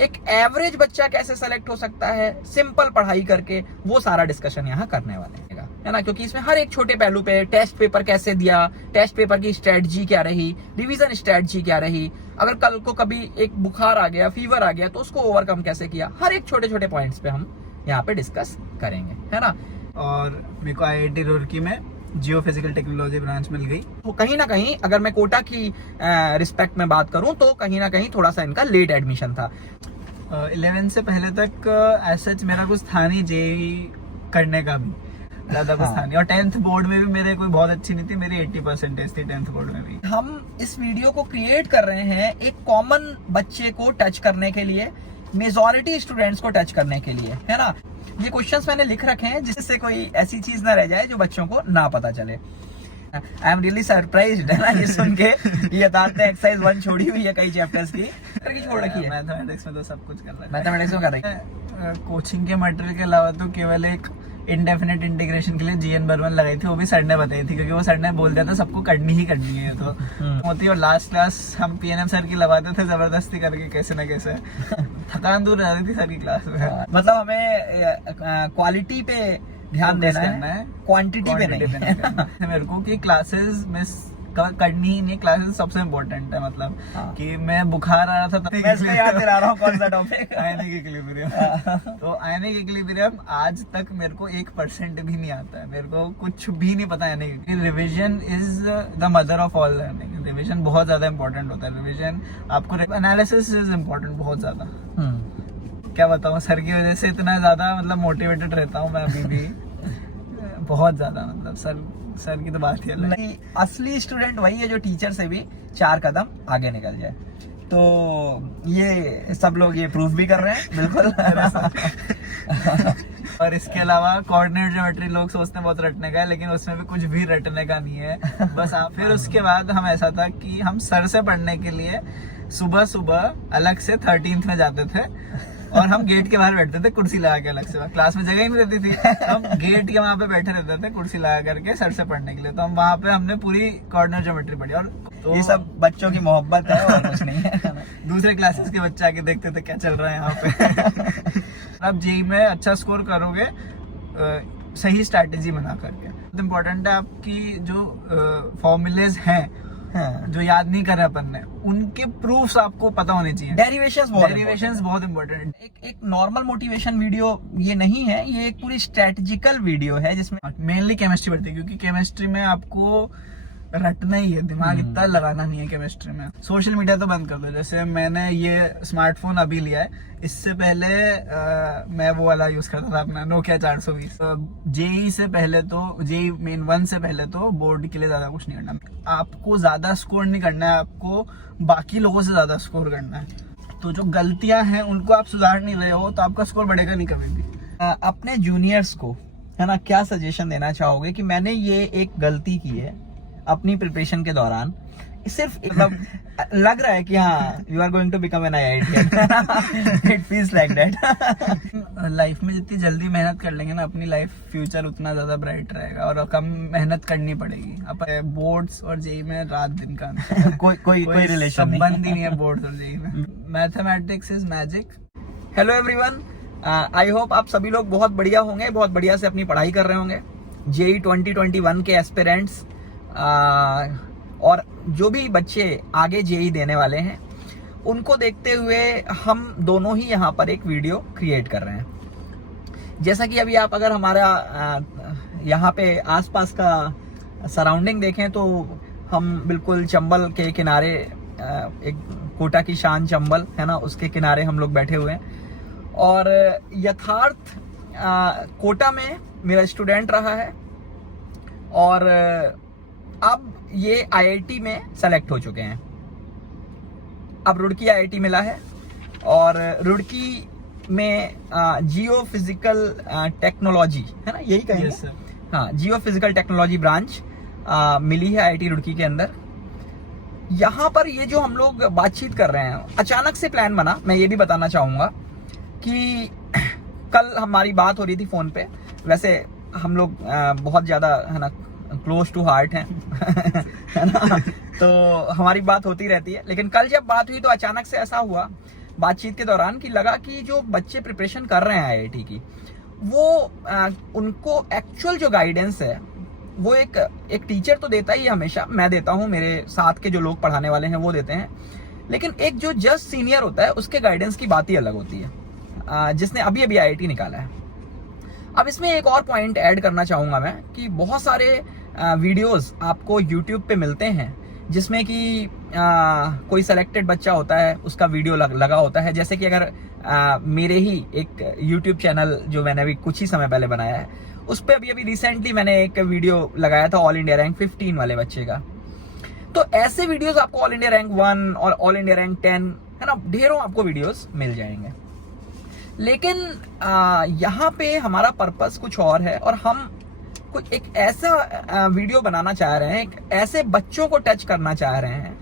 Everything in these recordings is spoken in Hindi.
एक एवरेज बच्चा कैसे सेलेक्ट हो सकता है सिंपल पढ़ाई करके, वो सारा डिस्कशन यहाँ करने वाले हैं, है ना। क्योंकि इसमें हर एक छोटे पहलू पे, टेस्ट पेपर कैसे दिया, टेस्ट पेपर की स्ट्रेटजी क्या रही, रिवीजन स्ट्रेटजी क्या रही, अगर कल को कभी एक बुखार आ गया, फीवर आ गया, तो उसको ओवरकम कैसे किया, हर एक छोटे छोटे पॉइंट्स पे हम यहाँ पे डिस्कस करेंगे, है ना। और मेरे को IIT रुड़की में जियो फिजिकल टेक्नोलॉजी ब्रांच मिल गई। तो कहीं ना कहीं अगर मैं कोटा की रिस्पेक्ट में बात करूं तो कहीं ना कहीं थोड़ा सा इनका लेट एडमिशन था। 11 से पहले तक सच मेरा कुछ था नहीं जेई करने का भी, ज्यादा कुछ था नहीं। और 10th बोर्ड में भी मेरे कोई बहुत अच्छी नहीं थी, मेरी 80% थी 10th बोर्ड में भी। हम इस वीडियो को क्रिएट कर रहे हैं एक कॉमन बच्चे को टच करने के लिए, मेजॉरिटी स्टूडेंट्स को टच करने के लिए, है ना। ये क्वेश्चंस मैंने लिख रखे हैं जिससे कोई ऐसी चीज ना रह जाए जो बच्चों को ना पता चले। आई एम रियली सरप्राइज्ड, है ना, ये सुन के। ये बताते हैं एक्सरसाइज 1 छोड़ी हुई है कई चैप्टर्स की छोड़ रखी है। मैथमेटिक्स में तो सब कुछ कर रहा है, मैथमेटिक्स में कर रही है। कोचिंग के मटेरियल के अलावा तो केवल एक इंडेफिनेट इंटीग्रेशन के लिए GN बर्मन लगाई थी, वो भी सर ने बताई थी, क्योंकि वो सर ने बोल दिया था सबको करनी ही करनी है तो होती। और लास्ट क्लास हम PNM सर की लगाते थे जबरदस्ती करके, कैसे ना कैसे थकान दूर रह रही थी सर की क्लास में। मतलब हमें क्वालिटी पे ध्यान देना है, क्वांटिटी पे नहीं। मेरे को कि क्लासेस मिस करनी ही नहीं, क्लासेस सबसे इम्पोर्टेंट है। मतलब कि मैं बुखार आ रहा था तब याद दिला रहा हूँ कौन सा टॉपिक, आयनिक इक्विलिब्रियम। तो आयनिक इक्विलिब्रियम आज तक मेरे को 1% भी नहीं आता है, मेरे को कुछ भी नहीं पता है। Revision is the mother of all learning. Revision बहुत ज्यादा इंपॉर्टेंट होता है। रिविजन आपको, एनालिसिस इज इम्पोर्टेंट बहुत ज्यादा। क्या बताऊँ, सर की वजह से इतना ज्यादा मतलब मोटिवेटेड रहता हूँ मैं अभी भी, बहुत ज्यादा। मतलब सर की तो बात ही अलग है। असली स्टूडेंट वही है जो टीचर से भी 4 कदम आगे निकल जाए। तो ये सब लोग ये प्रूफ भी कर रहे हैं, बिल्कुल। और इसके अलावा कोऑर्डिनेट ज्योमेट्री लोग सोचते हैं बहुत रटने का है, लेकिन उसमें भी कुछ भी रटने का नहीं है बस आप। फिर उसके बाद हम, ऐसा था कि हम सर से पढ़ने के लिए सुबह सुबह अलग से 13th में जाते थे, और हम गेट के बाहर बैठते थे कुर्सी लगा के अलग से। क्लास में जगह ही नहीं रहती थी, हम गेट के वहाँ पे बैठे रहते थे कुर्सी लगा करके सर से पढ़ने के लिए। तो हम वहाँ पे हमने पूरी कोऑर्डिनेट ज्योमेट्री पढ़ी। और तो ये सब बच्चों की मोहब्बत है और कुछ नहीं है। दूसरे क्लासेस के बच्चे आके देखते थे क्या चल रहा है यहाँ पे। आप जेई में अच्छा स्कोर करोगे सही स्ट्रैटेजी बना करके। बहुत इम्पोर्टेंट है आपकी जो फॉर्मूलेज हैं, जो याद नहीं कर रहे अपन ने, उनके प्रूफ्स आपको पता होने चाहिए। डेरिवेशंस बहुत इम्पोर्टेंट। एक नॉर्मल मोटिवेशन वीडियो ये नहीं है, ये एक पूरी स्ट्रेटेजिकल वीडियो है जिसमें मेनली केमिस्ट्री पढ़ती है, क्योंकि केमिस्ट्री में आपको रटना ही है, दिमाग इतना लगाना नहीं है केमिस्ट्री में। सोशल मीडिया तो बंद कर दो। जैसे मैंने ये स्मार्टफोन अभी लिया है, इससे पहले मैं वो वाला यूज करता था अपना Nokia 420। जेई से पहले तो, जेई मेन 1 से पहले तो बोर्ड के लिए ज्यादा कुछ नहीं करना। आपको ज्यादा स्कोर नहीं करना है, आपको बाकी लोगों से ज्यादा स्कोर करना है। तो जो गलतियां हैं उनको आप सुधार नहीं रहे हो तो आपका स्कोर बढ़ेगा नहीं कभी भी। अपने जूनियर्स को, है ना, क्या सजेशन देना चाहोगे कि मैंने ये एक गलती की है अपनी प्रिपरेशन के दौरान, सिर्फ मतलब लग रहा है कि हाँ you are going to become an IIT, it feels like that. Life में जितनी जल्दी मेहनत कर लेंगे ना, अपनी लाइफ फ्यूचर उतना ज्यादा ब्राइट रहेगा, और कम मेहनत करनी पड़ेगी। अब बोर्ड्स और जेई में रात दिन का कोई रिलेशन संबंध ही नहीं है बोर्ड्स और जेई में। Mathematics is magic. Hello everyone, I hope आप सभी लोग बहुत बढ़िया होंगे, बहुत बढ़िया से अपनी पढ़ाई कर रहे होंगे। जेई 2021 के एस्पिरेंट्स और जो भी बच्चे आगे जेई देने वाले हैं, उनको देखते हुए हम दोनों ही यहाँ पर एक वीडियो क्रिएट कर रहे हैं। जैसा कि अभी आप अगर हमारा यहाँ पे आसपास का सराउंडिंग देखें तो हम बिल्कुल चंबल के किनारे, एक कोटा की शान चंबल है ना, उसके किनारे हम लोग बैठे हुए हैं। और यथार्थ कोटा में मेरा स्टूडेंट रहा है और अब ये IIT में सेलेक्ट हो चुके हैं। अब रुड़की IIT मिला है और रुड़की में जियो फिजिकल टेक्नोलॉजी, है ना, यही कहेंगे। yes, हाँ, जियो फिजिकल टेक्नोलॉजी ब्रांच मिली है IIT रुड़की के अंदर। यहाँ पर ये जो हम लोग बातचीत कर रहे हैं, अचानक से प्लान बना। मैं ये भी बताना चाहूँगा कि कल हमारी बात हो रही थी फ़ोन पे। वैसे हम लोग बहुत ज़्यादा, है ना, क्लोज टू हार्ट हैं है ना, तो हमारी बात होती रहती है। लेकिन कल जब बात हुई तो अचानक से ऐसा हुआ, बातचीत के दौरान कि लगा कि जो बच्चे प्रिपरेशन कर रहे हैं आईआईटी की, वो उनको एक्चुअल जो गाइडेंस है वो एक टीचर तो देता ही है, हमेशा मैं देता हूँ, मेरे साथ के जो लोग पढ़ाने वाले हैं वो देते हैं, लेकिन एक जो जस्ट सीनियर होता है उसके गाइडेंस की बात ही अलग होती है, जिसने अभी अभी आईआईटी निकाला है। अब इसमें एक और पॉइंट ऐड करना चाहूँगा मैं कि बहुत सारे वीडियोस आपको यूट्यूब पे मिलते हैं जिसमें कि कोई सेलेक्टेड बच्चा होता है, उसका वीडियो लगा होता है। जैसे कि अगर मेरे ही एक यूट्यूब चैनल जो मैंने अभी कुछ ही समय पहले बनाया है, उस पर अभी रिसेंटली मैंने एक वीडियो लगाया था ऑल इंडिया रैंक 15 वाले बच्चे का। तो ऐसे वीडियोस आपको ऑल इंडिया रैंक 1 और ऑल इंडिया रैंक 10, है ना, ढेरों आपको वीडियोस मिल जाएंगे। लेकिन यहाँ पे हमारा पर्पस कुछ और है और हम कुछ एक ऐसा वीडियो बनाना चाह रहे हैं, एक ऐसे बच्चों को टच करना चाह रहे हैं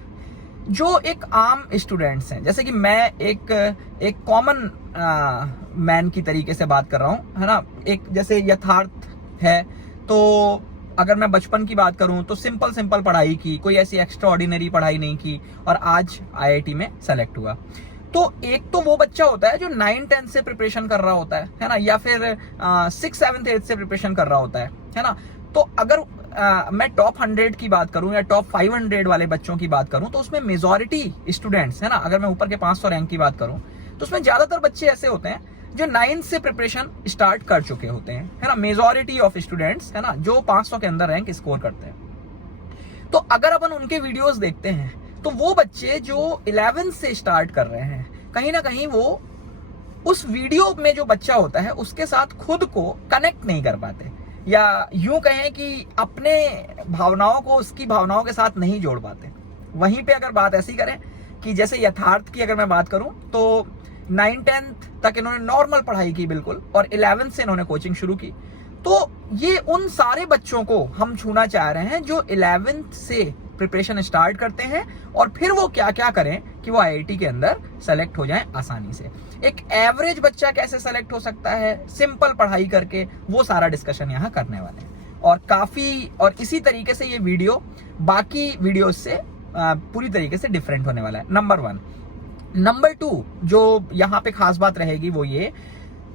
जो एक आम स्टूडेंट्स हैं। जैसे कि मैं एक कॉमन मैन की तरीके से बात कर रहा हूँ, है ना, एक जैसे यथार्थ है। तो अगर मैं बचपन की बात करूं तो सिंपल पढ़ाई की, कोई ऐसी एक्स्ट्रा ऑर्डिनरी पढ़ाई नहीं की और आज आईआईटी में सेलेक्ट हुआ। तो एक तो वो बच्चा होता है जो 9-10 से प्रिपरेशन कर रहा होता है ना, या फिर 6, 7, 8 से प्रिपरेशन कर रहा होता है ना। तो अगर मैं टॉप 100 की बात करूं या टॉप 500 वाले बच्चों की बात करूं तो उसमें मेजॉरिटी स्टूडेंट्स, है ना, अगर मैं ऊपर के 500 रैंक की बात करूं तो उसमें ज्यादातर बच्चे ऐसे होते हैं जो 9 से प्रिपरेशन स्टार्ट कर चुके होते हैं, है ना। मेजॉरिटी ऑफ स्टूडेंट्स, है ना, जो 500 के अंदर रैंक स्कोर करते हैं। तो अगर अपन उनके वीडियोस देखते हैं तो वो बच्चे जो 11 से स्टार्ट कर रहे हैं, कहीं ना कहीं वो उस वीडियो में जो बच्चा होता है उसके साथ खुद को कनेक्ट नहीं कर पाते, या यूं कहें कि अपने भावनाओं को उसकी भावनाओं के साथ नहीं जोड़ पाते। वहीं पे अगर बात ऐसी करें कि जैसे यथार्थ की अगर मैं बात करूं तो 9-10 तक इन्होंने नॉर्मल पढ़ाई की बिल्कुल, और 11 से इन्होंने कोचिंग शुरू की। तो ये उन सारे बच्चों को हम छूना चाह रहे हैं जो 11th से प्रिपरेशन स्टार्ट करते हैं और फिर वो क्या क्या करें कि वो आईआईटी के अंदर सेलेक्ट हो जाएं आसानी से। एक एवरेज बच्चा कैसे सेलेक्ट हो सकता है सिंपल पढ़ाई करके, वो सारा डिस्कशन यहाँ करने वाले हैं। और इसी तरीके से ये वीडियो बाकी वीडियो से पूरी तरीके से डिफरेंट होने वाला है, नंबर 1। नंबर 2 जो यहाँ पे खास बात रहेगी वो ये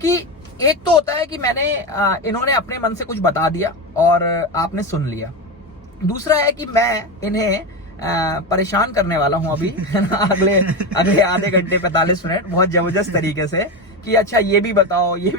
कि एक तो होता है कि मैंने इन्होंने अपने मन से कुछ बता दिया और आपने सुन लिया। दूसरा है कि मैं इन्हें परेशान करने वाला हूं अभी, है ना, अगले आधे घंटे 45 मिनट बहुत जबरदस्त तरीके से कि अच्छा ये भी बताओ, है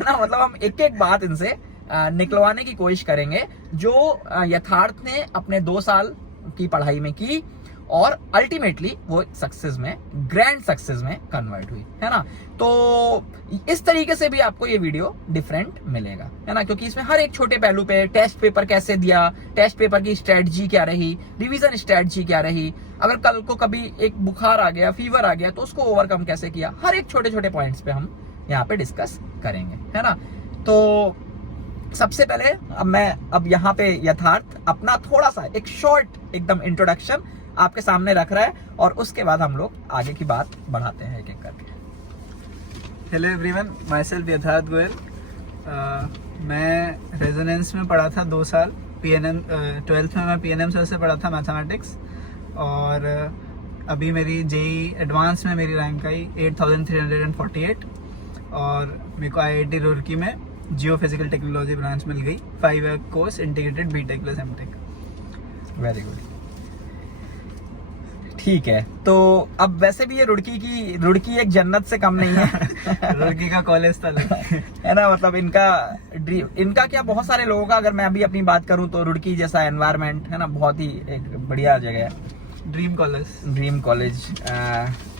ना। मतलब हम एक एक बात इनसे निकलवाने की कोशिश करेंगे जो यथार्थ ने अपने 2 साल की पढ़ाई में की और अल्टीमेटली वो सक्सेस में, ग्रैंड सक्सेस में कन्वर्ट हुई, है ना। तो इस तरीके से भी आपको ये वीडियो डिफरेंट मिलेगा, है ना, क्योंकि इसमें हर एक छोटे पहलू पे टेस्ट पेपर कैसे दिया, टेस्ट पेपर की स्ट्रेटजी क्या रही, रिवीजन स्ट्रेटजी क्या रही, अगर कल को कभी एक बुखार आ गया, फीवर आ गया तो उसको ओवरकम कैसे किया, हर एक छोटे छोटे पॉइंट्स पे हम यहाँ पे डिस्कस करेंगे, है ना। तो सबसे पहले अब यहाँ पे यथार्थ अपना थोड़ा सा एक शॉर्ट एकदम इंट्रोडक्शन आपके सामने रख रहा है और उसके बाद हम लोग आगे की बात बढ़ाते हैं एक एक करके। हेलो एवरीवन, माई सेल्फ यथार्थ गोयल। मैं रेजोनेंस में पढ़ा था 2 साल, PNM 12th में मैं PNM सर से पढ़ा था मैथमेटिक्स, और अभी मेरी JEE एडवांस में मेरी रैंक आई 8348 और मेरे को IIT रुड़की में जियो फिजिकल टेक्नोलॉजी ब्रांच मिल गई, 5 year course integrated BTech plus MTech। Very good, ठीक है। तो अब वैसे भी ये रुड़की एक जन्नत से कम नहीं है। रुड़की का कॉलेज था है ना, मतलब इनका क्या, बहुत सारे लोगों का, अगर मैं अभी अपनी बात करूं तो रुड़की जैसा एनवायरनमेंट, है ना, बहुत ही एक बढ़िया जगह है, ड्रीम कॉलेज।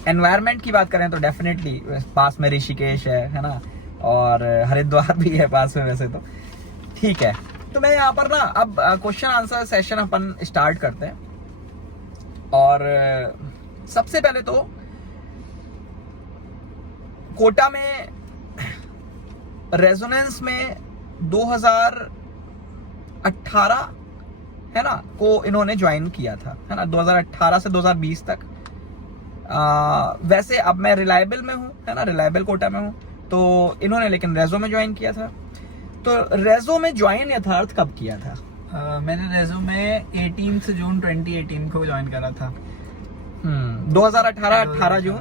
एनवायरनमेंट की बात करें तो डेफिनेटली पास में ऋषिकेश है ना, और हरिद्वार भी है पास में वैसे तो। ठीक है, तो मैं यहाँ पर ना अब क्वेश्चन आंसर सेशन अपन स्टार्ट करते हैं। और सबसे पहले तो कोटा में रेजोनेंस में 2018 है ना को इन्होंने ज्वाइन किया था, है ना, 2018 से 2020 तक। वैसे अब मैं रिलायबल में हूँ, है ना, रिलायबल कोटा में हूँ, तो इन्होंने लेकिन रेजो में ज्वाइन किया था। तो रेजो में ज्वाइन यथार्थ कब किया था? मैंने रेजो में 18 जून 2018 को ज्वाइन करा था। 18 जून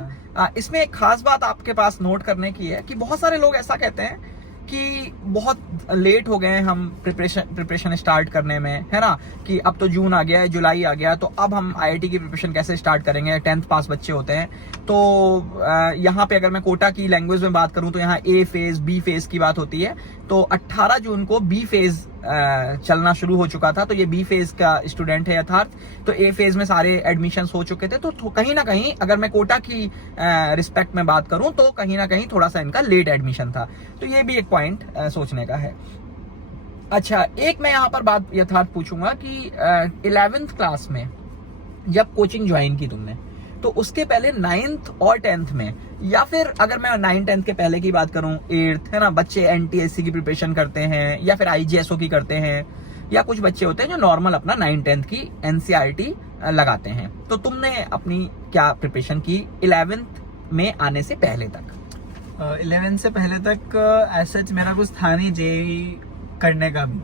इसमें एक खास बात आपके पास नोट करने की है कि बहुत सारे लोग ऐसा कहते हैं कि बहुत लेट हो गए हम प्रिपरेशन स्टार्ट करने में, है ना, कि अब तो जून आ गया है, जुलाई आ गया, तो अब हम आईआईटी की प्रिपरेशन कैसे स्टार्ट करेंगे, 10th पास बच्चे होते हैं। तो यहाँ पे अगर मैं कोटा की लैंग्वेज में बात करूँ तो यहाँ ए फेज, बी फेज की बात होती है। तो 18 जून को बी फेज चलना शुरू हो चुका था, तो ये बी फेज का स्टूडेंट है यथार्थ। तो ए फेज में सारे एडमिशंस हो चुके थे, तो कहीं ना कहीं अगर मैं कोटा की रिस्पेक्ट में बात करूं तो कहीं ना कहीं थोड़ा सा इनका लेट एडमिशन था। तो ये भी एक पॉइंट सोचने का है। अच्छा, एक मैं यहाँ पर बात यथार्थ पूछूंगा कि 11th क्लास में जब कोचिंग ज्वाइन की तुमने, तो उसके पहले 9th और 10th में, या फिर अगर मैं 9th-10th के पहले की बात करूं 8th, है ना, बच्चे एनटीएससी की प्रिपरेशन करते हैं या फिर आईजीएसओ की करते हैं, या कुछ बच्चे होते हैं जो नॉर्मल अपना 9th-10th की एनसीईआरटी लगाते हैं। तो तुमने अपनी क्या प्रिपरेशन की 11th में आने से पहले तक? 11th से पहले तक ऐसा मेरा कुछ था नहीं जेई करने का भी।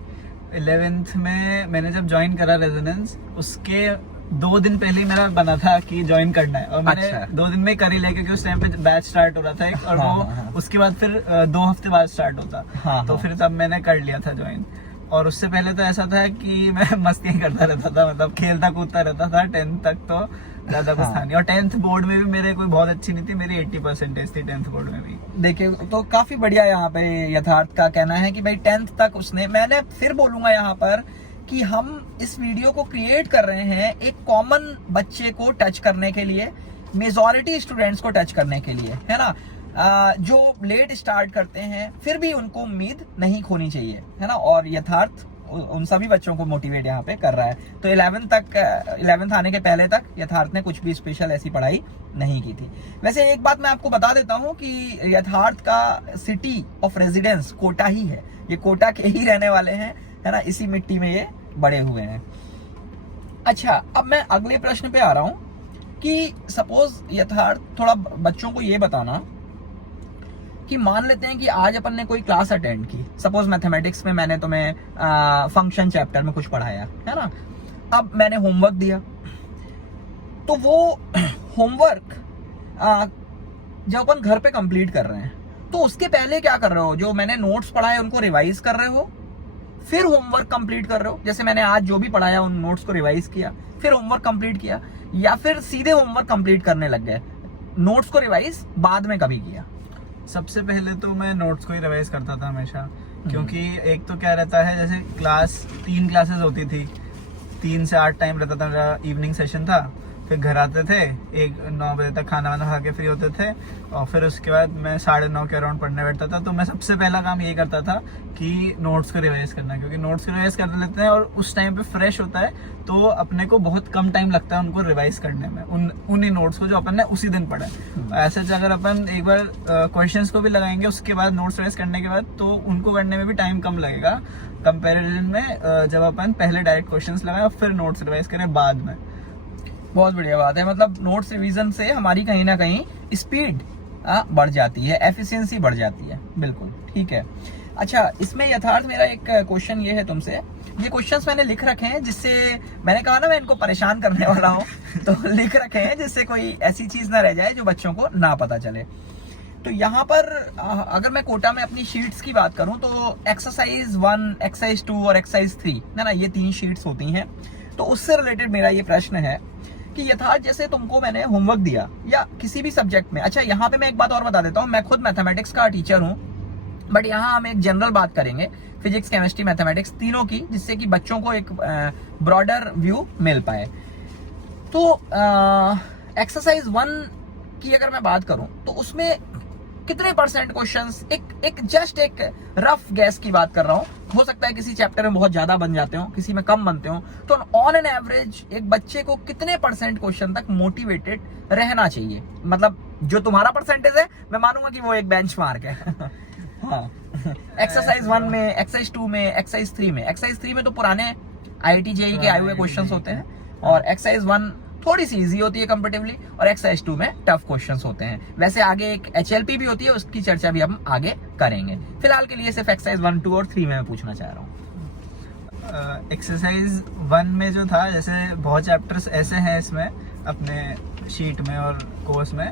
11th में मैंने जब ज्वाइन करा रेजोनेंस, उसके 2 दिन पहले ही मेरा बना था कि ज्वाइन करना है, और मैंने 2 दिन में कर ही लिया, क्योंकि उस टाइम पे बैच स्टार्ट हो रहा था एक, और वो उसके बाद फिर 2 हफ्ते बाद स्टार्ट होता। तो फिर तब मैंने कर लिया था ज्वाइन। और उससे पहले तो ऐसा था कि मैं मस्ती करता रहता था, मतलब खेलता कूदता रहता था। 10th तक तो ज्यादा कुछ था नहीं, और 10th बोर्ड में भी मेरे कोई बहुत अच्छी नहीं थी, मेरी 80% थी 10th बोर्ड में भी। देखिए, तो काफी बढ़िया यहाँ पे यथार्थ का कहना है कि भाई 10th तक उसने, मैंने फिर बोलूंगा यहाँ पर कि हम इस वीडियो को क्रिएट कर रहे हैं एक कॉमन बच्चे को टच करने के लिए, मेजॉरिटी स्टूडेंट्स को टच करने के लिए, है ना, जो लेट स्टार्ट करते हैं, फिर भी उनको उम्मीद नहीं खोनी चाहिए, है ना। और यथार्थ उन सभी बच्चों को मोटिवेट यहाँ पे कर रहा है। तो 11th आने के पहले तक यथार्थ ने कुछ भी स्पेशल ऐसी पढ़ाई नहीं की थी। वैसे एक बात मैं आपको बता देता हूँ कि यथार्थ का सिटी ऑफ रेजिडेंस कोटा ही है, ये कोटा के ही रहने वाले हैं, है ना, इसी मिट्टी में ये बड़े हुए हैं। अच्छा, अब मैं अगले प्रश्न पे आ रहा हूं कि सपोज यथार्थ थोड़ा बच्चों को ये बताना कि मान लेते हैं कि आज अपन ने कोई क्लास अटेंड की, सपोज मैथमेटिक्स में मैंने तुम्हें फंक्शन चैप्टर में कुछ पढ़ाया, है ना। अब मैंने होमवर्क दिया, तो वो होमवर्क जब अपन घर पे कंप्लीट कर रहे हैं, तो उसके पहले क्या कर रहे हो? जो मैंने नोट्स पढ़ाए उनको रिवाइज कर रहे हो, फिर होमवर्क कंप्लीट कर रहे हो? जैसे मैंने आज जो भी पढ़ाया उन नोट्स को रिवाइज किया, फिर होमवर्क कंप्लीट किया, या फिर सीधे होमवर्क कंप्लीट करने लग गए, नोट्स को रिवाइज बाद में कभी किया? सबसे पहले तो मैं नोट्स को ही रिवाइज करता था हमेशा, क्योंकि एक तो क्या रहता है, जैसे 3 क्लासेस होती थी, 3 से 8 टाइम रहता था मेरा, इवनिंग सेशन था। फिर घर आते थे, 9 बजे तक खाना वाना खा के फ्री होते थे, और फिर उसके बाद मैं 9:30 के अराउंड पढ़ने बैठता था। तो मैं सबसे पहला काम ये करता था कि नोट्स को रिवाइज करना, क्योंकि नोट्स को रिवाइज कर लेते हैं और उस टाइम पे फ्रेश होता है, तो अपने को बहुत कम टाइम लगता है उनको रिवाइज करने में, उन्हीं नोट्स को जो अपन ने उसी दिन पढ़ा है। ऐसे अगर अपन एक बार क्वेश्चंस को भी लगाएंगे उसके बाद नोट्स रिवाइज करने के बाद, तो उनको करने में भी टाइम कम लगेगा कंपेरिजन में जब अपन पहले डायरेक्ट क्वेश्चंस लगाएं और फिर नोट्स रिवाइज करें बाद में। बहुत बढ़िया बात है, मतलब नोट्स रिवीजन से हमारी कहीं ना कहीं स्पीड बढ़ जाती है, एफिशिएंसी बढ़ जाती है। बिल्कुल ठीक है। अच्छा, इसमें यथार्थ मेरा एक क्वेश्चन ये है तुमसे, ये क्वेश्चंस मैंने लिख रखे हैं, जिससे मैंने कहा ना मैं इनको परेशान करने वाला हूँ, तो लिख रखे हैं जिससे कोई ऐसी चीज ना रह जाए जो बच्चों को ना पता चले। तो यहाँ पर अगर मैं कोटा में अपनी शीट्स की बात करूँ तो एक्सरसाइज 1, एक्सरसाइज 2 और एक्सरसाइज 3, है ना, ये 3 शीट्स होती हैं। तो उससे रिलेटेड मेरा ये प्रश्न है कि यथार्थ जैसे तुमको मैंने होमवर्क दिया या किसी भी सब्जेक्ट में, अच्छा यहाँ पे मैं एक बात और बता देता हूँ, मैं खुद मैथमेटिक्स का टीचर हूँ, बट यहाँ हम एक जनरल बात करेंगे फिजिक्स, केमिस्ट्री, मैथमेटिक्स तीनों की, जिससे कि बच्चों को एक ब्रॉडर व्यू मिल पाए। तो एक्सरसाइज 1 की अगर मैं बात करूं तो उसमें कितने % क्वेश्चंस, एक रफ गैस की बात कर रहा हूं, हो सकता है किसी चैप्टर में बहुत ज्यादा बन जाते हो, किसी में कम बनते हो, तो ऑन एन एवरेज एक बच्चे को कितने % क्वेश्चन तक मोटिवेटेड रहना चाहिए? मतलब जो तुम्हारा परसेंटेज है मैं मानूंगा कि वो एक बेंचमार्क है। हाँ, एक्सरसाइज 1 में, एक्सरसाइज 2 में, एक्सरसाइज 3 में। एक्सरसाइज 3 में तो पुराने IIT JEE के आए हुए क्वेश्चंस होते हैं, और एक्सरसाइज 1 थोड़ी सी इजी होती है कंपैरेटिवली, और एक्सरसाइज 2 में टफ क्वेश्चंस होते हैं। वैसे आगे एक HLP भी होती है, उसकी चर्चा भी हम आगे करेंगे। फिलहाल के लिए सिर्फ एक्सरसाइज 1, 2 और 3 में मैं पूछना चाह रहा हूँ। एक्सरसाइज 1 में जो था, जैसे बहुत चैप्टर्स ऐसे हैं इसमें अपने शीट में और कोर्स में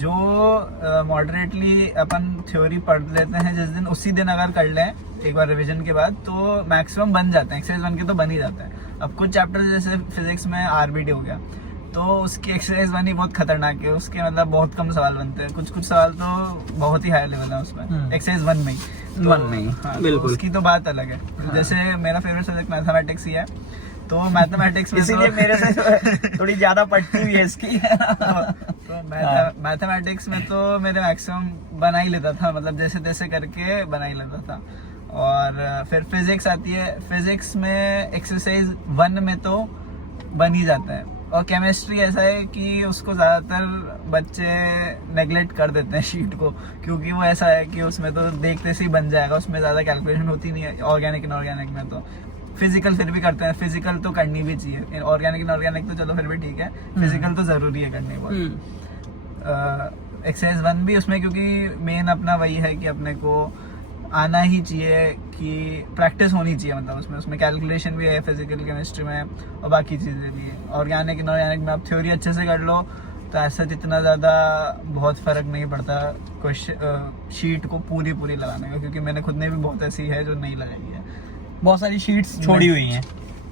जो मॉडरेटली अपन थ्योरी पढ़ लेते हैं जिस दिन, उसी दिन अगर कर लें एक बार रिवीजन के बाद, तो मैक्सिमम बन जाते हैं। एक्सरसाइज 1 के तो बन ही जाते हैं। अब कुछ चैप्टर जैसे फिजिक्स में आरबीटी हो गया, तो उसकी एक्सरसाइज 1 ही बहुत खतरनाक है, उसके मतलब बहुत कम सवाल बनते हैं, कुछ सवाल तो बहुत ही हाई लेवल है उसमें, एक्सरसाइज 1 में ही। वन में ही, हाँ, बिल्कुल। तो उसकी तो बात अलग है। हाँ। जैसे मेरा फेवरेट सब्जेक्ट मैथमेटिक्स ही है, तो मैथमेटिक्स में इसीलिए मेरे से थोड़ी ज्यादा पढ़ती हुई है इसकी। तो मैथमेटिक्स में तो मेरे मैक्सिमम बना ही लेता था, मतलब जैसे तैसे करके बना ही लेता था। और फिर फिजिक्स आती है, फिजिक्स में एक्सरसाइज 1 में तो बन ही जाता है। और केमिस्ट्री ऐसा है कि उसको ज़्यादातर बच्चे नेगलेक्ट कर देते हैं शीट को, क्योंकि वो ऐसा है कि उसमें तो देखते से ही बन जाएगा, उसमें ज़्यादा कैलकुलेशन होती नहीं है। ऑर्गेनिक इनऑर्गेनिक में तो फिजिकल फिर भी करते हैं, फिजिकल तो करनी भी चाहिए। ऑर्गेनिक इनऑर्गेनिक तो चलो फिर भी ठीक है, फिजिकल तो ज़रूरी है करनी बहुत। एक्सरसाइज 1 भी उसमें, क्योंकि मेन अपना वही है कि अपने को आना ही चाहिए, कि प्रैक्टिस होनी चाहिए, मतलब उसमें कैलकुलेशन भी है फिजिकल केमिस्ट्री में, और बाकी चीज़ें भी है। ऑर्गेनिक इनऑर्गेनिक में आप थ्योरी अच्छे से कर लो तो ऐसा इतना ज़्यादा बहुत फ़र्क नहीं पड़ता क्वेश्चन शीट को पूरी लगाने का, क्योंकि मैंने खुद ने भी बहुत ऐसी है जो नहीं लगाई है। बहुत सारी शीट्स छोड़ी हुई हैं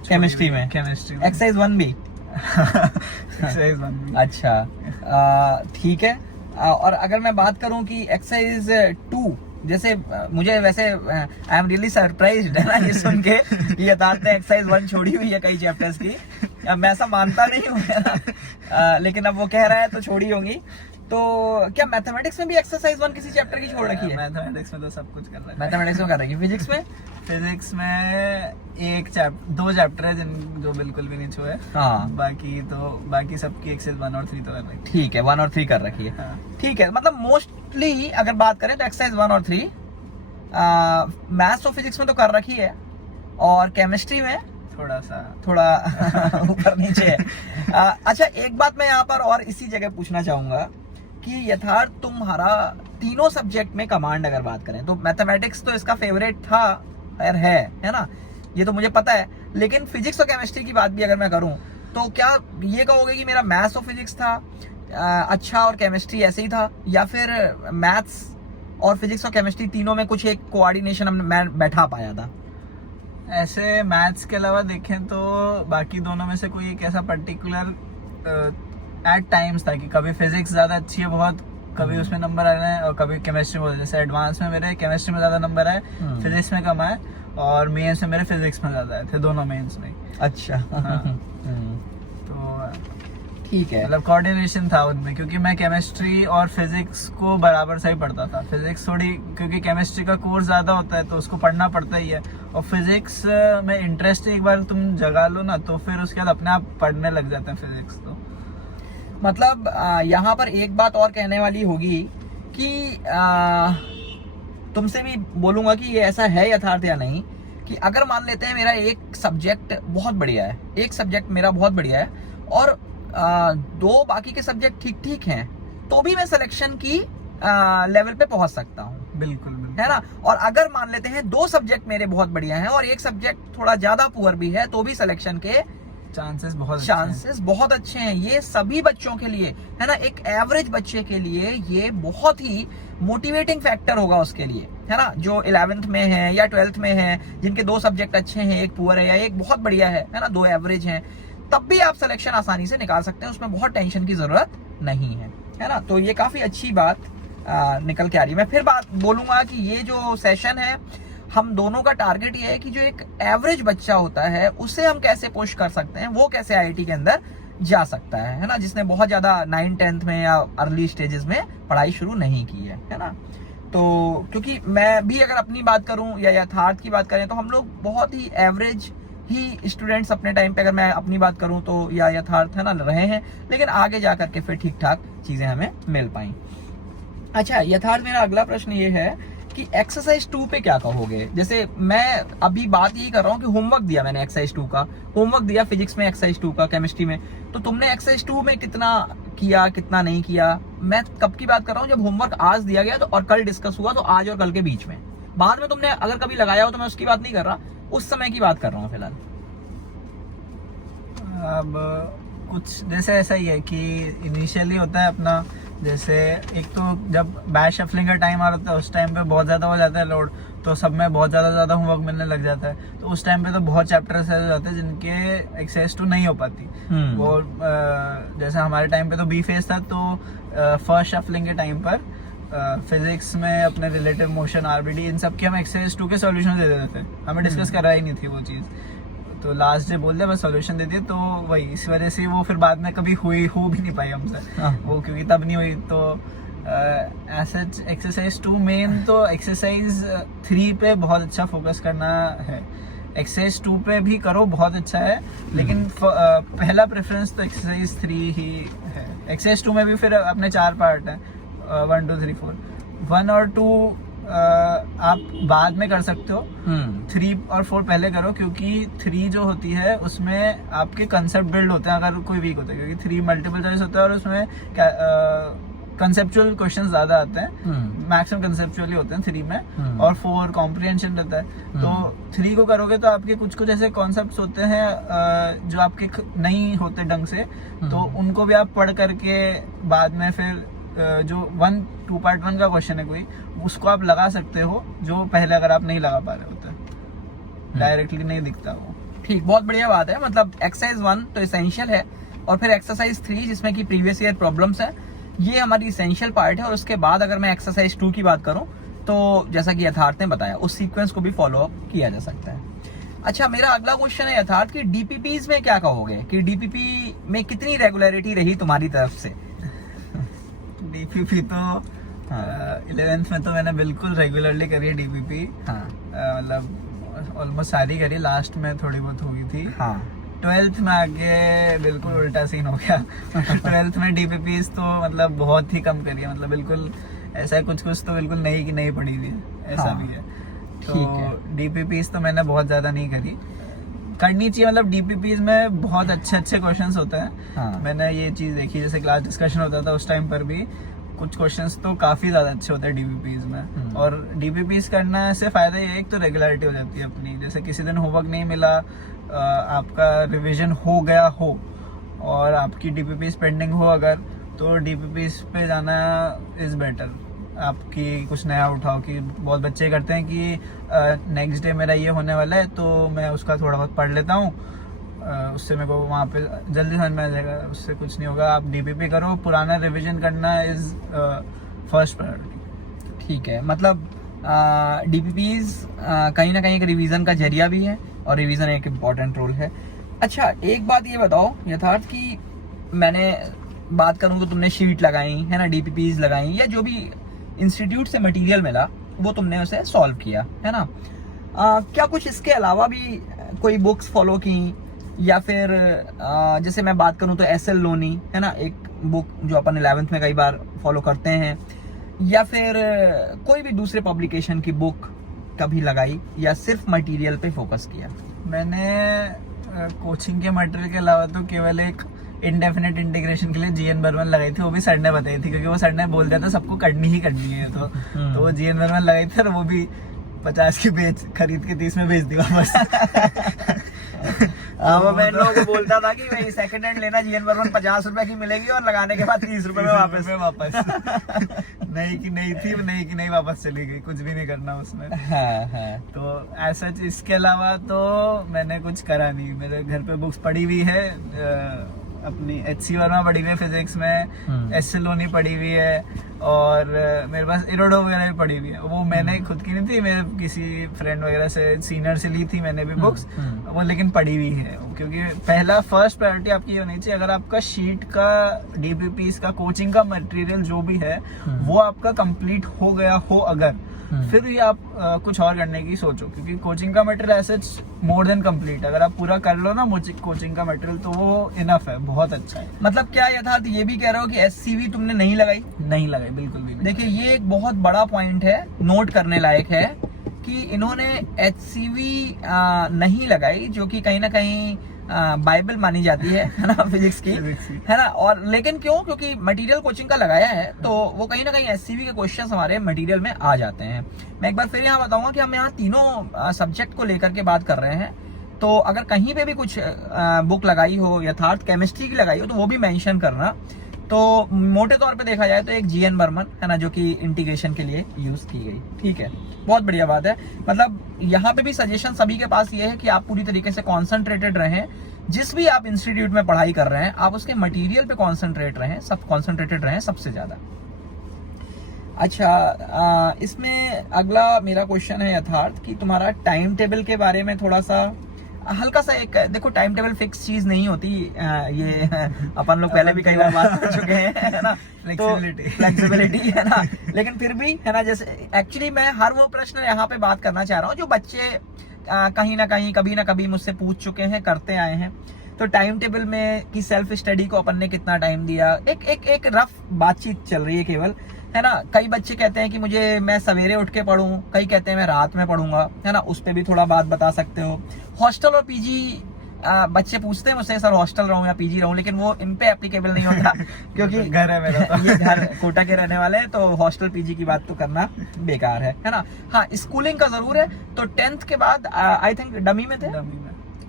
केमिस्ट्री में। एक्सरसाइज 1 भी। एक्सरसाइज 1 भी। अच्छा, ठीक है। और अगर मैं बात करूं कि एक्सरसाइज 2, जैसे मुझे वैसे आई एम रियली सरप्राइज्ड है ना ये सुन के कि यथार्थ ने एक्सरसाइज 1 छोड़ी हुई है कई चैप्टर्स की। मैं ऐसा मानता नहीं हूँ, है ना, लेकिन अब वो कह रहा है तो छोड़ी होंगी। तो क्या मैथमेटिक्स में भी एक्सरसाइज 1 किसी चैप्टर की छोड़ रखी है? मैथमेटिक्स में तो सब कुछ कर रहा है। मैथमेटिक्स में कर रखी है। फिजिक्स में? फिजिक्स में दो चैप्टर है जिन जो बिल्कुल भी नहीं छुए। हाँ, बाकी सबकी एक्सरसाइज 1 और 3 तो कर रखी है। ठीक है, 1 और 3 कर रखी है। हाँ। ठीक है, मतलब मोस्टली अगर बात करें तो एक्सरसाइज 1 और 3 मैथ्स और फिजिक्स में तो कर रखी है, और केमिस्ट्री में थोड़ा ऊपर नीचे है। अच्छा, एक बात मैं यहाँ पर और इसी जगह पूछना चाहूंगा कि यथार्थ तुम्हारा तीनों सब्जेक्ट में कमांड अगर बात करें तो मैथमेटिक्स तो इसका फेवरेट था और है ना, ये तो मुझे पता है। लेकिन फिजिक्स और केमिस्ट्री की बात भी अगर मैं करूं तो क्या ये कहोगे कि मेरा मैथ्स और फिजिक्स था अच्छा और केमिस्ट्री ऐसे ही था, या फिर मैथ्स और फिजिक्स और केमिस्ट्री तीनों में कुछ एक कोऑर्डिनेशन मैं बैठा पाया था? ऐसे मैथ्स के अलावा देखें तो बाकी दोनों में से कोई एक ऐसा पर्टिकुलर एट टाइम्स था कि कभी फिजिक्स ज़्यादा अच्छी है बहुत, कभी उसमें नंबर आ रहे हैं, और कभी केमिस्ट्री में, जैसे एडवांस में मेरे केमिस्ट्री में ज़्यादा नंबर आए, फिजिक्स में कम आए, और मेंस में मेरे फिजिक्स में ज़्यादा आए थे, दोनों मेंस में। अच्छा। हाँ। तो ठीक है, मतलब कोऑर्डिनेशन था उनमें, क्योंकि मैं केमिस्ट्री और फिजिक्स को बराबर सही पढ़ता था। फिजिक्स थोड़ी, क्योंकि केमिस्ट्री का कोर्स ज़्यादा होता है तो उसको पढ़ना पड़ता ही है, और फिजिक्स में इंटरेस्ट एक बार तुम जगा लो ना तो फिर उसके बाद अपने आप पढ़ने लग जाते हैं फिजिक्स। तो मतलब यहाँ पर एक बात और कहने वाली होगी कि तुमसे भी बोलूंगा कि ये ऐसा है यथार्थ या नहीं, कि अगर मान लेते हैं मेरा एक सब्जेक्ट बहुत बढ़िया है, एक सब्जेक्ट मेरा बहुत बढ़िया है, और दो बाकी के सब्जेक्ट ठीक ठीक हैं, तो भी मैं सिलेक्शन की लेवल पे पहुंच सकता हूँ। बिल्कुल है ना। और अगर मान लेते हैं दो सब्जेक्ट मेरे बहुत बढ़िया हैं और एक सब्जेक्ट थोड़ा ज्यादा पुअर भी है, तो भी सिलेक्शन के चांसेस बहुत अच्छे हैं। ये सभी बच्चों के लिए, है ना, एक एवरेज बच्चे के लिए ये बहुत ही मोटिवेटिंग फैक्टर होगा उसके लिए, है ना, जो 11th में है या 12th में है, जिनके दो सब्जेक्ट अच्छे हैं, एक पुअर है या एक बहुत बढ़िया है ना, दो एवरेज हैं, तब भी आप सिलेक्शन आसानी से निकाल सकते हैं, उसमें बहुत टेंशन की जरूरत नहीं है ना। तो ये काफी अच्छी बात निकल के आ रही है। मैं फिर बात बोलूंगा कि ये जो सेशन है, हम दोनों का टारगेट ये है कि जो एक एवरेज बच्चा होता है उसे हम कैसे पुश कर सकते हैं, वो कैसे आईआईटी के अंदर जा सकता है ना, जिसने बहुत ज्यादा 9th-10th में या अर्ली स्टेजेस में पढ़ाई शुरू नहीं की है ना। तो क्योंकि मैं भी अगर अपनी बात करूं या यथार्थ की बात करें तो हम लोग बहुत ही एवरेज ही स्टूडेंट्स अपने टाइम पे, अगर मैं अपनी बात करूं तो, या यथार्थ है ना, रहे हैं, लेकिन आगे जा करके फिर ठीक ठाक चीजें हमें मिल पाई। अच्छा यथार्थ, मेरा अगला प्रश्न ये है कि एक्सरसाइज 2 पे क्या कहोगे? जैसे मैं अभी बात यही कर रहा हूँ कि होमवर्क दिया मैंने एक्सरसाइज 2 का, होमवर्क दिया फिजिक्स में, एक्सरसाइज 2 का केमिस्ट्री में, तो तुमने एक्सरसाइज 2 में कितना किया कितना नहीं किया? मैं कब की बात कर रहा हूँ, जब होमवर्क आज दिया गया तो और कल डिस्कस हुआ, तो आज और कल के बीच में, बाद में तुमने अगर कभी लगाया हो तो मैं उसकी बात नहीं कर रहा, उस समय की बात कर रहा हूँ फिलहाल। अब कुछ जैसे ऐसा ही है कि इनिशियली होता है अपना जैसे एक तो जब बैच शफलिंग का टाइम आ रहा है उस टाइम पे बहुत ज़्यादा हो जाता है लोड, तो सब में बहुत ज़्यादा होमवर्क मिलने लग जाता है, तो उस टाइम पे तो बहुत चैप्टर्स ऐसे हो जाते हैं जिनके एक्सेस टू नहीं हो पाती। वो जैसे हमारे टाइम पे तो बी फेस था, तो फर्स्ट शफलिंग के टाइम पर फिजिक्स में अपने रिलेटिव मोशन, आरबीडी, इन सब के हम एक्सरसाइज 2 के सॉल्यूशन दे देते थे, हमें डिस्कस कराई नहीं थी वो चीज़। तो लास्ट डे बोल दे मैं सॉल्यूशन दे दिया, तो वही इस वजह से वो फिर बाद में कभी हो भी नहीं पाई हमसे वो, क्योंकि तब नहीं हुई। तो ऐसा एक्सरसाइज 2 मेन, तो एक्सरसाइज 3 पे बहुत अच्छा फोकस करना है। एक्सरसाइज 2 पे भी करो, बहुत अच्छा है, लेकिन पहला प्रेफरेंस तो एक्सरसाइज 3 ही है। एक्सरसाइज 2 में भी फिर अपने 4 पार्ट हैं, 1 2 3 4। 1 और 2 आप बाद में कर सकते हो, 3 और 4 पहले करो, क्योंकि 3 जो होती है उसमें आपके कंसेप्ट बिल्ड होते हैं अगर कोई वीक होता है, क्योंकि 3 मल्टीपल चॉइस होता है और उसमें कंसेप्चुअल क्वेश्चन ज्यादा आते हैं, मैक्सिमम कंसेप्चुअली होते हैं 3 में, और 4 कॉम्प्रिहेंशन रहता है। तो 3 को करोगे तो आपके कुछ ऐसे कॉन्सेप्ट्स होते हैं जो आपके नहीं होते ढंग से, तो उनको भी आप पढ़ करके बाद में फिर जो 2 पार्ट 1 का क्वेश्चन है कोई, उसको आप लगा सकते हो, जो पहले अगर आप नहीं लगा पा रहे होते, डायरेक्टली नहीं दिखता वो। ठीक, बहुत बढ़िया बात है। मतलब एक्सरसाइज 1 तो इसेंशियल है, और फिर एक्सरसाइज 3 जिसमें कि प्रीवियस ईयर प्रॉब्लम्स है, ये हमारी इसेंशियल पार्ट है। और उसके बाद अगर मैं एक्सरसाइज 2 की बात करूं, तो जैसा कि यथार्थ ने बताया, उस सीक्वेंस को भी फॉलो अप किया जा सकता है। अच्छा, मेरा अगला क्वेश्चन है यथार्थ कि डीपीपीज में क्या कहोगे, कि डीपीपी में कितनी रेगुलरिटी रही तुम्हारी तरफ से? डीपीपी तो 11th में तो मैंने बिल्कुल रेगुलरली करी है डीपीपी, मतलब ऑलमोस्ट सारी करी, लास्ट में थोड़ी बहुत हुई थी। 12th में आके बिल्कुल उल्टा सीन हो गया 12th में डीपीपीज तो मतलब बहुत ही कम करी है, मतलब बिल्कुल ऐसा कुछ तो बिल्कुल नहीं कि नहीं पड़ी हुई है, ऐसा भी है। तो डीपीपीज तो मैंने बहुत ज्यादा नहीं करी, करनी चाहिए, मतलब डीपीपीज में बहुत अच्छे क्वेश्चंस होते हैं। मैंने ये चीज देखी, जैसे क्लास डिस्कशन होता था उस टाइम पर भी कुछ क्वेश्चंस तो काफी ज्यादा अच्छे होते हैं डीपीपीज में। और डीपीपीज करने से फायदा ये है, एक तो रेगुलरिटी हो जाती है अपनी, जैसे किसी दिन होमवर्क नहीं मिला, आपका रिवीजन हो गया हो और आपकी डीपीपीज पेंडिंग हो अगर, तो डीपीपीज पे जाना इज बेटर। आपकी कुछ नया उठाओ, कि बहुत बच्चे करते हैं कि नेक्स्ट डे मेरा ये होने वाला है तो मैं उसका थोड़ा बहुत पढ़ लेता हूँ, उससे मेरे को वहाँ पे जल्दी समझ में आ जाएगा, उससे कुछ नहीं होगा। आप डीपीपी करो, पुराना रिवीजन करना इज फर्स्ट प्रायोरिटी। ठीक है, मतलब डीपीपीज कहीं ना कहीं एक रिवीजन का जरिया भी है, और रिवीजन एक इम्पॉर्टेंट रोल है। अच्छा, एक बात ये बताओ यथार्थ कि मैंने बात करूँ तो तुमने शीट लगाई है ना, डीपीपीज लगाई, या जो भी इंस्टीट्यूट से मटेरियल मिला वो तुमने उसे सॉल्व किया है ना। क्या कुछ इसके अलावा भी कोई बुक्स फॉलो की, या फिर जैसे मैं बात करूं तो एस एल लोनी है ना, एक बुक जो अपन 11th में कई बार फॉलो करते हैं, या फिर कोई भी दूसरे पब्लिकेशन की बुक कभी लगाई, या सिर्फ मटेरियल पे फोकस किया? मैंने कोचिंग के मटेरियल के अलावा तो केवल एक इंडेफिनिट इंटीग्रेशन के लिए जीएन बर्मन लगाई थी, वो भी सर ने बताई थी, क्योंकि वो सर ने बोल दिया था सबको करनी ही करनी है, तो वो जीएन बर्मन लगाई थी, और वो भी 50 की खरीद के 30 में बेच दी वापस वो मैं लोगों को बोलता था कि भाई सेकंड हैंड लेना, जीएन बर्मन 50 रुपए की मिलेगी और लगाने के बाद 30 रुपए में वापस नहीं कि नहीं थी, नहीं कि नहीं वापस चली गई, कुछ भी नहीं करना उसमें। तो ऐसा इसके अलावा तो मैंने कुछ करा नहीं। मेरे घर पे बुक्स पड़ी हुई है, अपनी एच.सी. वर्मा पड़ी हुई है फिजिक्स में, एस.एल. लोनी पड़ी हुई है, और मेरे पास इरोडो वगैरह भी पड़ी हुई है। वो मैंने खुद की नहीं थी, मेरे किसी फ्रेंड वगैरह से, सीनियर से ली थी मैंने भी बुक्स, वो लेकिन पड़ी हुई है, क्योंकि पहला फर्स्ट प्रायोरिटी आपकी ये होनी चाहिए, अगर आपका शीट का, डीपीपीज का, कोचिंग का मटेरियल जो भी है वो आपका कंप्लीट हो गया हो अगर, फिर ही आप कुछ और करने की सोचो, क्योंकि कोचिंग का मटेरियल ऐसे मोर देन कंप्लीट, अगर आप पूरा कर लो ना कोचिंग का मटेरियल तो वो इनफ है, बहुत अच्छा है। मतलब क्या यथार्थ ये भी कह रहे हो कि एससीवी तुमने नहीं लगाई? नहीं लगाई, बिल्कुल भी नहीं। देखिए, ये एक बहुत बड़ा पॉइंट है, नोट करने लायक है कि इन्होंने एचसीवी नहीं लगाई, जो कि कहीं ना कहीं बाइबल मानी जाती है ना फिजिक्स की, है ना। और लेकिन क्यों? क्योंकि मटेरियल कोचिंग का लगाया है, तो वो कहीं ना कहीं एससीवी के क्वेश्चंस हमारे मटेरियल में आ जाते हैं। मैं एक बार फिर यहाँ बताऊंगा कि हम यहाँ तीनों सब्जेक्ट को लेकर के बात कर रहे हैं, तो अगर कहीं पे भी कुछ बुक लगाई हो, यथार्थ केमिस्ट्री की लगाई हो, तो वो भी मेंशन करना, तो मोटे तौर पे देखा जाए तो एक GN बर्मन है ना, जो कि इंटीग्रेशन के लिए यूज की गई। ठीक है, बहुत बढ़िया बात है। मतलब यहाँ पे भी सजेशन सभी के पास ये है कि आप पूरी तरीके से कॉन्सेंट्रेटेड रहें, जिस भी आप इंस्टीट्यूट में पढ़ाई कर रहे हैं आप उसके मटेरियल पे कॉन्सेंट्रेटेड रहें सबसे ज्यादा। अच्छा, इसमें अगला मेरा क्वेश्चन है यथार्थ कि तुम्हारा टाइम टेबल के बारे में थोड़ा सा हल्का सा एक, देखो टाइम टेबल फिक्स चीज नहीं होती, ये अपन लोग पहले भी कई बार बात कर चुके हैं, है ना, फ्लेक्सिबिलिटी है ना, लेकिन फिर भी है ना, जैसे एक्चुअली मैं हर वो प्रश्न यहाँ पे बात करना चाह रहा हूँ जो बच्चे कहीं ना कहीं कभी ना कभी मुझसे पूछ चुके हैं, करते आए हैं। तो टाइम टेबल में कि सेल्फ स्टडी को अपन ने कितना टाइम दिया, एक रफ बातचीत चल रही है केवल, है ना। कई बच्चे कहते हैं कि मैं सवेरे उठ के पढूं, कई कहते हैं मैं रात में पढ़ूंगा, है ना, उस पर भी थोड़ा बात बता सकते हो। हॉस्टल और पीजी बच्चे पूछते हैं मुझसे सर हॉस्टल रहूं या पीजी रहूं, लेकिन वो इन पे एप्लीकेबल नहीं होता क्योंकि घर है मेरा तो। ये घर कोटा के रहने वाले हैं, तो हॉस्टल पीजी की बात तो करना बेकार है ना। हाँ, स्कूलिंग का जरूर है। तो 10th के बाद आई थिंक डमी में थे,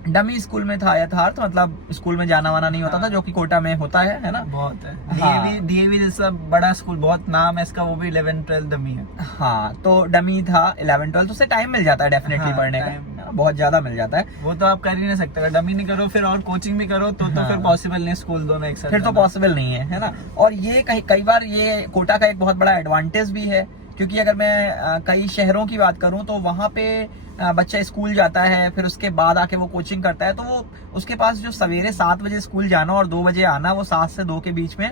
डमी स्कूल में था यथार्थ, मतलब स्कूल में जाना वाना नहीं होता था, जो कि कोटा में होता है ना। बहुत है। डीएवी जैसा बड़ा स्कूल, बहुत नाम है इसका, वो भी 11th-12th डमी है। हाँ, तो डमी था 11th-12th, उससे टाइम मिल जाता है डेफिनेटली पढ़ने का, बहुत ज्यादा मिल जाता है। वो तो आप कर ही नहीं सकते, अगर डमी नहीं करो फिर और कोचिंग भी करो तो फिर पॉसिबल नहीं, स्कूल दोनों एक साथ फिर तो पॉसिबल नहीं है ना। और ये कई बार ये कोटा का एक बहुत बड़ा एडवांटेज भी है, क्योंकि अगर मैं कई शहरों की बात करूं तो वहां पे बच्चा स्कूल जाता है, फिर उसके बाद आके वो कोचिंग करता है, तो वो उसके पास जो सवेरे 7 बजे स्कूल जाना और 2 बजे आना, वो 7 से 2 के बीच में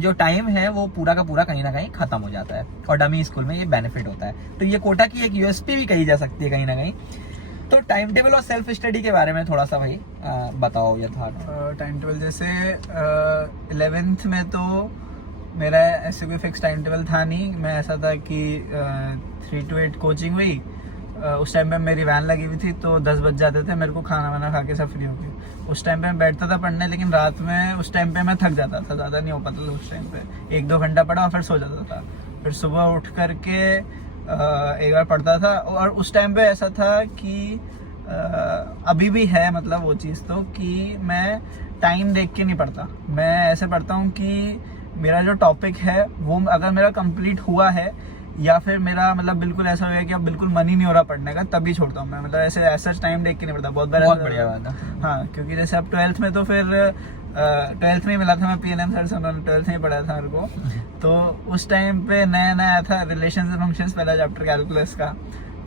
जो टाइम है वो पूरा का पूरा कहीं ना कहीं खत्म हो जाता है, और डमी स्कूल में ये बेनिफिट होता है। तो ये कोटा की एक यूएसपी भी कही जा सकती है कहीं ना कहीं। तो टाइम टेबल और सेल्फ स्टडी के बारे में थोड़ा सा भाई बताओ यथार्थ। टाइम टेबल जैसे 11th में तो मेरा ऐसे कोई फिक्स टाइम टेबल था नहीं। मैं ऐसा था कि 3 to 8 कोचिंग हुई, उस टाइम पे मेरी वैन लगी हुई थी, तो 10 बज जाते थे मेरे को खाना वाना खा के सब फ्री हो गए। उस टाइम पे मैं बैठता था पढ़ने, लेकिन रात में उस टाइम पे मैं थक जाता था, ज़्यादा नहीं हो पाता था उस टाइम पे। 1-2 घंटा पढ़ा और फिर सो जाता था, फिर सुबह उठ करके एक बार पढ़ता था। और उस टाइम पे ऐसा था कि अभी भी है मतलब वो चीज़, तो कि मैं टाइम देख के नहीं पढ़ता, मैं ऐसे पढ़ता हूँ कि मेरा जो टॉपिक है वो अगर मेरा कंप्लीट हुआ है, या फिर मेरा मतलब बिल्कुल ऐसा हो गया कि अब बिल्कुल मन ही नहीं हो रहा पढ़ने का, तभी छोड़ता हूँ मैं। मतलब ऐसा टाइम देख के नहीं पढ़ता, बहुत बढ़िया बात है। हाँ, क्योंकि जैसे अब 12th में तो फिर 12th में ही मिला था, मैं PNM सर से, उन्होंने 12th में ही पढ़ा था मेरे को। तो उस टाइम पे नया नया आया था रिलेशंस एंड फंक्शंस, पहला चैप्टर कैलकुलस का,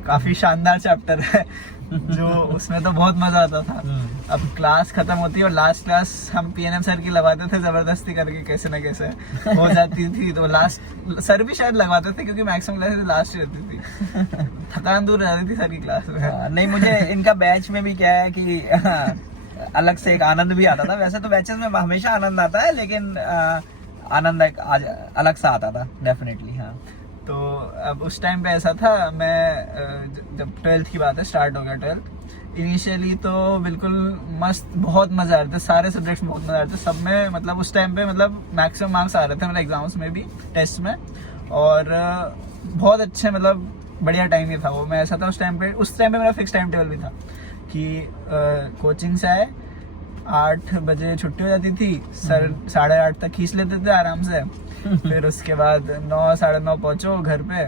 काफी शानदार चैप्टर है जो उसमें तो बहुत मजा आता था। अब क्लास खत्म होती है और लास्ट क्लास हम PNM सर की लगवाते थे जबरदस्ती करके, कैसे ना कैसे हो जाती थी, तो लास्ट सर भी शायद लगवाते थे क्योंकि मैक्सिमम क्लासेस लास्ट ही रहती थी, थकान दूर रहती थी सर की क्लास में। नहीं, मुझे इनका बैच में भी क्या है कि अलग से एक आनंद भी आता था। वैसे तो बैचेस में हमेशा आनंद आता है, लेकिन आनंद एक अलग सा आता था डेफिनेटली। हाँ, तो अब उस टाइम पे ऐसा था, मैं जब 12th की बात है, स्टार्ट हो गया 12th, इनिशियली तो बिल्कुल मस्त, बहुत मजा आ रहे थे, सारे सब्जेक्ट्स में बहुत मजा आ रहे थे, सब में मतलब उस टाइम पे मतलब मैक्सिमम मार्क्स आ रहे थे मेरे एग्जाम्स में भी, टेस्ट में, और बहुत अच्छे मतलब बढ़िया टाइम ही था वो। मैं ऐसा था उस टाइम पे मेरा फिक्स टाइम टेबल भी था कि कोचिंग से आए, 8 बजे छुट्टी हो जाती थी, सर 8:30 तक खींच लेते थे आराम से, फिर उसके बाद 9, 9:30 पहुंचो घर पे,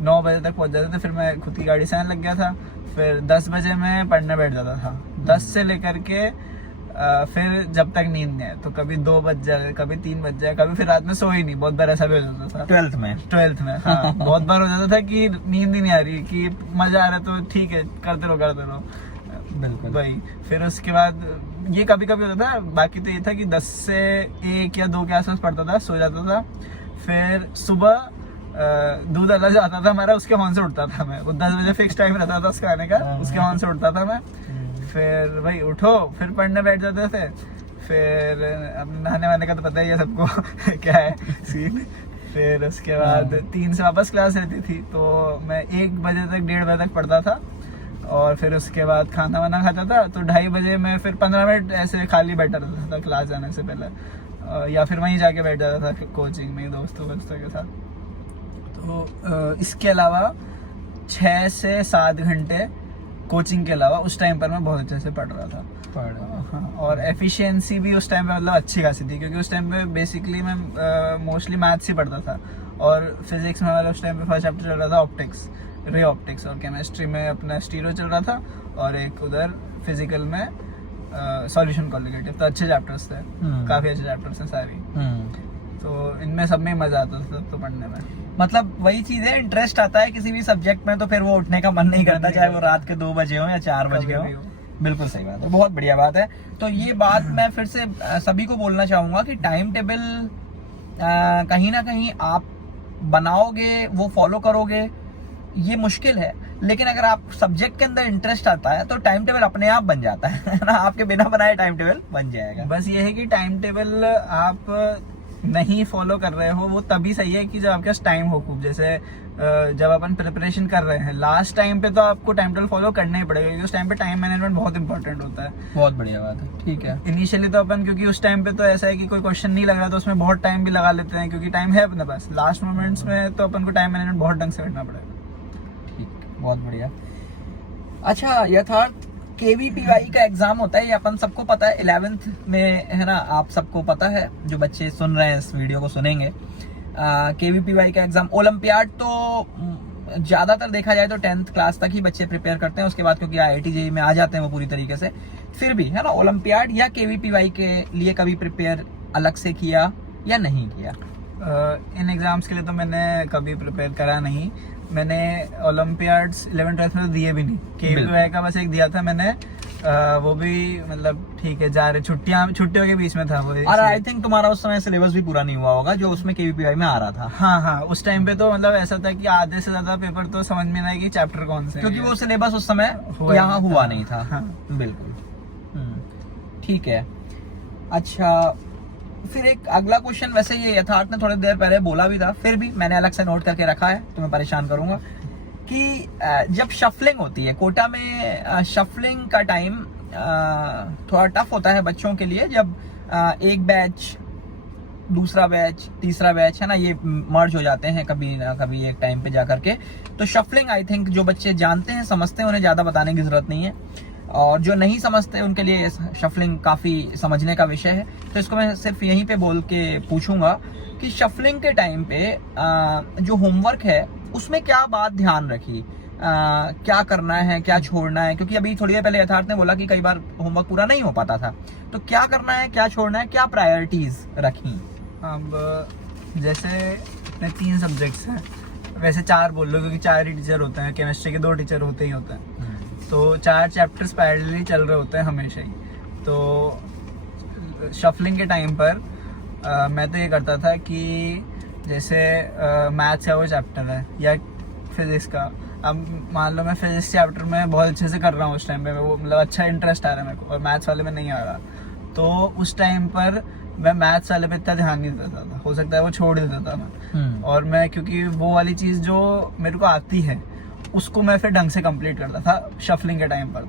9 बजे तक पहुंच जाते थे, फिर मैं खुद की गाड़ी से आने लग गया था, फिर 10 बजे मैं पढ़ने बैठ जाता था, 10 से लेकर के फिर जब तक नींद नहीं आए, तो कभी 2 बज जाए, कभी 3 बज जाए, कभी फिर रात में सो ही नहीं, बहुत बार ऐसा भी हो जाता था 12th में। हाँ, बहुत बार हो जाता था कि नींद ही नहीं आ रही, कि मजा आ रहा है तो ठीक है करते रहो बिल्कुल भाई। फिर उसके बाद ये कभी कभी होता था, बाकी तो ये था कि 10 से 1 या 2 के आसपास पढ़ता था, सो जाता था, फिर सुबह दूध अलग आता था हमारा, उसके हॉर्न से उठता था मैं, वो 10 बजे फिक्स टाइम रहता था उसका आने का, उसके हॉर्न से उठता था मैं, फिर भाई उठो, फिर पढ़ने बैठ जाते थे। फिर अब नहाने वाने का तो पता ही है सबको क्या है सीन। फिर उसके बाद 3 से वापस क्लास रहती थी, तो मैं 1 बजे तक 1:30 बजे तक पढ़ता था, और फिर उसके बाद खाना वाना खाता था, तो 2:30 बजे मैं फिर 15 मिनट ऐसे खाली बैठा रहता था क्लास जाने से पहले, या फिर वहीं जाके बैठ जाता था कोचिंग में दोस्तों के साथ। तो इसके अलावा 6 से 7 घंटे कोचिंग के अलावा उस टाइम पर मैं बहुत अच्छे से पढ़ रहा था। एक्सपर्ट। हाँ, और एफिशिएंसी भी उस टाइम पे मतलब अच्छी खासी थी, क्योंकि उस टाइम पे बेसिकली मैं मोस्टली मैथ्स ही पढ़ता था, और फिजिक्स में वाला उस टाइम पे फर्स्ट चैप्टर चल रहा था ऑप्टिक्स, रे ऑप्टिक्स, और केमिस्ट्री में अपना स्टीरियो चल रहा था, और एक उधर फिजिकल में सॉल्यूशन कॉलिगेटिव। तो अच्छे चैप्टर्स थे, काफ़ी अच्छे चैप्टर्स हैं सारी। तो इनमें सब में मज़ा आता था तो पढ़ने में। मतलब वही चीज है, इंटरेस्ट आता है किसी भी सब्जेक्ट में तो फिर वो उठने का मन नहीं करता, चाहे वो रात के 2 बजे हो या 4 बज गए हो। बिल्कुल सही बात है, बहुत बढ़िया बात है। तो ये बात मैं फिर से सभी को बोलना चाहूंगा कि टाइम टेबल कहीं ना कहीं आप बनाओगे, वो फॉलो करोगे, ये मुश्किल है, लेकिन अगर आप सब्जेक्ट के अंदर इंटरेस्ट आता है तो टाइम टेबल अपने आप बन जाता है ना, आपके बिना बनाए टाइम टेबल बन जाएगा। बस ये है कि टाइम टेबल आप नहीं फॉलो कर रहे हो वो तभी सही है कि जब आपके पास टाइम हो खूब। जैसे जब अपन प्रिपरेशन कर रहे हैं लास्ट टाइम पे, तो आपको टाइम टेबल फॉलो करना ही पड़ेगा, क्योंकि उस टाइम पे टाइम मैनेजमेंट बहुत इंपॉर्टेंट होता है। बहुत बढ़िया बात है, ठीक है। इनिशियली तो अपन, क्योंकि उस टाइम पे तो ऐसा है कि कोई क्वेश्चन नहीं लग रहा तो उसमें बहुत टाइम भी लगा लेते हैं, क्योंकि टाइम है अपने पास। लास्ट मोमेंट्स में तो अपन को टाइम मैनेजमेंट बहुत ढंग से करना पड़ेगा। ठीक, बहुत बढ़िया। अच्छा यथार्थ, केवीपीवाई का एग्जाम होता है, ये अपन सबको पता है, 11th में है ना, आप सबको पता है, जो बच्चे सुन रहे हैं इस वीडियो को सुनेंगे। केवीपीवाई का एग्जाम, ओलंपियाड तो ज्यादातर देखा जाए तो 10th क्लास तक ही बच्चे प्रिपेयर करते हैं, उसके बाद क्योंकि IIT JEE में आ जाते हैं वो पूरी तरीके से। फिर भी है ना, ओलंपियाड या केवीपीवाई के लिए कभी प्रिपेयर अलग से किया या नहीं किया? इन एग्जाम्स के लिए तो मैंने कभी प्रिपेयर करा नहीं। मैंने ओलंपियाड्स 11th-12th में तो दिए भी नहीं। केवीपीवाई का बस एक दिया था मैंने, वो भी मतलब ठीक है, जा रहे छुट्टियों के बीच में था वो। और आई थिंक तुम्हारा उस समय सिलेबस भी पूरा नहीं हुआ होगा जो उसमें केवीपीवाई में आ रहा था। हाँ, उस टाइम पे तो मतलब ऐसा था कि आधे से ज्यादा पेपर तो समझ में नहीं कि चैप्टर कौन से, क्योंकि वो सिलेबस उस समय यहाँ हुआ नहीं था। हाँ। बिल्कुल, ठीक है। अच्छा, फिर एक अगला क्वेश्चन, वैसे ये यथार्थ ने थोड़ी देर पहले बोला भी था, फिर भी मैंने अलग से नोट करके रखा है, तो मैं परेशान करूंगा कि जब शफलिंग होती है कोटा में, शफलिंग का टाइम थोड़ा टफ होता है बच्चों के लिए, जब एक बैच, दूसरा बैच, तीसरा बैच है ना, ये मर्ज हो जाते हैं कभी ना कभी एक टाइम पे जा करके। तो शफलिंग आई थिंक जो बच्चे जानते हैं, समझते हैं, उन्हें ज़्यादा बताने की ज़रूरत नहीं है, और जो नहीं समझते उनके लिए शफलिंग काफ़ी समझने का विषय है। तो इसको मैं सिर्फ यहीं पे बोल के पूछूंगा कि शफलिंग के टाइम पे जो होमवर्क है उसमें क्या बात ध्यान रखी, क्या करना है, क्या छोड़ना है, क्योंकि अभी थोड़ी देर पहले यथार्थ ने बोला कि कई बार होमवर्क पूरा नहीं हो पाता था, तो क्या करना है, क्या छोड़ना है, क्या प्रायोरिटीज रखी? अब जैसे इतने 3 सब्जेक्ट्स हैं, वैसे 4 बोल लो क्योंकि 4 ही टीचर होते हैं, केमिस्ट्री के 2 टीचर होते ही होते हैं, तो 4 चैप्टर्स पैरेलली चल रहे होते हैं हमेशा ही। तो शफलिंग के टाइम पर मैं तो ये करता था कि जैसे मैथ्स का वो चैप्टर है या फिजिक्स का, अब मान लो मैं फिजिक्स चैप्टर में बहुत अच्छे से कर रहा हूँ उस टाइम पे, वो मतलब अच्छा इंटरेस्ट आ रहा है मेरे को, और मैथ्स वाले में नहीं आ रहा, तो उस टाइम पर मैं मैथ्स वाले पे इतना ध्यान नहीं देता था, हो सकता है वो छोड़ देता था मैं। और मैं, क्योंकि वो वाली चीज़ जो मेरे को आती है उसको मैं फिर ढंग से कंप्लीट करता था शफलिंग के टाइम पर।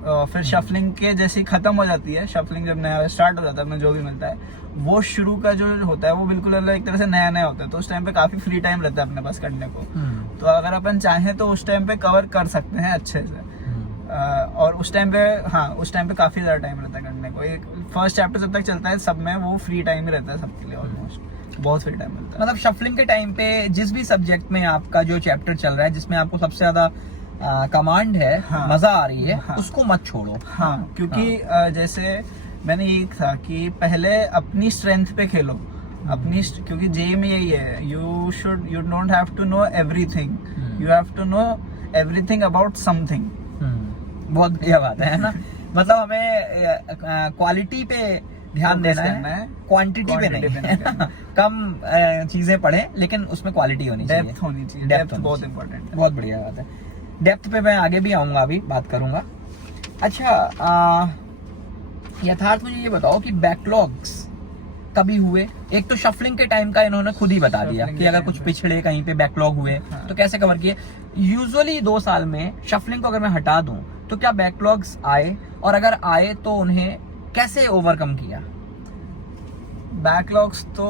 तो फिर शफलिंग के जैसे खत्म हो जाती है, शफलिंग जब नया स्टार्ट हो जाता है, जो भी मिलता है वो शुरू का जो होता है वो बिल्कुल अलग एक तरह से नया नया होता है, तो उस टाइम पे काफ़ी फ्री टाइम रहता है अपने पास करने को। तो अगर अपन चाहें तो उस टाइम पे कवर कर सकते हैं अच्छे से। और उस टाइम पे, हाँ, उस टाइम पे काफ़ी ज़्यादा टाइम रहता है करने को। एक फर्स्ट चैप्टर जब तक चलता है सब में वो फ्री टाइम ही रहता है सबके लिए, ऑलमोस्ट बहुत फ्री टाइम मिलता है। मतलब शफलिंग के टाइम पे जिस भी सब्जेक्ट में आपका जो चैप्टर चल रहा है, जिसमें आपको सबसे ज्यादा कमांड है, हाँ, मजा आ रही है, हाँ, उसको मत छोड़ो। हाँ, क्योंकि जैसे मैंने ये था कि पहले अपनी स्ट्रेंथ पे खेलो, अपनी, क्योंकि जेईई में यही है, you don't have to know everything, you have to know everything about something. बहुत बढ़िया बात है ना, मतलब हमें क्वालिटी पे ध्यान देना है, क्वांटिटी पे नहीं। कम चीजें पढ़ें लेकिन उसमें क्वालिटी होनी चाहिए, डेप्थ होनी चाहिए, डेप्थ बहुत इंपॉर्टेंट है। बहुत बढ़िया बात है, डेप्थ पे मैं आगे भी आऊंगा, अभी बात करूंगा। अच्छा यथार्थ, मुझे ये बताओ कि बैकलॉग्स कभी हुए? एक तो शफलिंग के टाइम का इन्होंने खुद ही बता दिया कि अगर कुछ पिछड़े कहीं पे बैकलॉग हुए, हाँ, तो कैसे कवर किए। यूजुअली 2 साल में शफलिंग को अगर मैं हटा दूं तो क्या बैकलॉग्स आए, और अगर आए तो उन्हें कैसे ओवरकम किया? बैकलॉग्स तो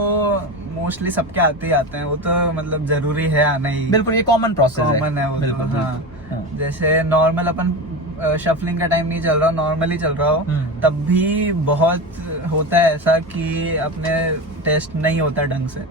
मोस्टली सबके आते ही आते हैं, वो तो मतलब जरूरी है आना ही। बिल्कुल, ये कॉमन प्रोसेस है, कॉमन है वो, बिल्कुल, हाँ। जैसे नॉर्मल अपन शफलिंग का टाइम नहीं चल रहा, नॉर्मली चल रहा हो, तब भी बहुत होता है ऐसा कि अपने टेस्ट नहीं होता ढंग से।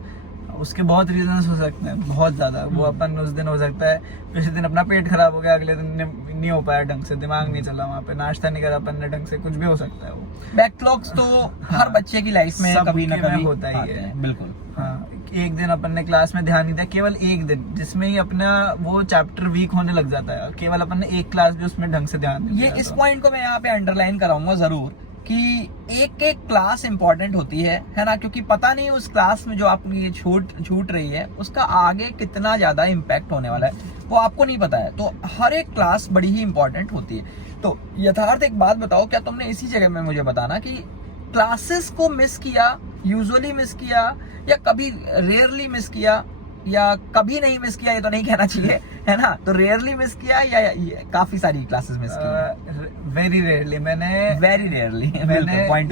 उसके बहुत रीजंस हो सकते हैं, बहुत ज्यादा। वो अपन उस दिन हो सकता है पिछले दिन अपना पेट खराब हो गया, अगले दिन नहीं हो पाया ढंग से, दिमाग नहीं चला वहाँ पे, नाश्ता नहीं करा अपन ने ढंग से, कुछ भी हो सकता है। वो बैकलॉग्स तो हर बच्चे की लाइफ में कभी ना कभी होता ही है। बिल्कुल। हाँ, एक दिन अपन ने क्लास में ध्यान नहीं दिया, केवल एक दिन, जिसमें ही अपना वो चैप्टर वीक होने लग जाता है, केवल अपन ने एक क्लास भी उसमें ढंग से ध्यान नहीं दिया। ये इस पॉइंट को मैं यहाँ पे अंडरलाइन कराऊंगा जरूर कि एक एक क्लास इंपॉर्टेंट होती है ना, क्योंकि पता नहीं उस क्लास में जो आपकी ये छूट रही है उसका आगे कितना ज्यादा इम्पैक्ट होने वाला है, वो आपको नहीं पता है। तो हर एक क्लास बड़ी ही इंपॉर्टेंट होती है। तो यथार्थ एक बात बताओ, क्या तुमने इसी जगह में मुझे बताना कि क्लासेस को मिस किया, यूजुअली मिस किया, या कभी रेयरली मिस किया, या कभी नहीं मिस किया, ये तो नहीं कहना चाहिए, है ना? तो रेयरली मिस किया या काफी सारी क्लासेस मिस की? Very rarely. मैंने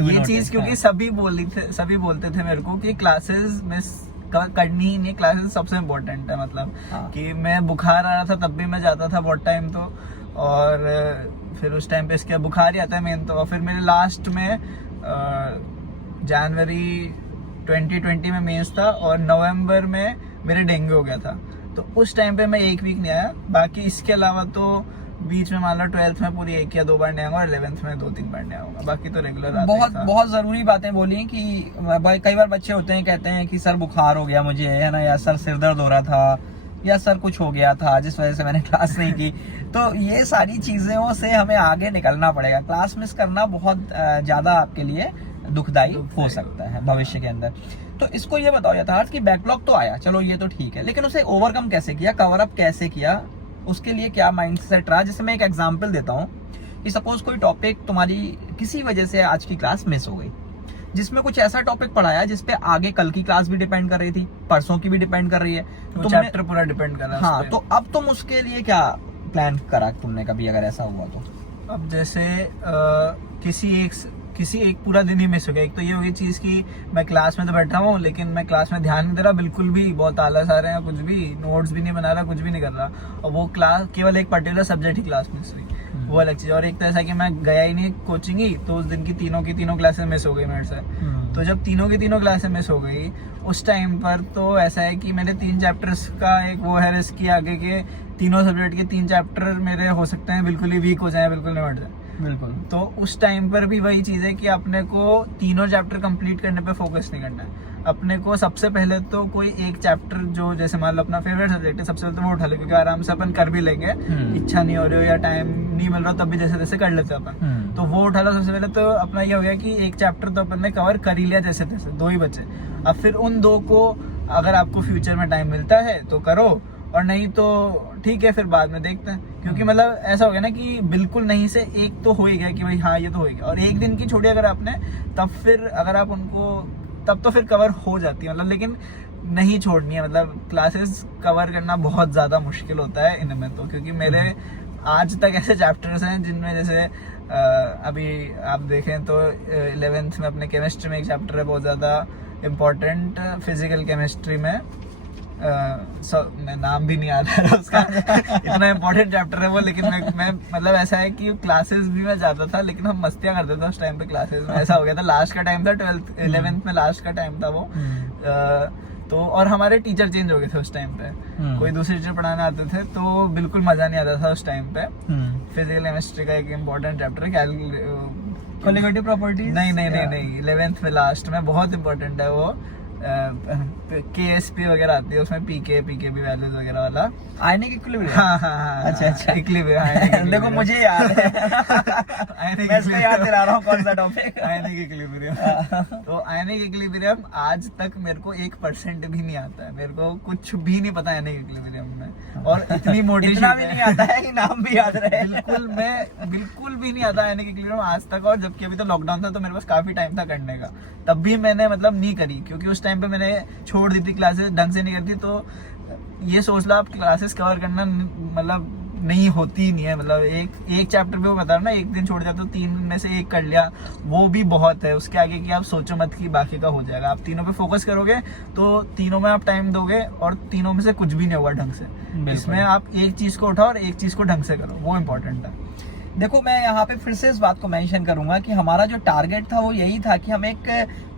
ये चीज क्योंकि सभी बोलते थे मेरे को कि क्लासेस मिस करनी ही नहीं, क्लासेस सबसे इम्पोर्टेंट है। मतलब कि मैं बुखार आ रहा था तब भी मैं जाता था बहुत टाइम, तो और फिर उस टाइम पे इसके बुखार ही आता है मेन तो। और फिर मेरे लास्ट में जनवरी 2020 में मेंस था और नवंबर में मेरे डेंगू हो गया था, तो उस टाइम पे मैं एक वीक नहीं आया। बाकी इसके अलावा तो बीच में मान लो 12th में पूरी 1 या 2 बार नहीं आऊंगा, और 11th में 2-3 बार नहीं आऊंगा, बाकी तो रेगुलर बहुत जरूरी बातें बोली कि कई बार बच्चे होते हैं कहते हैं कि सर बुखार हो गया मुझे, है ना, या सर सिर दर्द हो रहा था, या सर कुछ हो गया था जिस वजह से मैंने क्लास नहीं की। तो ये सारी चीजों से हमें आगे निकलना पड़ेगा। क्लास मिस करना बहुत ज्यादा आपके लिए दुखदाई हो सकता है भविष्य के अंदर। तो इसको ये बताओ यथार्थ कि बैकलॉग तो आया, चलो ये तो ठीक है, लेकिन उसे ओवरकम कैसे किया, कवर अप कैसे किया, उसके लिए क्या माइंडसेट रहा? जैसे मैं एक एग्जांपल देता हूँ कि सपोज कोई टॉपिक तुम्हारी किसी वजह से आज की क्लास मिस हो गई, जिसमें कुछ ऐसा टॉपिक पढ़ाया जिसपे आगे कल की क्लास भी डिपेंड कर रही थी, परसों की भी डिपेंड कर रही है, तो चैप्टर पूरा डिपेंड कर रहा है। हाँ, तो अब तुम उसके लिए क्या प्लान करा तुमने कभी, अगर ऐसा हुआ तो? अब जैसे किसी एक पूरा दिन ही मिस हो गया। एक तो ये होगी चीज कि मैं क्लास में तो बैठा हूँ, लेकिन मैं क्लास में ध्यान नहीं दे रहा बिल्कुल भी, बहुत आलस आ रहे हैं, कुछ भी नोट्स भी नहीं बना रहा, कुछ भी नहीं कर रहा, और वो क्लास केवल एक पर्टिकुलर सब्जेक्ट ही क्लास मिस हुई, वो अलग चीज। और एक तो ऐसा कि मैं गया ही नहीं कोचिंग ही, तो उस दिन की तीनों क्लासेस मिस हो गई मेरे से। तो जब तीनों की तीनों क्लासेस मिस हो गई उस टाइम पर, तो ऐसा है कि मैंने 3 चैप्टर्स का एक वो है रिस्क की, आगे के तीनों सब्जेक्ट के 3 चैप्टर मेरे हो सकते हैं बिल्कुल ही वीक हो जाए, बिल्कुल नहीं बढ़ जाए। बिल्कुल। तो उस टाइम पर भी वही चीज है कि अपने को तीनों चैप्टर कंप्लीट करने पे फोकस नहीं करना है। अपने को सबसे पहले तो कोई एक चैप्टर जो जैसे मान लो अपना फेवरेट सब्जेक्ट है, सबसे पहले तो वो उठा लो, क्योंकि आराम से अपन कर भी लेंगे, इच्छा नहीं हो रही हो या टाइम नहीं मिल रहा तब भी जैसे जैसे कर लेते हैं अपन, तो वो उठा लो सबसे पहले। तो अपना ये हो गया कि एक चैप्टर तो अपन ने कवर कर ही लिया जैसे तैसे, 2 ही बचे। अब फिर उन 2 को अगर आपको फ्यूचर में टाइम मिलता है तो करो, और नहीं तो ठीक है, फिर बाद में देखते हैं। क्योंकि मतलब ऐसा हो गया ना कि बिल्कुल नहीं से एक तो हो ही गया कि भाई हाँ ये तो हो गया, और एक दिन की छोड़ी अगर आपने, तब फिर अगर आप उनको, तब तो फिर कवर हो जाती है मतलब, लेकिन नहीं छोड़नी है। मतलब क्लासेस कवर करना बहुत ज़्यादा मुश्किल होता है इनमें तो, क्योंकि मेरे आज तक ऐसे चैप्टर्स हैं जिनमें जैसे अभी आप देखें तो 11th में अपने केमिस्ट्री में एक चैप्टर है बहुत ज़्यादा इम्पोर्टेंट, फिजिकल केमिस्ट्री में, मैं नाम भी नहीं याद आ रहा उसका इतना इम्पोर्टेंट चैप्टर है वो। लेकिन मैं मतलब ऐसा है कि क्लासेस भी मैं जाता था, लेकिन हम मस्तियाँ करते थे उस टाइम पे क्लासेस में। ऐसा हो गया था, लास्ट का टाइम था 11th में, लास्ट का टाइम था वो। तो और हमारे टीचर चेंज हो गए थे उस टाइम पे, कोई दूसरे टीचर पढ़ाने आते थे, तो बिल्कुल मजा नहीं आता था उस टाइम पे। फिजिकल केमिस्ट्री का एक इम्पोर्टेंट चैप्टर है कोलिगेटिव प्रॉपर्टीज, नहीं 11th में लास्ट में बहुत इम्पोर्टेंट है वो। KSP वगैरह आती है उसमें, PKB वैल्यूज वगैरह वाला, आयनिक इक्विलिब्रियम। हाँ अच्छा इक्विलिब्रियम। देखो मुझे याद है मैं इसको याद दिला रहा हूँ कौन सा टॉपिक, आयनिक इक्विलिब्रियम। तो आयनिक इक्विलिब्रियम आज तक मेरे को 1% भी नहीं आता है, मेरे को कुछ भी नहीं पता आयनिक इक्विलिब्रियम में, और इतनी मोटी इतना भी नहीं आता है कि नाम भी याद रहे। बिल्कुल भी नहीं आता आयनिक इक्विलिब्रियम आज तक। और जबकि अभी तो लॉकडाउन था तो मेरे पास काफी टाइम था करने का, तब भी मैंने मतलब नहीं करी, क्योंकि उस टाइम पे मैंने छोड़ दी थी, क्लासेस ढंग से नहीं करती। तो ये सोच लो आप, क्लासेस कवर करना मतलब नहीं होती ही नहीं है। मतलब एक चैप्टर में वो बता रहा ना, एक दिन छोड़ जाते तो 3 में से 1 कर लिया, वो भी बहुत है। उसके आगे की आप सोचो मत कि बाकी का हो जाएगा। आप तीनों पे फोकस करोगे तो तीनों में आप टाइम दोगे, और तीनों में से कुछ भी नहीं होगा ढंग से। इसमें आप एक चीज को उठाओ और एक चीज को ढंग से करो, वो इम्पोर्टेंट है। देखो मैं यहाँ पे फिर से इस बात को मेंशन करूंगा कि हमारा जो टारगेट था वो यही था कि हम एक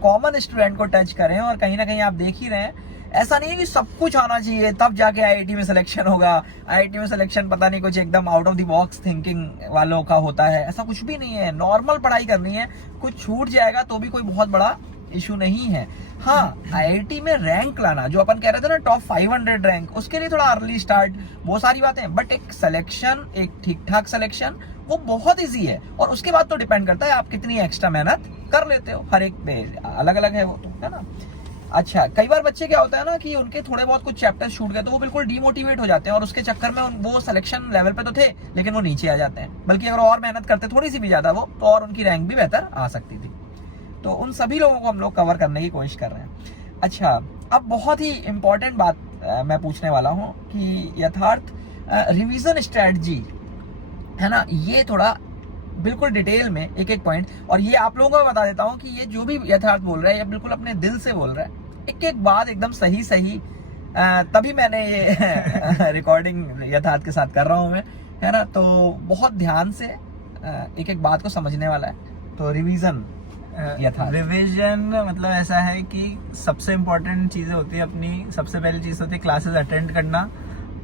कॉमन स्टूडेंट को टच करें, और कहीं ना कहीं आप देख ही रहे हैं ऐसा नहीं है कि सब कुछ आना चाहिए तब जाके आईआईटी में सिलेक्शन होगा। आईआईटी में सिलेक्शन पता नहीं कुछ एकदम out of the box thinking वालों का होता है, ऐसा कुछ भी नहीं है। नॉर्मल पढ़ाई करनी है, कुछ छूट जाएगा तो भी कोई बहुत बड़ा इशू नहीं है। हाँ, आईआईटी में रैंक लाना, जो अपन कह रहे थे ना टॉप 500 रैंक, उसके लिए थोड़ा अर्ली स्टार्ट, वो सारी बातें, बट एक सिलेक्शन, एक ठीक ठाक सिलेक्शन वो बहुत इजी है। और उसके बाद तो डिपेंड करता है आप कितनी एक्स्ट्रा मेहनत कर लेते हो, हर एक पे अलग अलग है वो तो, है ना। अच्छा, कई बार बच्चे क्या होता है ना कि उनके थोड़े बहुत कुछ चैप्टर छूट गए तो वो बिल्कुल डिमोटिवेट हो जाते हैं, और उसके चक्कर में वो सिलेक्शन लेवल पे तो थे लेकिन वो नीचे आ जाते हैं। बल्कि अगर और मेहनत करते थोड़ी सी भी ज्यादा वो, तो और उनकी रैंक भी बेहतर आ सकती थी। तो उन सभी लोगों को हम लोग कवर करने की कोशिश कर रहे हैं। अच्छा, अब बहुत ही इंपॉर्टेंट बात मैं पूछने वाला हूँ कि यथार्थ रिवीजन स्ट्रेटजी है ना, ये थोड़ा बिल्कुल डिटेल में एक एक पॉइंट, और ये आप लोगों को बता देता हूँ कि ये जो भी यथार्थ बोल रहा है ये बिल्कुल अपने दिल से बोल रहा है, एक एक बात एकदम सही सही। तभी मैंने ये रिकॉर्डिंग यथार्थ के साथ कर रहा हूँ मैं, है ना। तो बहुत ध्यान से एक एक बात को समझने वाला है। तो रिवीजन रिवीजन मतलब ऐसा है कि सबसे इम्पोर्टेंट चीज़ें होती है अपनी, सबसे पहली चीज़ होती है क्लासेस अटेंड करना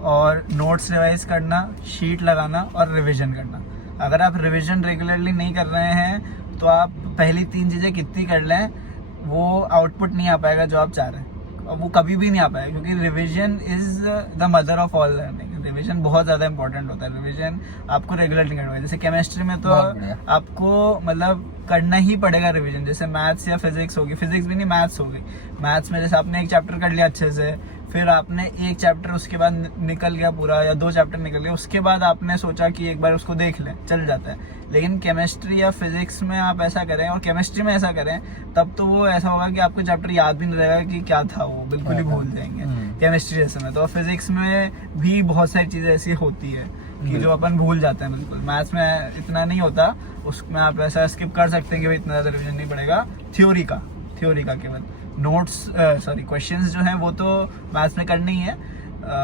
और नोट्स रिवाइज करना, शीट लगाना और रिवीजन करना। अगर आप रिवीजन रेगुलरली नहीं कर रहे हैं तो आप पहली 3 चीज़ें कितनी कर लें वो आउटपुट नहीं आ पाएगा जो आप चाह रहे हैं, और वो कभी भी नहीं आ पाएगा, क्योंकि revision is the mother of all learning. Revision बहुत ज़्यादा इंपॉर्टेंट होता है, रिवीजन आपको रेगुलरली करना है। जैसे केमिस्ट्री में तो आपको मतलब करना ही पड़ेगा रिवीजन। जैसे मैथ्स या फिजिक्स होगी, फिजिक्स भी नहीं मैथ्स होगी, मैथ्स में जैसे आपने एक चैप्टर कर लिया अच्छे से, फिर आपने एक चैप्टर उसके बाद निकल गया पूरा, या 2 चैप्टर निकल गए, उसके बाद आपने सोचा कि एक बार उसको देख लें, चल जाता है। लेकिन केमिस्ट्री या फिजिक्स में आप ऐसा करें, और केमिस्ट्री में ऐसा करें, तब तो वो ऐसा होगा कि आपको चैप्टर याद भी नहीं रहेगा कि क्या था, वो बिल्कुल ही भूल जाएंगे केमिस्ट्री जैसे में। तो फिजिक्स में भी बहुत सारी चीज़ें ऐसी होती है कि जो अपन भूल जाते हैं बिल्कुल। मैथ्स में इतना नहीं होता, उसमें आप ऐसा स्किप कर सकते हैं कि भाई इतना ज़्यादा रिविजन नहीं पड़ेगा। थ्योरी का केवल नोट्स क्वेश्चंस जो हैं वो तो मैथ्स में करनी ही है,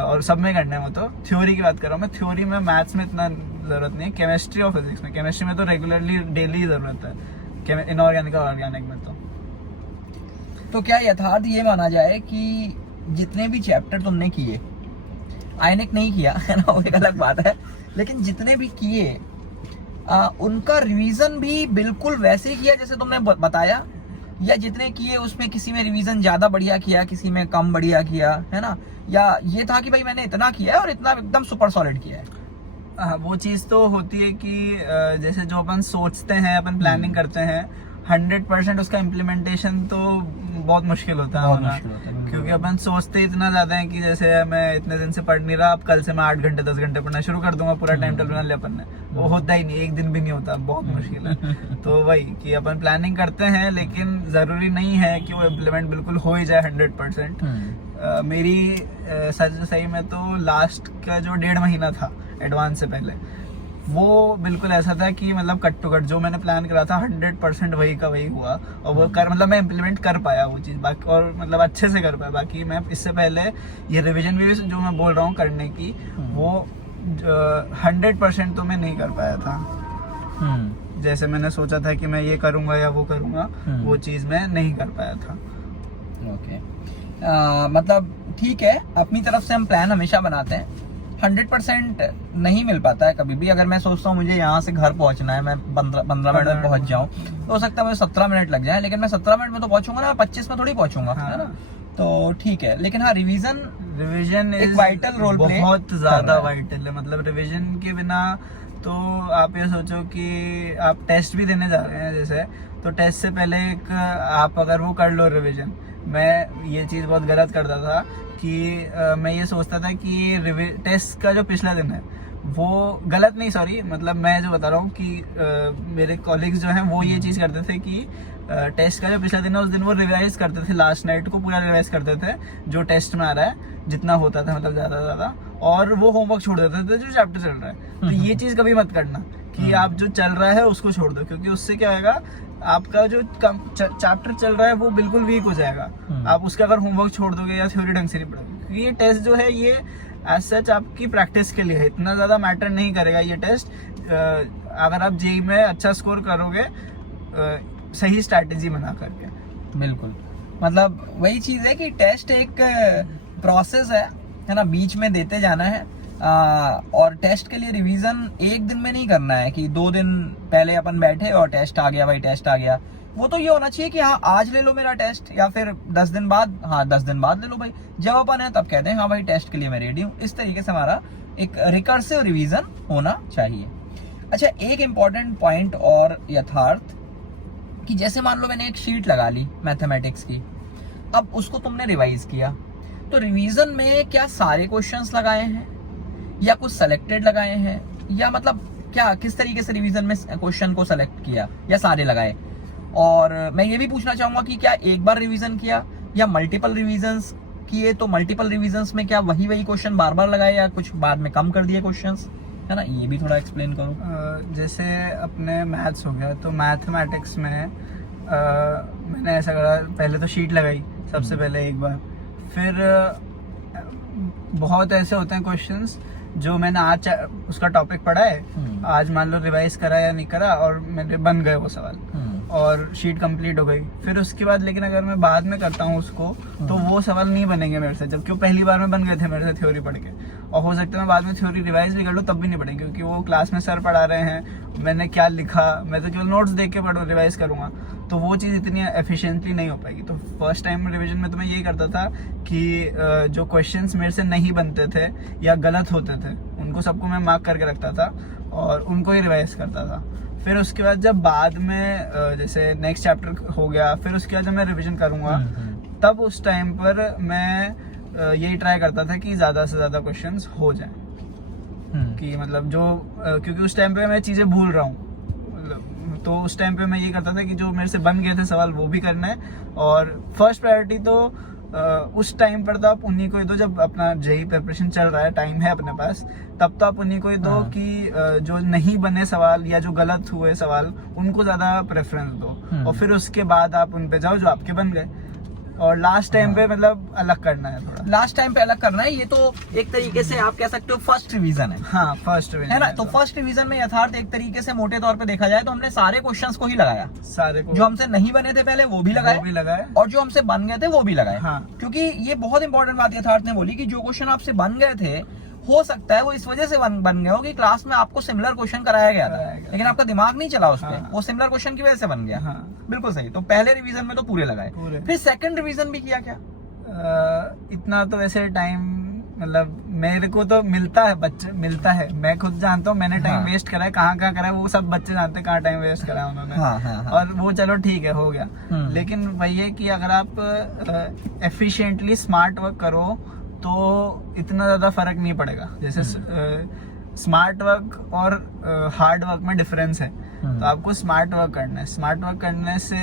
और सब में करना है। वो तो थ्योरी की बात कर रहा हूँ मैं, थ्योरी में मैथ्स में इतना ज़रूरत नहीं है। केमिस्ट्री और फिजिक्स में, केमिस्ट्री में तो रेगुलरली डेली ज़रूरत है, इनऑर्गेनिक और ऑर्गेनिक में तो क्या यथार्थ ये माना जाए कि जितने भी चैप्टर तुमने किए, आयनिक नहीं किया है ना, वो एक अलग बात है, लेकिन जितने भी किए उनका रिवीजन भी बिल्कुल वैसे ही किया जैसे तुमने बताया, या जितने किए उसमें किसी में रिवीजन ज्यादा बढ़िया किया, किसी में कम बढ़िया किया, है ना, या ये था कि भाई मैंने इतना किया है और इतना एकदम सुपर सॉलिड किया है? वो चीज़ तो होती है कि जैसे जो अपन सोचते हैं, अपन प्लानिंग करते हैं, 100% उसका इम्प्लीमेंटेशन तो बहुत मुश्किल होता है, क्योंकि अपन सोचते इतना ज़्यादा है कि जैसे मैं इतने दिन से पढ़ नहीं रहा, अब कल से मैं 8 घंटे 10 घंटे पढ़ना शुरू कर दूंगा, पूरा टाइम टेबल बना लिया अपन ने। वो होता ही नहीं, एक दिन भी नहीं होता, बहुत मुश्किल है। तो वही कि अपन प्लानिंग करते हैं, लेकिन ज़रूरी नहीं है कि वो इम्प्लीमेंट बिल्कुल हो ही जाए 100%। मेरी सही में तो लास्ट का जो 1.5 महीना था एडवांस से पहले, वो बिल्कुल ऐसा था कि मतलब कट टू कट जो मैंने प्लान करा था 100% वही का वही हुआ, और वो मतलब मैं इम्प्लीमेंट कर पाया वो चीज़, बाकी और मतलब अच्छे से कर पाया। बाकी मैं इससे पहले ये रिवीजन भी जो मैं बोल रहा हूँ करने की, वो 100% तो मैं नहीं कर पाया था। जैसे मैंने सोचा था कि मैं ये करूँगा या वो करूँगा, वो चीज़ मैं नहीं कर पाया था। ओके, मतलब ठीक है, अपनी तरफ से हम प्लान हमेशा बनाते हैं, 100% नहीं मिल पाता है कभी भी। अगर मैं सोचता हूँ मुझे यहाँ से घर पहुँचना है, मैं 15 मिनट में पहुँच जाऊँ, तो हो सकता है मुझे 17 मिनट लग जाए, लेकिन मैं 17 मिनट में तो पहुँचूंगा ना, 25 में थोड़ी पहुँचूंगा, है ना। तो ठीक है, लेकिन हाँ, रिवीजन एक वाइटल रोल, बहुत ज्यादा वाइटल है। मतलब रिवीजन के बिना तो आप ये सोचो कि आप टेस्ट भी देने जा रहे हैं, जैसे तो टेस्ट से पहले एक आप अगर वो कर लो रिवीजन। मैं ये चीज़ बहुत गलत करता था कि मैं ये सोचता था कि टेस्ट का जो पिछला दिन है वो गलत नहीं, सॉरी, मतलब मैं जो बता रहा हूँ कि मेरे कॉलीग्स जो हैं वो ये चीज़ करते थे कि टेस्ट का जो पिछला दिन है उस दिन वो रिवाइज करते थे, लास्ट नाइट को पूरा रिवाइज करते थे जो टेस्ट में आ रहा है, जितना होता था मतलब ज़्यादा ज़्यादा, और वो होमवर्क छोड़ देते थे जो चैप्टर चल रहा है। तो ये चीज़ कभी मत करना कि आप जो चल रहा है उसको छोड़ दो, क्योंकि उससे क्या होगा, आपका जो चैप्टर चल रहा है वो बिल्कुल वीक हो जाएगा। आप उसका अगर होमवर्क छोड़ दोगे या थ्योरी ढंग से नहीं पढ़ोगे, क्योंकि ये टेस्ट जो है ये एज सच आपकी प्रैक्टिस के लिए है, इतना ज़्यादा मैटर नहीं करेगा ये टेस्ट। अगर आप जेई में अच्छा स्कोर करोगे सही स्ट्रैटेजी बना करके। बिल्कुल, मतलब वही चीज है कि टेस्ट एक प्रोसेस है ना, बीच में देते जाना है। और टेस्ट के लिए रिवीजन एक दिन में नहीं करना है कि 2 दिन पहले अपन बैठे और टेस्ट आ गया भाई, टेस्ट आ गया। वो तो ये होना चाहिए कि हाँ आज ले लो मेरा टेस्ट, या फिर 10 दिन बाद, हाँ 10 दिन बाद ले लो भाई। जब अपन है तब कहते हैं हाँ भाई टेस्ट के लिए मैं रेडी हूँ। इस तरीके से हमारा एक रिकर्सिव रिवीजन होना चाहिए। अच्छा, एक इम्पॉर्टेंट पॉइंट और यथार्थ कि जैसे मान लो मैंने एक शीट लगा ली मैथमेटिक्स की, अब उसको तुमने रिवाइज किया, तो रिवीजन में क्या सारे क्वेश्चंस लगाए हैं या कुछ सेलेक्टेड लगाए हैं, या मतलब क्या किस तरीके से रिवीजन में क्वेश्चन को सेलेक्ट किया या सारे लगाए? और मैं ये भी पूछना चाहूंगा कि क्या एक बार रिवीजन किया या मल्टीपल रिवीजन्स किए, तो मल्टीपल रिवीजन्स में क्या वही क्वेश्चन बार बार लगाए या कुछ बाद में कम कर दिए क्वेश्चंस, है ना? ये भी थोड़ा एक्सप्लेन करो। जैसे अपने मैथ्स हो गया, तो मैथमेटिक्स में मैंने ऐसा करा, पहले तो शीट लगाई सबसे पहले एक बार, फिर बहुत ऐसे होते हैं क्वेश्चंस जो मैंने आज उसका टॉपिक पढ़ा है, आज मान लो रिवाइज करा या नहीं करा और मेरे बन गए वो सवाल और शीट कंप्लीट हो गई। फिर उसके बाद लेकिन अगर मैं बाद में करता हूँ उसको, तो वो सवाल नहीं बनेंगे मेरे से, जबकि वो पहली बार में बन गए थे मेरे से थ्योरी पढ़ के। और हो सकता है मैं बाद में थ्योरी रिवाइज भी कर लूँ तब भी नहीं पढ़ेंगे, क्योंकि वो क्लास में सर पढ़ा रहे हैं, मैंने क्या लिखा, मैं तो केवल नोट्स देख के पढ़ूँ रिवाइज करूँगा, तो वो चीज़ इतनी एफिशिएंटली नहीं हो पाएगी। तो फर्स्ट टाइम रिवीजन में तो मैं यही करता था कि जो क्वेश्चंस मेरे से नहीं बनते थे या गलत होते थे उनको सबको मैं मार्क करके रखता था और उनको ही रिवाइज करता था। फिर उसके बाद जब बाद में जैसे नेक्स्ट चैप्टर हो गया, फिर उसके बाद जब मैं रिवीजन करूँगा तब उस टाइम पर मैं यही ट्राई करता था कि ज़्यादा से ज़्यादा क्वेश्चंस हो जाएं, कि मतलब जो क्योंकि उस टाइम पे मैं चीज़ें भूल रहा हूँ, तो उस टाइम पे मैं ये करता था कि जो मेरे से बन गए थे सवाल वो भी करना है। और फर्स्ट प्रायोरिटी तो उस टाइम पर तो आप उन्हीं को ही दो जब अपना जेई प्रिपरेशन चल रहा है, टाइम है अपने पास, तब तो आप उन्हीं को ही दो कि जो नहीं बने सवाल या जो गलत हुए सवाल उनको ज़्यादा प्रेफरेंस दो, और फिर उसके बाद आप उन पे जाओ जो आपके बन गए। और लास्ट टाइम पे मतलब अलग करना है, थोड़ा लास्ट टाइम पे अलग करना है। ये तो एक तरीके से आप कह सकते हो फर्स्ट रिवीजन है। हाँ, फर्स्ट रिवीजन है ना। तो फर्स्ट रिवीजन में यथार्थ एक तरीके से मोटे तौर पे देखा जाए तो हमने सारे क्वेश्चंस को ही लगाया, सारे को, जो हमसे नहीं बने थे पहले वो भी लगाए और जो हमसे बन गए थे वो भी लगाए। हाँ। क्योंकि ये बहुत इंपॉर्टेंट बात यथार्थ ने बोली कि जो क्वेश्चन आपसे बन गए थे हो सकता है वो इस वजह से बन गए हो कि क्लास में आपको सिमिलर क्वेश्चन कराया गया था, लेकिन आपका दिमाग नहीं चला उस पर, वो सिमिलर क्वेश्चन की वजह से बन गया। बिल्कुल सही। तो पहले रिवीजन में तो पूरे लगाए, फिर सेकंड रिवीजन भी किया क्या? इतना तो वैसे टाइम मतलब मेरे को तो मिलता है, मैं खुद जानता हूँ मैंने टाइम वेस्ट करा है, कहाँ करा है वो सब बच्चे जानते हैं कहाँ टाइम वेस्ट करा है उन्होंने। और वो चलो ठीक है, हो गया। लेकिन वही है कि अगर आप एफिशिएंटली स्मार्ट वर्क करो तो इतना ज्यादा फर्क नहीं पड़ेगा। जैसे स्मार्ट वर्क और हार्ड वर्क में डिफरेंस है, तो आपको स्मार्ट वर्क करना है। स्मार्ट वर्क करने से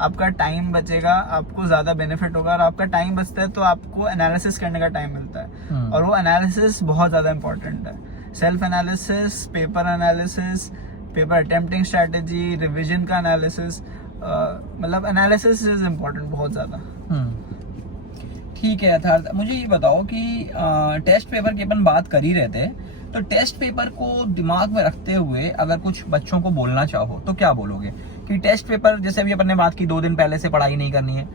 आपका टाइम बचेगा, आपको ज्यादा बेनिफिट होगा, और आपका टाइम बचता है तो आपको एनालिसिस करने का टाइम मिलता है, और वो एनालिसिस बहुत ज्यादा इंपॉर्टेंट है। Self analysis, paper analysis, paper attempting strategy, revision का एनालिसिस, मतलब एनालिसिस इज इम्पोर्टेंट बहुत ज्यादा। ठीक है यथार्थ, मुझे ये बताओ कि टेस्ट पेपर की अपन बात कर ही रहे थे, तो टेस्ट पेपर को दिमाग में रखते हुए अगर कुछ बच्चों को बोलना चाहो तो क्या बोलोगे? कि टेस्ट पेपर जैसे अभी अपन ने बात की 2 दिन पहले से पढ़ाई नहीं करनी है,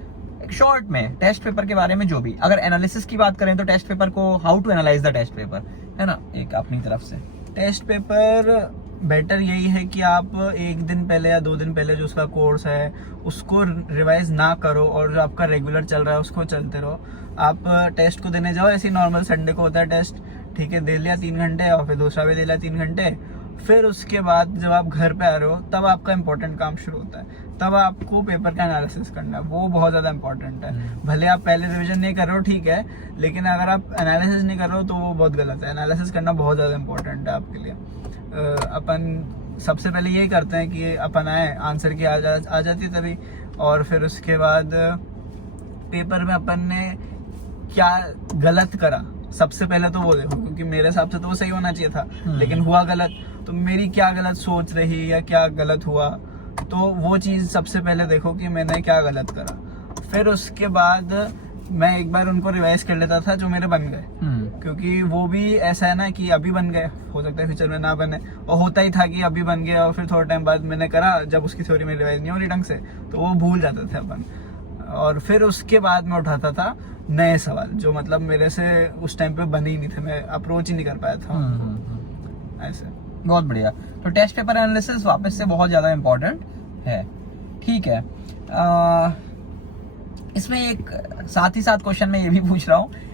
एक शॉर्ट में टेस्ट पेपर के बारे में जो भी, अगर एनालिसिस की बात करें तो टेस्ट पेपर को how to analyse the test paper, है ना, एक अपनी तरफ से। टेस्ट पेपर बेटर यही है कि आप 1 दिन पहले या 2 दिन पहले जो उसका कोर्स है उसको रिवाइज ना करो, और जो आपका रेगुलर चल रहा है उसको चलते रहो। आप टेस्ट को देने जाओ ऐसे नॉर्मल, संडे को होता है टेस्ट, ठीक है, दे लिया 3 घंटे, और फिर दूसरा भी दे लिया 3 घंटे। फिर उसके बाद जब आप घर पे आ रहे हो तब आपका इंपॉर्टेंट काम शुरू होता है, तब आपको पेपर का एनालिसिस करना है, वो बहुत ज़्यादा इंपॉर्टेंट है। भले आप पहले रिवीजन नहीं कर रहे हो ठीक है, लेकिन अगर आप एनालिसिस नहीं कर रहे हो तो वो बहुत गलत है। एनालिसिस करना बहुत ज़्यादा इंपॉर्टेंट है आपके लिए। अपन सबसे पहले यही करते हैं कि अपन आए, आंसर की आ जाती है तभी, और फिर उसके बाद पेपर में अपन ने क्या गलत करा सबसे पहले तो वो देखो, क्योंकि मेरे हिसाब से तो वो सही होना चाहिए था, लेकिन हुआ गलत, तो मेरी क्या गलत सोच रही या क्या गलत हुआ, तो वो चीज़ सबसे पहले देखो कि मैंने क्या गलत करा। फिर उसके बाद मैं एक बार उनको रिवाइज कर लेता था जो मेरे बन गए, क्योंकि वो भी ऐसा है ना कि अभी बन गए, हो सकता है फ्यूचर में ना बने, और होता ही था कि अभी बन गया और फिर थोड़ा टाइम बाद मैंने करा, जब उसकी थ्योरी में रिवाइज नहीं हो रही ढंग से तो वो भूल जाते थे अपन, और फिर उसके बाद मैं उठाता था नए सवाल जो मतलब मेरे से उस टाइम पे बने ही नहीं थे, मैं अप्रोच ही नहीं कर पाया था। ऐसे बहुत बढ़िया। तो टेस्ट पेपर एनालिसिस वापस से बहुत ज़्यादा इम्पोर्टेंट है। ठीक है, इसमें एक साथ ही साथ क्वेश्चन मैं ये भी पूछ रहा हूँ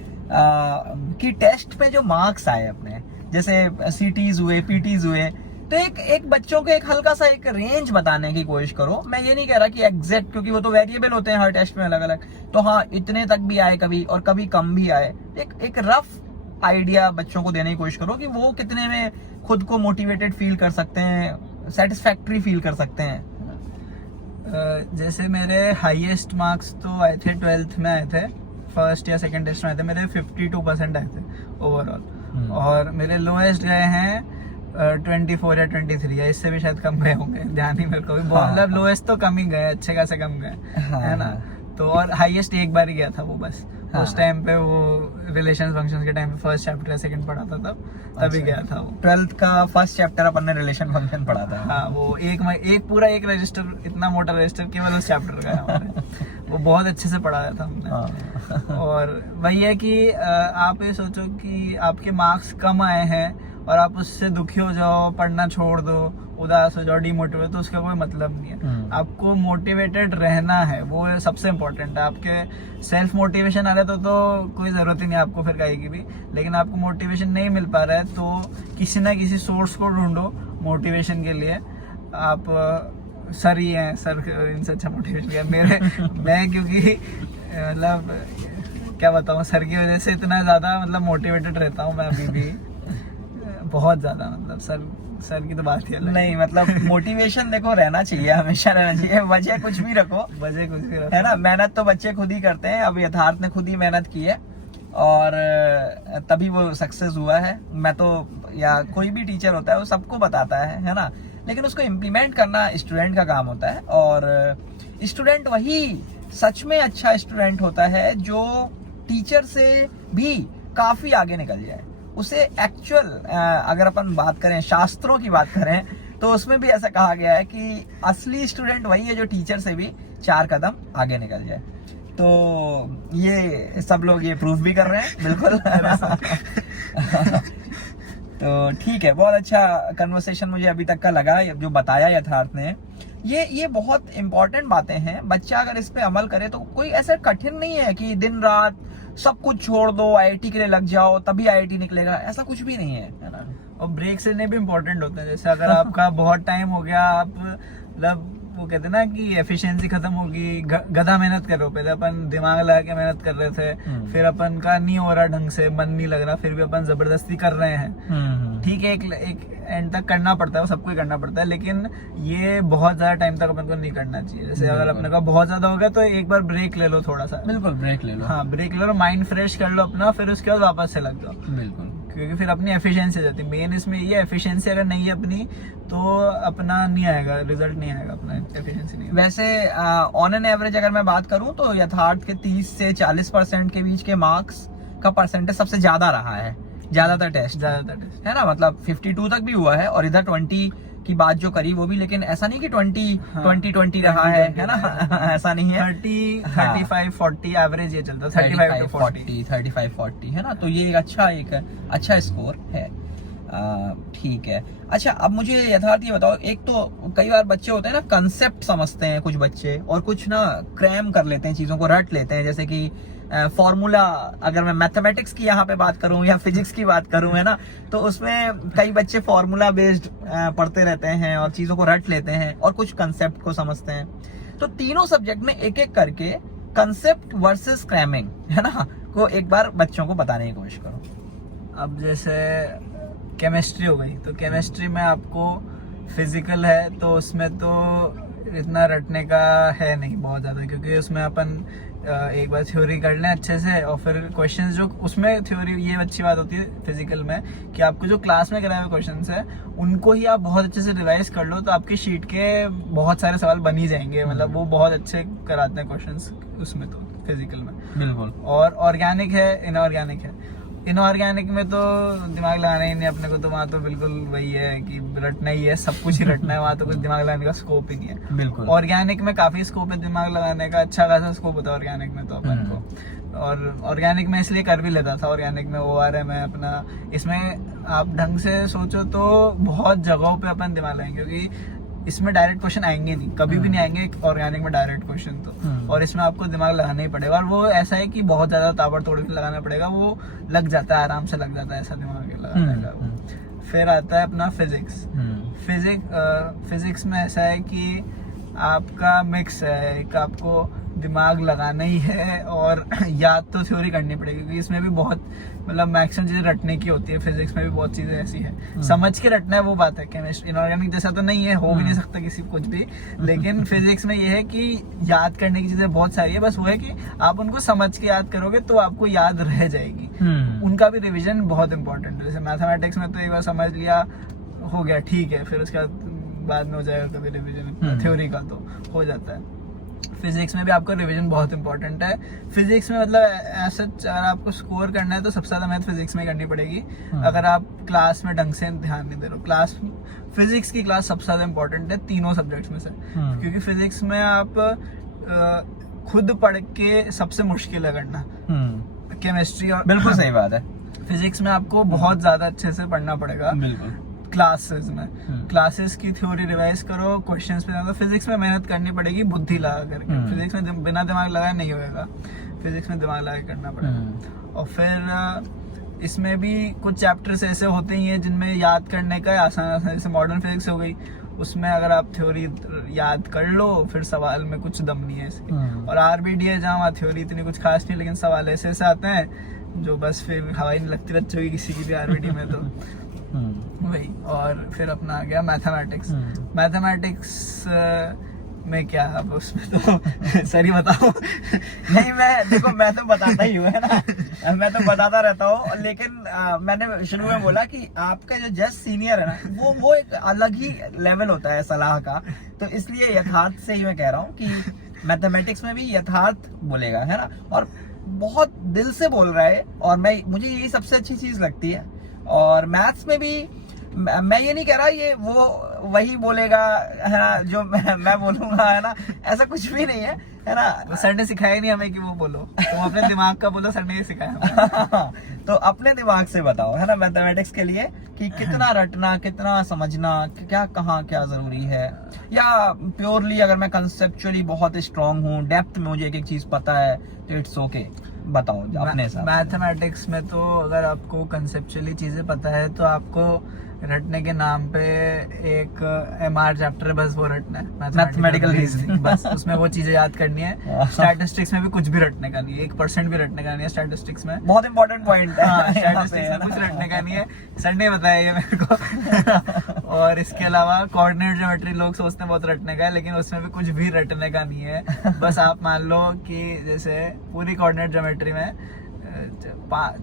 कि टेस्ट पे जो मार्क्स आए अपने, जैसे सीटीज हुए, पीटीज हुए, तो एक बच्चों को एक हल्का सा एक रेंज बताने की कोशिश करो। मैं ये नहीं कह रहा कि एग्जैक्ट, क्योंकि वो तो वेरिएबल होते हैं हर टेस्ट में अलग अलग, तो हाँ इतने तक भी आए कभी और कभी कम भी आए। एक रफ आइडिया बच्चों को देने की कोशिश करो कि वो कितने में खुद को मोटिवेटेड फील कर सकते हैं, सेटिस्फैक्ट्री फील कर सकते हैं। जैसे मेरे हाईएस्ट मार्क्स तो आए थे 12th में आए थे, फर्स्ट या सेकंड टेस्ट में आए थे, मेरे 52% आए थे ओवरऑल, और मेरे लोएस्ट गए हैं 24 या 23, या इससे भी शायद कम गए होंगे, ध्यान ही मेरे को भी, मतलब लोएस्ट तो कम ही गए, अच्छे खासे कम गए, है ना। तो और हाईएस्ट एक बार ही गया था वो बस, उस टाइम पे वो रिलेशंस फंक्शंस के टाइम पे फर्स्ट चैप्टर या सेकंड पढ़ा था तभी गया था वो। 12th का फर्स्ट चैप्टर अपन ने रिलेशन फंक्शन पढ़ा था। हाँ, वो एक पूरा एक रजिस्टर, इतना मोटा रजिस्टर केवल उस चैप्टर का है हमारे। वो बहुत अच्छे से पढ़ाया था हमने। और वही है कि आप ये सोचो कि आपके मार्क्स कम आए हैं और आप उससे दुखी हो जाओ, पढ़ना छोड़ दो, उदास हो जाओ, डिमोटिवेट, तो उसका कोई मतलब नहीं है। आपको मोटिवेटेड रहना है, वो सबसे इम्पोर्टेंट है। आपके सेल्फ मोटिवेशन आ रहा है तो कोई ज़रूरत ही नहीं आपको फिर कहीं की भी, लेकिन आपको मोटिवेशन नहीं मिल पा रहा है तो किसी ना किसी सोर्स को ढूंढो मोटिवेशन के लिए। आप सर ही हैं, सर इनसे अच्छा मोटिवेशन किया मेरे मैं, क्योंकि मतलब क्या बताऊँ, सर की वजह से इतना ज़्यादा मतलब मोटिवेटेड रहता हूँ मैं अभी भी, बहुत ज़्यादा, मतलब सर की तो बात ही अलग नहीं, मतलब मोटिवेशन देखो रहना चाहिए, हमेशा रहना चाहिए, वजह कुछ भी रखो, है ना। मेहनत तो बच्चे खुद ही करते हैं, अब यथार्थ ने खुद ही मेहनत की है और तभी वो सक्सेस हुआ है। मैं तो, या कोई भी टीचर होता है वो सबको बताता है ना, लेकिन उसको इम्प्लीमेंट करना स्टूडेंट का काम होता है। और स्टूडेंट वही सच में अच्छा स्टूडेंट होता है जो टीचर से भी काफी आगे निकल जाए। उसे एक्चुअल, अगर अपन बात करें, शास्त्रों की बात करें, तो उसमें भी ऐसा कहा गया है कि असली स्टूडेंट वही है जो टीचर से भी 4 कदम आगे निकल जाए। तो ये सब लोग ये प्रूफ भी कर रहे हैं, बिल्कुल। तो ठीक है, बहुत अच्छा कन्वर्सेशन मुझे अभी तक का लगा, जो बताया यथार्थ ने। ये बहुत इंपॉर्टेंट बातें हैं। बच्चा अगर इस पे अमल करे तो कोई ऐसा कठिन नहीं है कि दिन रात सब कुछ छोड़ दो, आईआईटी के लिए लग जाओ तभी आईआईटी निकलेगा, ऐसा कुछ भी नहीं है ना। और ब्रेक्स लेने भी इम्पोर्टेंट होते हैं। जैसे अगर आपका बहुत टाइम हो गया, आप मतलब वो कहते हैं ना कि एफिशिएंसी खत्म होगी, गधा मेहनत कर रहे हो, पहले अपन दिमाग लगा के मेहनत कर रहे थे, फिर अपन का नहीं हो रहा ढंग से, मन नहीं लग रहा, फिर भी अपन जबरदस्ती कर रहे हैं। ठीक है, एक एंड तक करना पड़ता है, वो सबको ही करना पड़ता है, लेकिन ये बहुत ज्यादा टाइम तक अपन को नहीं करना चाहिए। जैसे अगर अपने का बहुत ज्यादा हो गया तो एक बार ब्रेक ले लो, थोड़ा सा, बिल्कुल ब्रेक ले लो। हाँ, ब्रेक ले लो, माइंड फ्रेश कर लो अपना, फिर उसके बाद वापस से लग जाओ। बिल्कुल, क्योंकि फिर अपनी एफिशिएंसी जाती है। मेन इसमें ये एफिशिएंसी अगर नहीं है अपनी तो अपना नहीं आएगा, रिजल्ट नहीं आएगा, अपना एफिशिएंसी नहीं। वैसे ऑन एन एवरेज अगर मैं बात करूं तो यथार्थ के 30 से 40% के बीच के मार्क्स का परसेंटेज सबसे ज्यादा रहा है ज्यादातर टेस्ट, है ना। मतलब 52 तक भी हुआ है, और इधर 20 की बात जो करी वो भी, लेकिन ऐसा नहीं कि 20 रहा है ना। ऐसा नहीं है, 35-40 एवरेज ये चलता है, 35-40 है ना। तो ये एक अच्छा स्कोर है। ठीक है। अच्छा, अब मुझे यथार्थ ये बताओ, एक तो कई बार बच्चे होते हैं ना, कंसेप्ट समझते हैं कुछ बच्चे, और कुछ ना क्रैम कर लेते हैं, चीजों को रट लेते हैं। जैसे कि फॉर्मूला, अगर मैं मैथमेटिक्स की यहाँ पे बात करूं या फिजिक्स की बात करूं, है ना, तो उसमें कई बच्चे फॉर्मूला बेस्ड पढ़ते रहते हैं और चीजों को रट लेते हैं, और कुछ कंसेप्ट को समझते हैं। तो तीनों सब्जेक्ट में एक एक करके कंसेप्ट वर्सेस क्रैमिंग, है ना, को एक बार बच्चों को बताने की कोशिश करो। अब जैसे केमिस्ट्री हो गई, तो केमिस्ट्री में आपको फिजिकल है तो उसमें तो इतना रटने का है नहीं बहुत ज़्यादा, क्योंकि उसमें अपन एक बार थ्योरी कर लें अच्छे से, और फिर क्वेश्चंस जो उसमें थ्योरी, ये अच्छी बात होती है फिजिकल में कि आपको जो क्लास में कराए हुए क्वेश्चंस है उनको ही आप बहुत अच्छे से रिवाइज कर लो, तो आपकी शीट के बहुत सारे सवाल बन ही जाएंगे। मतलब वो बहुत अच्छे कराते हैं क्वेश्चंस उसमें, तो फिजिकल में। बिल्कुल। और ऑर्गेनिक है, इनऑर्गेनिक है। इनऑर्गेनिक में तो दिमाग लगाना ही नहीं अपने को, तो वहाँ तो बिल्कुल वही है कि रटना ही है, सब कुछ ही रटना है, वहाँ तो कुछ दिमाग लगाने का स्कोप ही नहीं है। बिल्कुल। ऑर्गेनिक में काफी स्कोप है दिमाग लगाने का, अच्छा खासा स्कोप होता है ऑर्गेनिक में तो अपन को। और ऑर्गेनिक में इसलिए कर भी लेता था, ऑर्गेनिक में ORM है अपना, इसमें आप ढंग से सोचो तो बहुत जगहों पे अपन दिमाग लगाएंगे, क्योंकि इसमें डायरेक्ट क्वेश्चन आएंगे नहीं, कभी भी नहीं आएंगे ऑर्गेनिक में डायरेक्ट क्वेश्चन तो, और इसमें आपको दिमाग लगाना ही पड़ेगा। और वो ऐसा है कि बहुत ज्यादा ताबड़तोड़ भी लगाना पड़ेगा, वो लग जाता है, आराम से लग जाता है ऐसा दिमाग लगाने का। फिर आता है अपना फिजिक्स। फिजिक्स में ऐसा है कि आपका मिक्स है, एक आपको दिमाग लगाना ही है और याद तो थ्योरी करनी पड़ेगी, क्योंकि इसमें भी बहुत मतलब मैक्सिमम चीजें रटने की होती है। फिजिक्स में भी बहुत चीजें ऐसी है, समझ के रटना है वो बात है। केमिस्ट्री इनऑर्गेनिक जैसा तो नहीं है, हो भी नहीं सकता किसी कुछ भी, लेकिन फिजिक्स में ये है कि याद करने की चीजें बहुत सारी है, बस वो है कि आप उनको समझ के याद करोगे तो आपको याद रह जाएगी। उनका भी रिविजन बहुत इंपॉर्टेंट है। जैसे मैथमेटिक्स में तो एक बार समझ लिया हो गया, ठीक है, फिर उसके बाद में हो जाएगा कभी रिविजन थ्योरी का तो हो जाता है। फिजिक्स में भी आपको रिवीजन बहुत इंपॉर्टेंट है। फिजिक्स में मतलब ऐसा अगर आपको स्कोर करना है तो सबसे ज्यादा मैथ फिजिक्स में करनी पड़ेगी, अगर आप क्लास में ढंग से ध्यान नहीं दे रहे हो। क्लास फिजिक्स की क्लास सबसे ज्यादा इंपॉर्टेंट है तीनों सब्जेक्ट्स में से, क्योंकि फिजिक्स में आप खुद पढ़ के सबसे मुश्किल है करना। केमिस्ट्री और बिल्कुल सही बात है, फिजिक्स में आपको बहुत ज्यादा अच्छे से पढ़ना पड़ेगा। बिल्कुल। क्लासेस में क्लासेस की थ्योरी रिवाइज करो, क्वेश्चंस पे ज्यादा। फिजिक्स में मेहनत करनी पड़ेगी बुद्धि लगा करके, फिजिक्स में बिना दिमाग लगाए नहीं होगा, फिजिक्स में दिमाग लगा करना पड़ेगा। और फिर इसमें भी कुछ चैप्टर्स ऐसे होते ही हैं जिनमें याद करने का आसान, जैसे मॉडर्न फिजिक्स हो गई, उसमें अगर आप थ्योरी याद कर लो फिर सवाल में कुछ दम नहीं है इसकी। और RBD है जहाँ थ्योरी इतनी कुछ खास नहीं, लेकिन सवाल ऐसे ऐसे आते हैं जो बस फिर हवाई नहीं लगती बच्चों की किसी की भी RBD में तो वही। और फिर अपना आ गया मैथमेटिक्स। मैथमेटिक्स में क्या, अब उसमें तो सर ही बताओ। नहीं, मैं देखो मैं तो बताता ही हूँ, है ना, मैं तो बताता रहता हूँ, लेकिन मैंने शुरू में बोला कि आपका जो जस्ट सीनियर है ना, वो एक अलग ही लेवल होता है सलाह का, तो इसलिए यथार्थ से ही मैं कह रहा हूँ कि मैथमेटिक्स में भी यथार्थ बोलेगा, है ना, और बहुत दिल से बोल रहा है, और मुझे यही सबसे अच्छी चीज लगती है। और मैथ्स में भी मैं ये नहीं कह रहा ये वो वही बोलेगा, है ना, जो मैं बोलूंगा, है ना, ऐसा कुछ भी नहीं है ना। सर ने सिखाया नहीं हमें कि वो बोलो, तुम अपने दिमाग का बोलो, सर ने ये सिखाया। तो अपने दिमाग से बताओ, है ना, मैथमेटिक्स के लिए कि कितना रटना, कितना समझना, क्या कहाँ क्या जरूरी है, या प्योरली अगर मैं कंसेप्चुअली बहुत स्ट्रांग हूँ, डेप्थ में मुझे एक एक चीज पता है तो इट्स ओके। बताओ अपने साथ। मैथमेटिक्स में तो अगर आपको कंसेप्चुअली चीजें पता है तो आपको रटने के नाम पे एक MR चैप्टर है, बस वो रटना है, मैथमेटिकल रीजनिंग, बस उसमें वो चीजें याद करनी है। स्टैटिस्टिक्स में भी कुछ भी रटने का नहीं है, 1% भी रटने का नहीं है स्टैटिस्टिक्स में। बहुत इंपॉर्टेंट पॉइंट है। स्टैटिस्टिक्स में कुछ रटने का नहीं है, सर ने बताया ये मेरे को। और इसके अलावा कोऑर्डिनेट ज्योमेट्री लोग सोचते हैं बहुत रटने का है, लेकिन उसमें भी कुछ भी रटने का नहीं है। बस आप मान लो कि जैसे पूरी कोऑर्डिनेट ज्योमेट्री में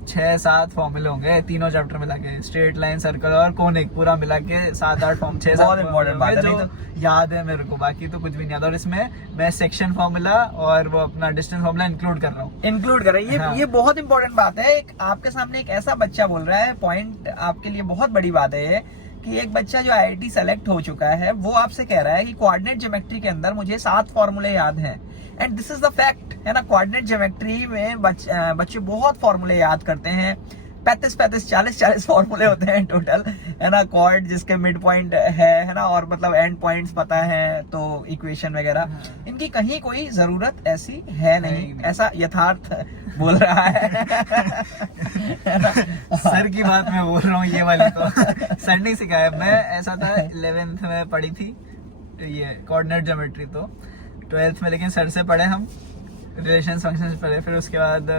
6-7 फॉर्मूले होंगे तीनों चैप्टर मिला के, स्ट्रेट लाइन, सर्कल और कोनिक पूरा मिला के 7-8 फॉर्म 6-7 बहुत इंपॉर्टेंट बात है, जो नहीं तो याद है मेरे को, बाकी तो कुछ भी नहीं याद। और इसमें मैं सेक्शन फॉर्मूला और वो अपना डिस्टेंस फॉर्मूला इंक्लूड कर रहा हूँ। ये बहुत इंपॉर्टेंट बात है। एक आपके सामने एक ऐसा बच्चा बोल रहा है, पॉइंट आपके लिए बहुत बड़ी बात है ये, कि एक बच्चा जो IIT सेलेक्ट हो चुका है वो आपसे कह रहा है कि कोऑर्डिनेट ज्योमेट्री के अंदर मुझे 7 फॉर्मूले याद हैं, and this is the fact, है ना। कोऑर्डिनेट ज्योमेट्री में बच्चे बहुत फॉर्मूले याद करते हैं, 35 40 फॉर्मूले होते हैं टोटल, है ना। कॉर्ड जिसके मिड पॉइंट है ना, और मतलब एंड पॉइंट्स पता है, तो इक्वेशन वगैरह, इनकी कहीं कोई जरूरत ऐसी है नहीं, ऐसा यथार्थ बोल रहा है। सर की बात मैं बोल रहा हूँ, ये वाली तो सर ने सिखाया। मैं ऐसा था 11th में पढ़ी थी ये कोऑर्डिनेट ज्योमेट्री, तो 12th में लेकिन सर से पढ़े हम, रिलेशन फंक्शंस पढ़े, फिर उसके बाद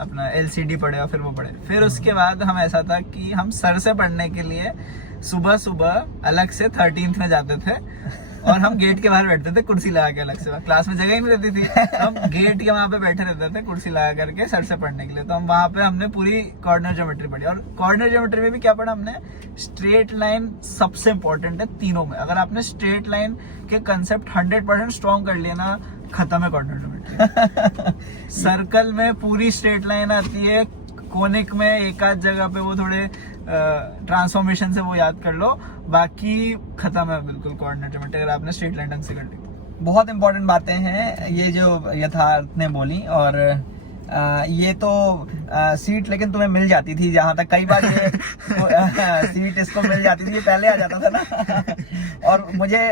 अपना LCD पढ़े, और फिर वो पढ़े। फिर उसके बाद हम ऐसा था कि हम सर से पढ़ने के लिए सुबह सुबह अलग से 13th में जाते थे, और हम गेट के बाहर बैठते थे कुर्सी लगा के अलग से, क्लास में जगह ही नहीं रहती थी, हम गेट के वहाँ पे बैठे रहते थे कुर्सी लगा करके सर से पढ़ने के लिए। तो हम वहाँ पे हमने पूरी कोऑर्डिनेट ज्योमेट्री पढ़ी, और कोऑर्डिनेट ज्योमेट्री में भी क्या पढ़ा हमने, स्ट्रेट लाइन सबसे इंपॉर्टेंट है तीनों में। अगर आपने स्ट्रेट लाइन के कंसेप्ट 100% स्ट्रॉन्ग कर लिया ना, खत्म है कोऑर्डिनेट ज्योमेट्री। सर्कल में पूरी स्ट्रेट लाइन आती है, कोनिक में एक आध जगह पे वो थोड़े ट्रांसफॉर्मेशन से वो याद कर लो, बाकी खत्म है बिल्कुल कोऑर्डिनेट ज्योमेट्री अगर आपने स्ट्रेट लाइन ढंग से कर ली तो। बहुत इंपॉर्टेंट बातें हैं ये जो यथार्थ ने बोली। और ये तो सीट लेकिन तुम्हें मिल जाती थी, जहां तक कई बार ये सीट इसको मिल जाती थी, ये पहले आ जाता था ना। और मुझे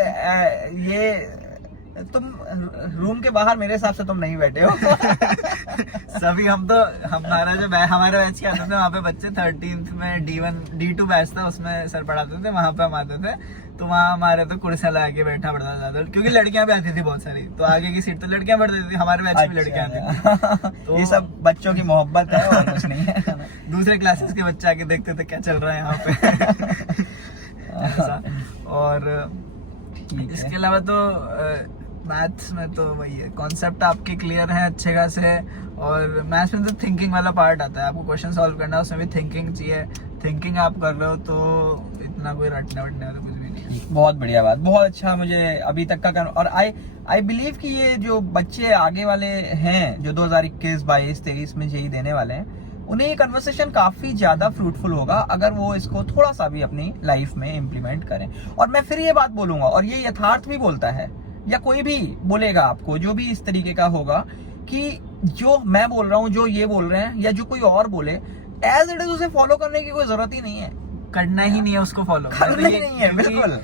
ये तुम रूम के बाहर मेरे हिसाब से तुम नहीं बैठे हो। सभी हमारा जो हमारे बैच के आते थे वहाँ पे बच्चे 13th में D1 D2 बैच था, उसमें सर पढ़ाते थे, वहाँ पे हम आते थे, तो वहाँ हमारे तो कुर्सियां लगा के बैठा पड़ता था ज्यादा, क्योंकि लड़कियां भी आती थी बहुत सारी, तो आगे की सीट तो लड़कियां बैठती थी, हमारे बैच में भी लड़कियां आती थी। तो ये सब बच्चों की मोहब्बत है और कुछ नहीं है। दूसरे क्लासेस के बच्चे आके देखते थे क्या चल रहा है यहाँ पे। ऐसा। और इसके अलावा तो मैथ्स में तो वही है, कॉन्सेप्ट आपके क्लियर हैं अच्छे खासे, और मैथ्स में तो थिंकिंग वाला पार्ट आता है, आपको क्वेश्चन सॉल्व करना है, उसमें भी थिंकिंग चाहिए, थिंकिंग आप कर रहे हो तो इतना कोई रटने वटने वाला कुछ भी नहीं है। बहुत बढ़िया बात, बहुत अच्छा मुझे अभी तक का और आई बिलीव कि ये जो बच्चे आगे वाले हैं जो 2021, 22, 23 में जेईई देने वाले हैं, उन्हें ये कन्वर्सेशन काफी ज्यादा फ्रूटफुल होगा अगर वो इसको थोड़ा सा भी अपनी लाइफ में इम्प्लीमेंट करें। और मैं फिर ये बात बोलूंगा, और ये यथार्थ भी बोलता है या कोई भी बोलेगा आपको, जो भी इस तरीके का होगा, कि जो मैं बोल रहा हूँ, जो ये बोल रहे हैं, या जो कोई और बोले, एज इट इज उसे फॉलो करने की कोई जरूरत ही नहीं है, करना ही नहीं है उसको फॉलो, करना ही नहीं है बिल्कुल।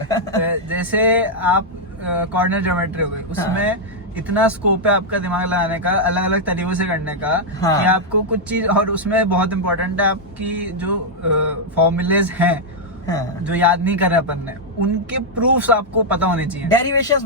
जैसे आप कॉर्डिनेट ज्योमेट्री हो गई, उसमें इतना स्कोप है आपका दिमाग लगाने का, अलग अलग तरीकों से करने का, हाँ। कि आपको कुछ चीज, और उसमें बहुत इंपॉर्टेंट है आपकी जो फॉर्मूलेज हैं, हाँ। जो याद नहीं कर रहे अपन ने, उनके प्रूफ्स आपको पता होने चाहिए। डेरिवेशंस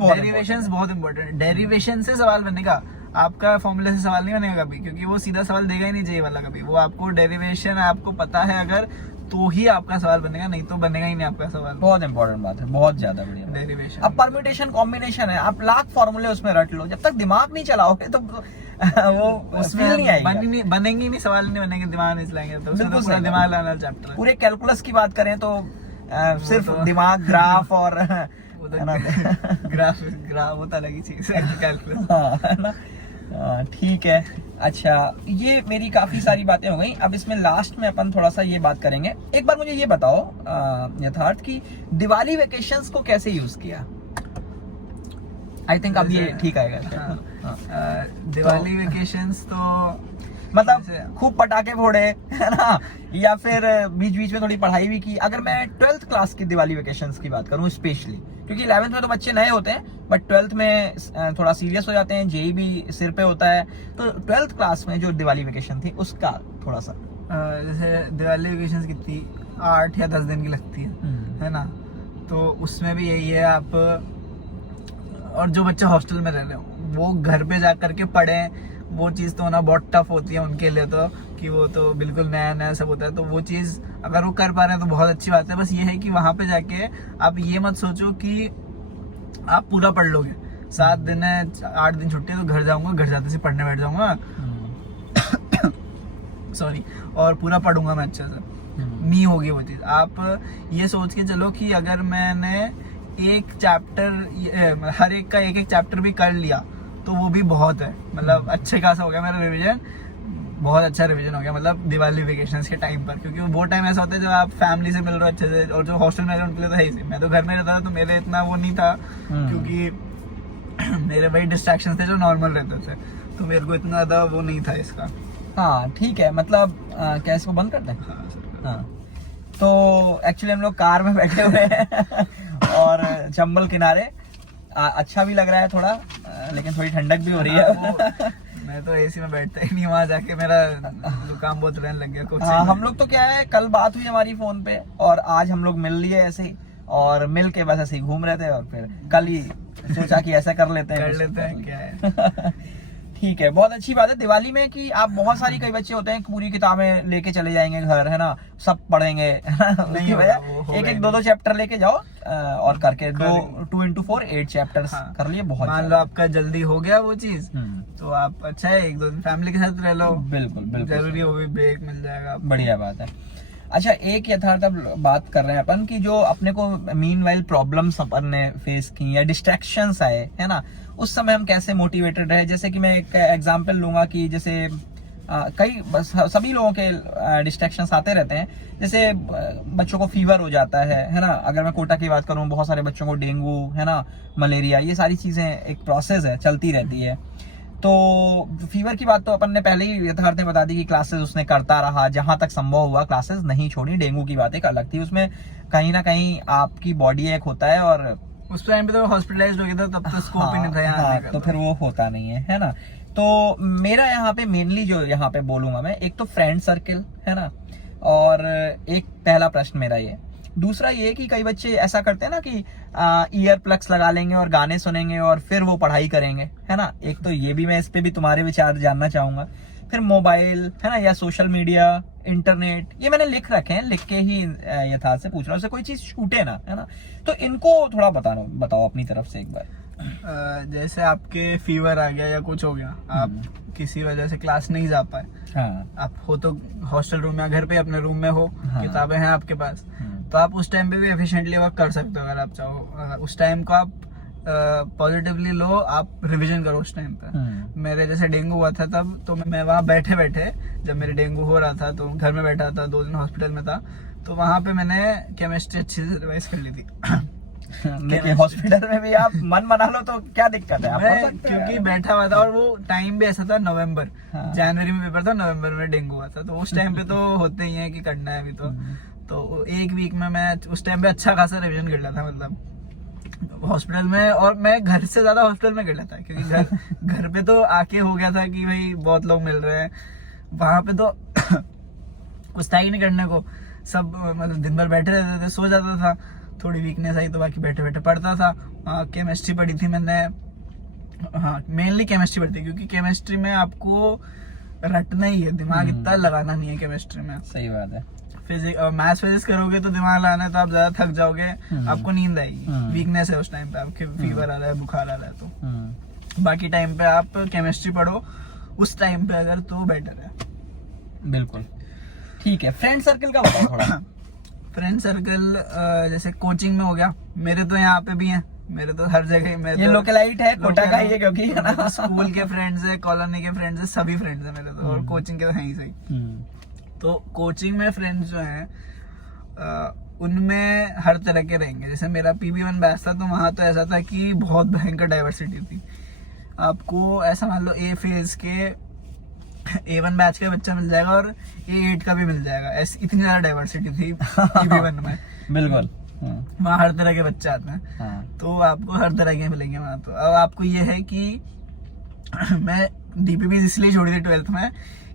बहुत इंपॉर्टेंट, डेरिवेशन से सवाल बनेगा, आपका फॉर्मूले से सवाल नहीं बनेगा कभी, क्योंकि वो सीधा सवाल देगा ही नहीं चाहिए वाला कभी, वो आपको डेरिवेशन आपको पता है अगर, तो ही आपका सवाल बनेगा, नहीं तो बनेगा ही नहीं आपका सवाल। बहुत इंपॉर्टेंट बात है, बहुत ज्यादा बढ़िया डेरिवेशन। अब परम्यूटेशन कॉम्बिनेशन है, आप लाख फॉर्मूले उसमें रट लो, जब तक दिमाग नहीं चलाओगे तो वो उसमें नहीं आएगी, बनेंगे नहीं, सवाल नहीं बनेंगे, दिमाग नहीं चलाएंगे, तो बिल्कुल पूरा दिमाग लाना चैप्टर है। पूरे कैलकुलस की बात करें तो सिर्फ दिमाग, ग्राफ और ग्राफ वो तो अलग ही चीज है, कैलकुलस। ठीक है। अच्छा, ये मेरी काफी सारी बातें हो गई, अब इसमें लास्ट में अपन थोड़ा सा ये बात करेंगे। एक बार मुझे ये बताओ यथार्थ की दिवाली वेकेशंस को कैसे यूज किया? आई थिंक अब ये ठीक आएगा। दिवाली वेकेशंस तो मतलब खूब पटाखे फोड़े है ना, या फिर बीच बीच में थोड़ी पढ़ाई भी की? अगर मैं 12th क्लास की दिवाली वेकेशंस की बात करूं स्पेशली, क्योंकि 11th में तो बच्चे नए होते हैं, बट 12th में थोड़ा सीरियस हो जाते हैं, जेईई भी सिर पे होता है, तो 12th क्लास में जो दिवाली वेकेशन थी उसका थोड़ा सा। जैसे दिवाली वेकेशंस कितनी 8 या 10 दिन की लगती है ना, तो उसमें भी यही है, आप और जो बच्चे हॉस्टल में रह रहे हो वो घर पे जा करके पढ़ें, वो चीज़ तो होना बहुत टफ होती है उनके लिए, तो कि वो तो बिल्कुल नया नया सब होता है, तो वो चीज़ अगर वो कर पा रहे हैं तो बहुत अच्छी बात है। बस ये है कि वहाँ पे जाके आप ये मत सोचो कि आप पूरा पढ़ लोगे, 7 दिन है, 8 दिन छुट्टी है तो घर जाऊंगा, घर जाते से पढ़ने बैठ जाऊंगा सॉरी, और पूरा पढ़ूंगा मैं अच्छे से, नहीं होगी वो चीज़। आप ये सोच के चलो कि अगर मैंने एक चैप्टर, हर एक का एक चैप्टर भी कर लिया तो वो भी बहुत है, मतलब अच्छे खासा हो गया मेरा रिवीजन, बहुत अच्छा रिवीजन हो गया, मतलब दिवाली वेकेशंस के टाइम पर, क्योंकि वो टाइम ऐसा होता है जब आप फैमिली से मिल रहे हो अच्छे से, और जो हॉस्टल में उनके लिए तो है ही, मैं तो घर में रहता था तो मेरे इतना वो नहीं था, क्योंकि मेरे वही डिस्ट्रैक्शंस थे जो नॉर्मल रहते थे, तो मेरे को इतना ज़्यादा वो नहीं था इसका। हाँ ठीक है, मतलब क्या इसको बंद कर दें? हाँ, तो एक्चुअली हम लोग कार में बैठे हुए हैं और जंगल किनारे, अच्छा भी लग रहा है थोड़ा, लेकिन थोड़ी ठंडक भी हो रही है। मैं तो एसी में बैठता ही नहीं, वहां जाके मेरा जुकाम बहुत रहने लग गया कुछ। हम लोग तो क्या है, कल बात हुई हमारी फोन पे और आज हम लोग मिल लिए ऐसे ही, और मिल के बस ऐसे ही घूम रहे थे, और फिर कल ही सोचा कि ऐसा कर लेते हैं क्या है। ठीक है, बहुत अच्छी बात है दिवाली में कि आप बहुत सारी, कई बच्चे होते हैं पूरी किताबें लेके चले जाएंगे घर, है ना, सब पढ़ेंगे उसकी वजह एक 2 चैप्टर लेके जाओ और करके 2x4 8 चैप्टर्स कर लिए। बहुत मान लो आपका जल्दी हो गया वो चीज, तो आप अच्छा है 1-2 दिन फैमिली के साथ रह लो, बिल्कुल जरूरी हो भी, ब्रेक मिल जाएगा, बढ़िया बात है। अच्छा, एक यथार्थ अब बात कर रहे हैं अपन की, जो अपने को मीनवाइल प्रॉब्लम्स अपन ने फेस की या डिस्ट्रैक्शंस आए, है ना, उस समय हम कैसे मोटिवेटेड रहे। जैसे कि मैं एक एग्जांपल लूंगा कि जैसे कई बस सभी लोगों के डिस्ट्रैक्शंस आते रहते हैं। जैसे बच्चों को फीवर हो जाता है ना, अगर मैं कोटा की बात करूं, बहुत सारे बच्चों को डेंगू है ना, मलेरिया, ये सारी चीजें एक प्रोसेस है, चलती रहती है। तो फीवर की बात तो अपन ने पहले ही यथार्थ में बता दी कि क्लासेस उसने करता रहा, जहां तक संभव हुआ क्लासेस नहीं छोड़ी। डेंगू की बात एक अलग थी, उसमें कहीं ना कहीं आपकी बॉडी एक होता है, और उस टाइम पे तो हॉस्पिटलाइज्ड हो गया था, तब तो स्कोप ही नहीं था यहाँ आने का, तो फिर वो होता नहीं है ना। तो मेरा यहाँ पे मेनली जो यहाँ पे बोलूंगा मैं, एक तो फ्रेंड सर्किल है ना, और एक पहला प्रश्न मेरा ये। दूसरा ये कि कई बच्चे ऐसा करते हैं ना कि ईयर प्लग्स लगा लेंगे और गाने सुनेंगे और फिर वो पढ़ाई करेंगे, है ना। एक तो ये भी, मैं इस पे भी तुम्हारे विचार जानना चाहूंगा। फिर मोबाइल है ना, या सोशल मीडिया, इंटरनेट, ये मैंने लिख रखे हैं, लिख के ही यथार्थ से पूछ रहा हूँ, उससे कोई चीज छूटे ना, है ना। तो इनको थोड़ा बताओ अपनी तरफ से एक बार। जैसे आपके फीवर आ गया या कुछ हो गया, आप किसी वजह से क्लास नहीं जा पाए, हाँ। आप हो तो हॉस्टल रूम या घर पे अपने रूम में हो, हाँ। किताबें हैं आपके पास, तो आप उस टाइम पे भी एफिशिएंटली वर्क कर सकते हो अगर आप चाहो। उस टाइम को आप पॉजिटिवली लो, आप रिवीजन करो उस टाइम पे। मेरे जैसे डेंगू हुआ था तब, तो मैं वहाँ बैठे बैठे, जब मेरे डेंगू हो रहा था तो घर में बैठा था, 2 दिन हॉस्पिटल में था, तो वहाँ पे मैंने केमिस्ट्री अच्छी से रिवाइज कर ली थी। लेकिन हॉस्पिटल में भी आप मन बना लो तो क्या दिक्कत है, आप पढ़ सकते हैं। क्योंकि बैठा हुआ था, और वो टाइम भी ऐसा था नवंबर, हाँ। जनवरी में पेपर था, नवंबर में डेंगू हुआ था, तो उस टाइम पे तो होते ही है कि करना है अभी तो एक वीक में मैं उस टाइम पे अच्छा खासा रिवीजन कर लिया था, मतलब हॉस्पिटल में। और मैं घर से ज्यादा हॉस्पिटल में कर लिया था, क्योंकि घर पे तो आके हो गया था कि भाई बहुत लोग मिल रहे हैं, वहां पे तो कुछ था ही नहीं करने को, सब मतलब दिन भर बैठे रहते थे, सो जाता था, थोड़ी वीकनेस आई तो बाकी बैठे बैठे पढ़ता था। केमिस्ट्री पढ़ी थी मैंने, हाँ मेनली केमिस्ट्री पढ़ी थी, क्योंकि केमिस्ट्री में आपको रटना ही है, दिमाग इतना लगाना नहीं है केमिस्ट्री में। सही बात है। मैथ्स फिजिक्स करोगे तो दिमाग लगाना है, तो आप ज्यादा थक जाओगे, आपको नींद आएगी, वीकनेस है उस टाइम पे, आपके फीवर आ रहा है, बुखार आ रहा है, तो बाकी टाइम पे आप केमिस्ट्री पढ़ो उस टाइम पे अगर, तो बेटर है। बिल्कुल ठीक है। फ्रेंड सर्कल का बताओ थोड़ा। फ्रेंड सर्कल जैसे कोचिंग में हो गया, मेरे तो यहाँ पे भी हैं, मेरे तो हर जगह, ये लोकलाइट है कोटा का ही है, क्योंकि है ना, तो स्कूल के फ्रेंड्स है, कॉलोनी के फ्रेंड्स है, सभी फ्रेंड्स है मेरे तो, और कोचिंग के तो हैं ही सही। तो कोचिंग में फ्रेंड्स जो हैं, उनमें हर तरह के रहेंगे। जैसे मेरा PB1 बैच था, तो वहाँ तो ऐसा था कि बहुत भयंकर डाइवर्सिटी थी। आपको ऐसा मान लो A फेज के A1 बैच का बच्चा मिल जाएगा और A8 का भी मिल जाएगा, ऐसी इतनी ज्यादा डाइवर्सिटी थी PB1 में। बिल्कुल। वहाँ हर तरह के बच्चे आते हैं, हाँ। तो आपको हर तरह के मिलेंगे वहाँ। तो अब आपको ये है कि मैं DPP इसलिए छोड़ी थी 12th में,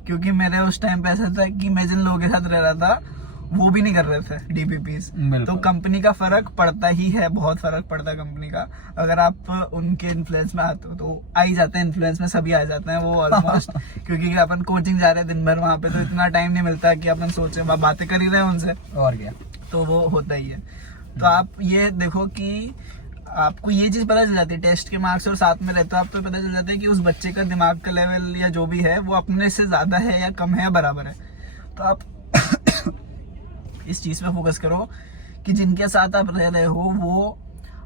क्योंकि मेरे उस टाइम पे ऐसा था कि मैं जिन लोगों के साथ रह रहा था वो भी नहीं कर रहे थे DPPs। तो कंपनी का फर्क पड़ता ही है, बहुत फर्क पड़ता है कंपनी का। अगर आप उनके इन्फ्लुएंस में आते हो तो आ ही जाते हैं, इन्फ्लुएंस में सभी आ जाते हैं वो ऑलमोस्ट। क्योंकि अपन कोचिंग जा रहे हैं दिन भर वहाँ पे, तो इतना टाइम नहीं मिलता कि अपन सोचे, बातें कर ही रहे हैं उनसे, और क्या, तो वो होता ही है। तो आप ये देखो कि आपको ये चीज पता चल जाती है, टेस्ट के मार्क्स और साथ में रहते हो, आपको पता चल जाता है कि उस बच्चे का दिमाग का लेवल या जो भी है वो अपने से ज्यादा है या कम है या बराबर है। तो आप इस चीज पे फोकस करो कि जिनके साथ आप रह रहे हो वो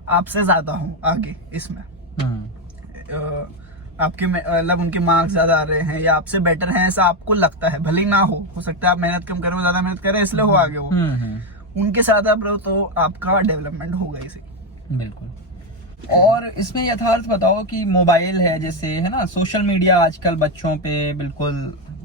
आपसे ज्यादा हो आगे इसमें, आपके मतलब उनके मार्क्स ज्यादा आ रहे हैं या आपसे बेटर हैं, ऐसा आपको लगता है, भले ही ना हो सकता है आप मेहनत कम करो, ज्यादा मेहनत करें इसलिए हो आगे वो। उनके साथ आप रहो तो आपका डेवलपमेंट होगा इसी। बिल्कुल। और इसमें यथार्थ बताओ कि मोबाइल है जैसे, है ना, सोशल मीडिया आजकल बच्चों पे बिल्कुल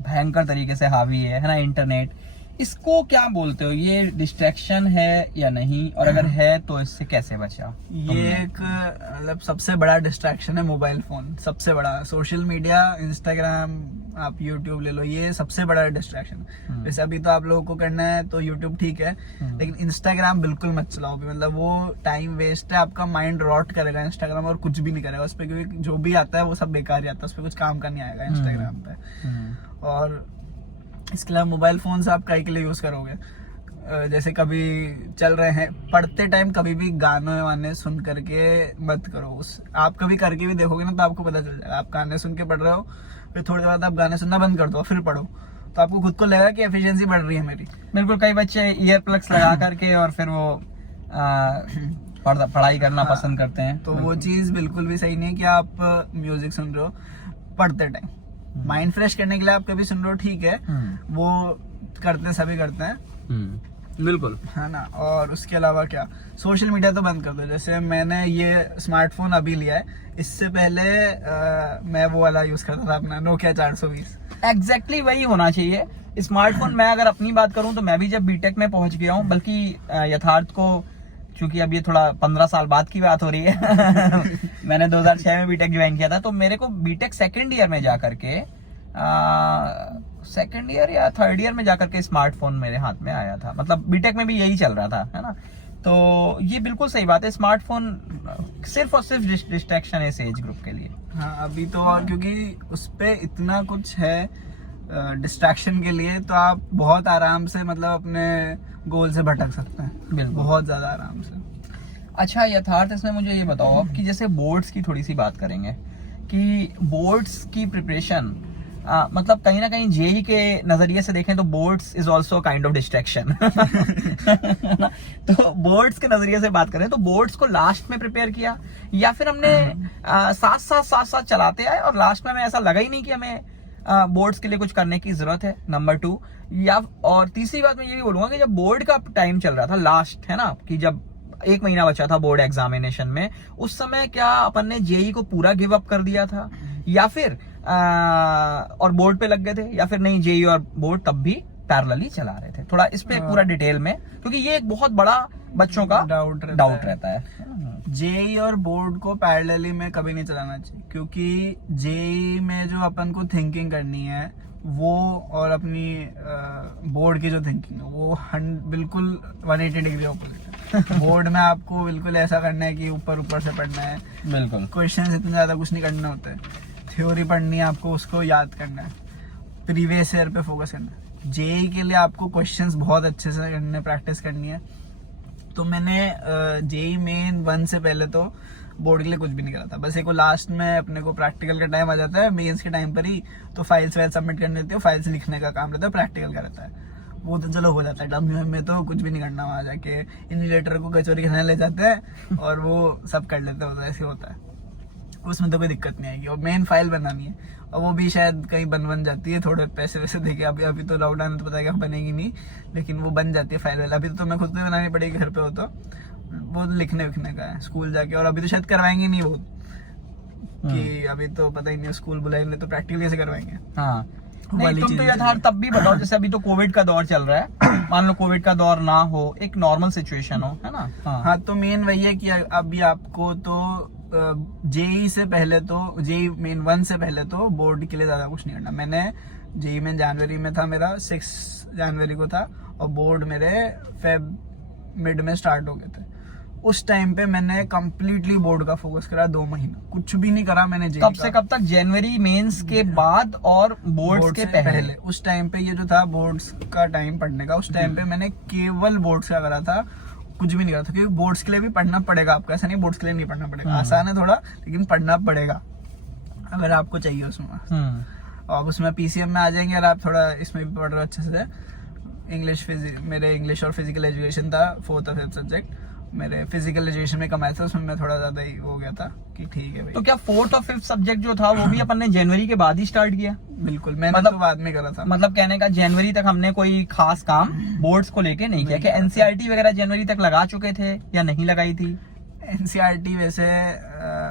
भयंकर तरीके से हावी है ना, इंटरनेट, इसको क्या बोलते हो, ये डिस्ट्रैक्शन है या नहीं, और अगर है तो इससे कैसे बचा? ये एक मतलब सबसे बड़ा डिस्ट्रैक्शन है मोबाइल फोन, सबसे बड़ा। सोशल मीडिया, इंस्टाग्राम, आप यूट्यूब ले लो, ये सबसे बड़ा डिस्ट्रैक्शन। जैसे अभी तो आप लोगों को करना है तो यूट्यूब ठीक है, लेकिन इंस्टाग्राम बिल्कुल मत चलाओ भी, मतलब वो टाइम वेस्ट है, आपका माइंड रॉट करेगा इंस्टाग्राम, और कुछ भी नहीं करेगा उस पर, क्योंकि जो भी आता है वो सब बेकार ही आता है, उस पर कुछ काम का नहीं आएगा इंस्टाग्राम पे। और इसके अलावा मोबाइल फोन से आप कई के लिए यूज करोगे, जैसे कभी चल रहे हैं पढ़ते टाइम कभी भी गाने वाने सुन करके मत करो। आप कभी करके भी देखोगे ना तो आपको पता चल जाएगा, आप गाने सुन के पढ़ रहे हो, फिर थोड़ी देर बाद आप गाने सुनना बंद कर दो फिर पढ़ो, तो आपको खुद को लगेगा कि एफिशिएंसी बढ़ रही है मेरी। बिल्कुल, कई बच्चे ईयर प्लग्स लगा करके और फिर वो पढ़ाई करना पसंद करते हैं, तो वो चीज बिल्कुल भी सही नहीं है कि आप म्यूजिक सुन रहे हो पढ़ते टाइम। माइंड फ्रेश करने के लिए आप कभी सुन लो, ठीक है, वो करते सभी करते हैं, बिल्कुल है ना। और उसके अलावा क्या, सोशल मीडिया तो बंद कर दो। जैसे मैंने ये स्मार्टफोन अभी लिया है, इससे पहले मैं वो वाला यूज करता था अपना नोकिया 420। एग्जैक्टली वही होना चाहिए स्मार्टफोन। मैं अगर अपनी बात करूं तो मैं भी जब बीटेक में पहुंच गया हूं, बल्कि यथार्थ को, चूंकि अब ये थोड़ा 15 साल बाद की बात हो रही है मैंने 2006 में बीटेक ज्वाइन किया था, तो मेरे को बीटेक सेकेंड ईयर में जाकर के सेकेंड ईयर या थर्ड ईयर में जाकर के स्मार्टफोन मेरे हाथ में आया था। मतलब बीटेक में भी यही चल रहा था, है ना। तो ये बिल्कुल सही बात है, स्मार्टफोन सिर्फ और सिर्फ डिस्ट्रैक्शन है इस एज ग्रुप के लिए। हाँ अभी तो, और क्योंकि उस पे इतना कुछ है डिस्ट्रैक्शन के लिए, तो आप बहुत आराम से मतलब अपने गोल से भटक सकते हैं, बिल्कुल, बहुत ज्यादा आराम से। अच्छा यथार्थ, इसमें मुझे ये बताओ अब कि जैसे बोर्ड्स की थोड़ी सी बात करेंगे कि बोर्ड्स की प्रिपरेशन, मतलब कहीं ना कहीं जेई के नजरिए से देखें तो boards is also kind of distraction तो बोर्ड्स के नजरिए से बात करें तो बोर्ड्स को लास्ट में प्रिपेयर किया, या फिर हमने साथ साथ चलाते आए और लास्ट में हमें ऐसा लगा ही नहीं कि हमें बोर्ड्स के लिए कुछ करने की जरूरत है, नंबर 2। या और तीसरी बात मैं ये भी बोलूंगा कि जब बोर्ड का टाइम चल रहा था लास्ट, है ना, कि जब 1 महीना बचा था बोर्ड एग्जामिनेशन में, उस समय क्या अपन ने जेई को पूरा गिव अप कर दिया था, या फिर और बोर्ड पे लग गए थे, या फिर नहीं जेई और बोर्ड तब भी पैरेलली चला रहे थे? थोड़ा इस पे पूरा डिटेल में, क्योंकि ये एक बहुत बड़ा बच्चों का डाउट रहता है। जेई और बोर्ड को पैरेलली में कभी नहीं चलाना चाहिए, क्योंकि जेई में जो अपन को थिंकिंग करनी है वो, और अपनी बोर्ड की जो थिंकिंग है वो बिल्कुल 180 डिग्री ऑपोजिट है। बोर्ड में आपको बिल्कुल ऐसा करना है कि ऊपर ऊपर से पढ़ना है, बिल्कुल क्वेश्चन इतने ज्यादा कुछ नहीं करने होते, थ्योरी पढ़नी है, आपको उसको याद करना है, प्रीवियस ईयर पे फोकस करना है। जेई के लिए आपको क्वेश्चंस बहुत अच्छे से करने, प्रैक्टिस करनी है। तो मैंने जेई मेन 1 से पहले तो बोर्ड के लिए कुछ भी नहीं करा था, बस एक को लास्ट में अपने को प्रैक्टिकल का टाइम आ जाता है, मेंस के टाइम पर ही तो फाइल्स वाइल सबमिट करनी होती है, फाइल्स लिखने का काम रहता है, प्रैक्टिकल का रहता है, वो तो चलो हो जाता है। डब्ल्यूएम में तो कुछ भी नहीं करना, वहाँ जाके इन्यूलेटर को कचौरी खाने ले जाते हैं और वो सब कर लेते हैं, ऐसे होता है, उसमें तो कोई दिक्कत नहीं आएगी। और मेन फाइल बनानी है, और वो भी शायद कहीं बन जाती है, थोड़े पैसे वैसे देके। अभी तो लॉकडाउन तो पता है कि बनेगी नहीं, लेकिन वो बन जाती है फाइल वाइल। अभी तो मैं खुद में बनानी पड़ेगी, घर पे हो तो वो लिखने विखने का है स्कूल जाके, और अभी तो शायद करवाएंगे नहीं वो, कि अभी तो पता ही नहीं, स्कूल बुलाएंगे तो प्रैक्टिकल कैसे करवाएंगे। हाँ नहीं, तुम तो यथार्थ तब भी बताओ, जैसे अभी तो कोविड का दौर चल रहा है, मान लो कोविड का दौर ना हो, एक नॉर्मल सिचुएशन हो, है ना। हाँ तो मेन वही है कि अभी आपको तो जेई से पहले तो, जेई मेन 1 से पहले तो बोर्ड के लिए ज्यादा कुछ नहीं करना। मैंने जेई में जनवरी में था, मेरा 6 जनवरी को था, और बोर्ड मेरे फेब मिड में स्टार्ट हो गए थे। उस टाइम पे मैंने कंप्लीटली बोर्ड का फोकस करा, 2 महीना कुछ भी नहीं करा मैंने। कब से कब तक? जनवरी मेंस के बाद और बोर्ड्स के पहले? उस टाइम पे ये जो था बोर्ड्स का टाइम पढ़ने का, उस टाइम पे मैंने केवल बोर्ड्स का करा था, कुछ भी नहीं करा था, क्योंकि बोर्ड्स के लिए भी पढ़ना पड़ेगा आपको, ऐसा नहीं बोर्ड्स के लिए नहीं पढ़ना पड़ेगा, आसान है थोड़ा, लेकिन पढ़ना पड़ेगा अगर आपको चाहिए उसमें। और उसमें पीसीएम में आ जाएंगे, और आप थोड़ा इसमें भी पढ़ रहे हो अच्छे से। इंग्लिश, मेरे इंग्लिश और फिजिकल एजुकेशन था 4th और 5th सब्जेक्ट, मेरे फिजिकल एजुकेशन में कमाया था, उसमें मैं थोड़ा ज्यादा ही हो गया था कि ठीक है भाई। तो क्या 4th और 5th सब्जेक्ट जो था वो भी अपन ने जनवरी के बाद ही स्टार्ट किया? बिल्कुल, मैंने मतलब, तो बाद में करा था। मतलब कहने का जनवरी तक हमने कोई खास काम बोर्ड्स को लेके नहीं किया। क्या एनसीईआरटी वगैरह जनवरी तक लगा चुके थे या नहीं लगाई थी? एनसीईआरटी वैसे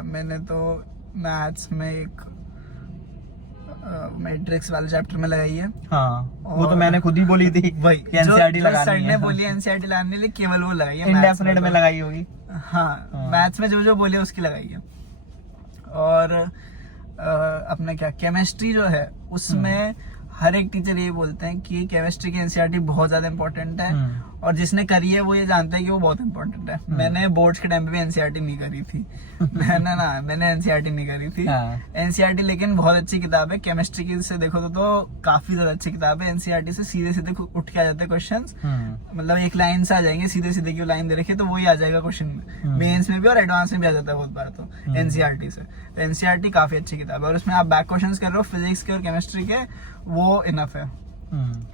मैंने तो मैथ्स में एक मैट्रिक्स वाले चैप्टर में लगाई है। हाँ, वो तो मैंने खुद ही बोली थी वही एनसीईआरटी लगानी है। बोली एनसीईआरटी लगाने लिए, केवल वो लगाई है, इंडेफिनिट में लगाई होगी। हाँ, मैथ्स में जो बोले उसकी लगाई है। और अपने क्या केमिस्ट्री जो है उसमें हर एक टीचर ये बोलते हैं कि केमिस्ट्री की एनसीईआरटी बहुत ज्यादा इंपॉर्टेंट है, और जिसने करी है वो ये जानते हैं कि वो बहुत इंपॉर्टेंट है। मैंने बोर्ड्स के टाइम पे भी एनसीईआरटी नहीं करी थी मैंने एनसीईआरटी नहीं करी थी। एनसीईआरटी लेकिन बहुत अच्छी किताब है, केमिस्ट्री की से देखो तो काफी ज्यादा अच्छी किताब है। एनसीईआरटी से सीधे सीधे उठ के आ जाते हैं क्वेश्चंस, मतलब एक लाइन से आ जाएंगे, सीधे सीधे की लाइन दे रखी है तो वही आ जाएगा क्वेश्चन में, मेंस में भी और एडवांस में भी आ जाता है बहुत बार तो एनसीईआरटी से। तो एनसीईआरटी काफी अच्छी किताब है, और उसमें आप बैक क्वेश्चंस कर रहे हो फिजिक्स के और केमिस्ट्री के, वो इनफ है।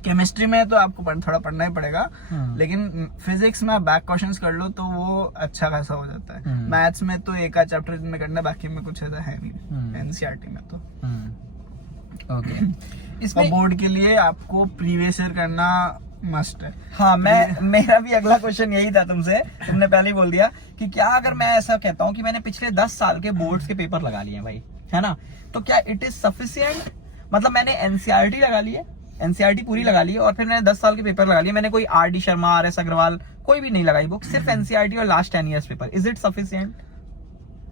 केमिस्ट्री में तो आपको थोड़ा पढ़ना ही पड़ेगा, लेकिन फिजिक्स में आप बैक क्वेश्चंस कर लो तो वो अच्छा खासा हो जाता है। मैथ्स में तो एक आध चैप्टर में करना है, बाकी में कुछ ऐसा है नहीं एनसीईआरटी में तो। ओके और इसमें बोर्ड के लिए आपको प्रीवियस ईयर करना मस्ट है। हाँ, मेरा भी अगला क्वेश्चन यही था तुमसे, तुमने पहले ही बोल दिया कि क्या अगर मैं ऐसा कहता हूँ कि मैंने पिछले 10 साल के बोर्ड्स के पेपर लगा लिए भाई, है ना, तो क्या इट इज सफिशिएंट? मतलब मैंने एनसीईआरटी लगा ली है, एनसीईआरटी पूरी लगा ली है, और फिर मैंने 10 साल के पेपर लगा लिए, मैंने कोई आर.डी. शर्मा, आर.एस. अग्रवाल कोई भी नहीं लगाई बुक, सिर्फ एनसीईआरटी और last 10 years paper, is it sufficient?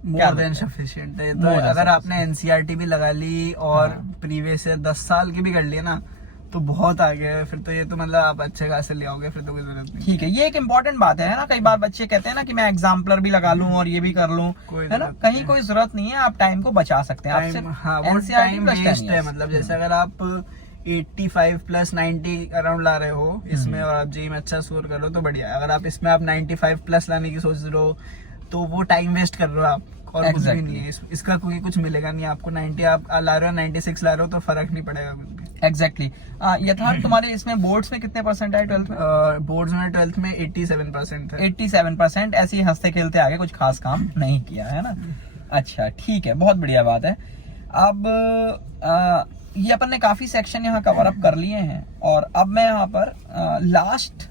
More than sufficient है। तो अगर आपने एनसीईआरटी भी लगा ली और प्रीवियस ईयर 10 साल की भी कर ली ना, तो बहुत आगे है फिर तो। ये तो मतलब आप अच्छे खासे ले आओगे, फिर तो कोई जरूरत नहीं। ठीक है, ये एक इम्पोर्टेंट बात है ना, कई बार बच्चे कहते हैं ना कि मैं एग्जाम्पलर भी लगा लूं और ये भी कर लूं, है ना, कहीं कोई जरूरत नहीं है, आप टाइम को बचा सकते हैं। टाइम, हाँ, वो टाइम वेस्ट है। मतलब जैसे अगर आप 85 प्लस 90 अराउंड ला रहे हो इसमें और आप जेईई में अच्छा स्कोर कर रहे हो तो बढ़िया है। अगर आप इसमें आप 95 प्लस लाने की सोच रहे हो तो वो टाइम वेस्ट कर रहे हो आप, और कुछ भी नहीं है इसका, कोई कुछ मिलेगा नहीं आपको। 90 आप ला रहे हो, 96 ला रहे हो तो फर्क नहीं पड़ेगा कुछ भी। एग्जैक्टली यथार्थ तुम्हारे इसमें बोर्ड्स में कितने परसेंट है 12th में? बोर्ड्स में 12th में 87% है। 87%, ऐसे ही हंसते खेलते आगे, कुछ खास काम नहीं किया, है ना। अच्छा ठीक है, बहुत बढ़िया बात है। अब ये अपन ने काफी सेक्शन यहाँ कवर अप कर लिए हैं, और अब मैं यहाँ पर लास्ट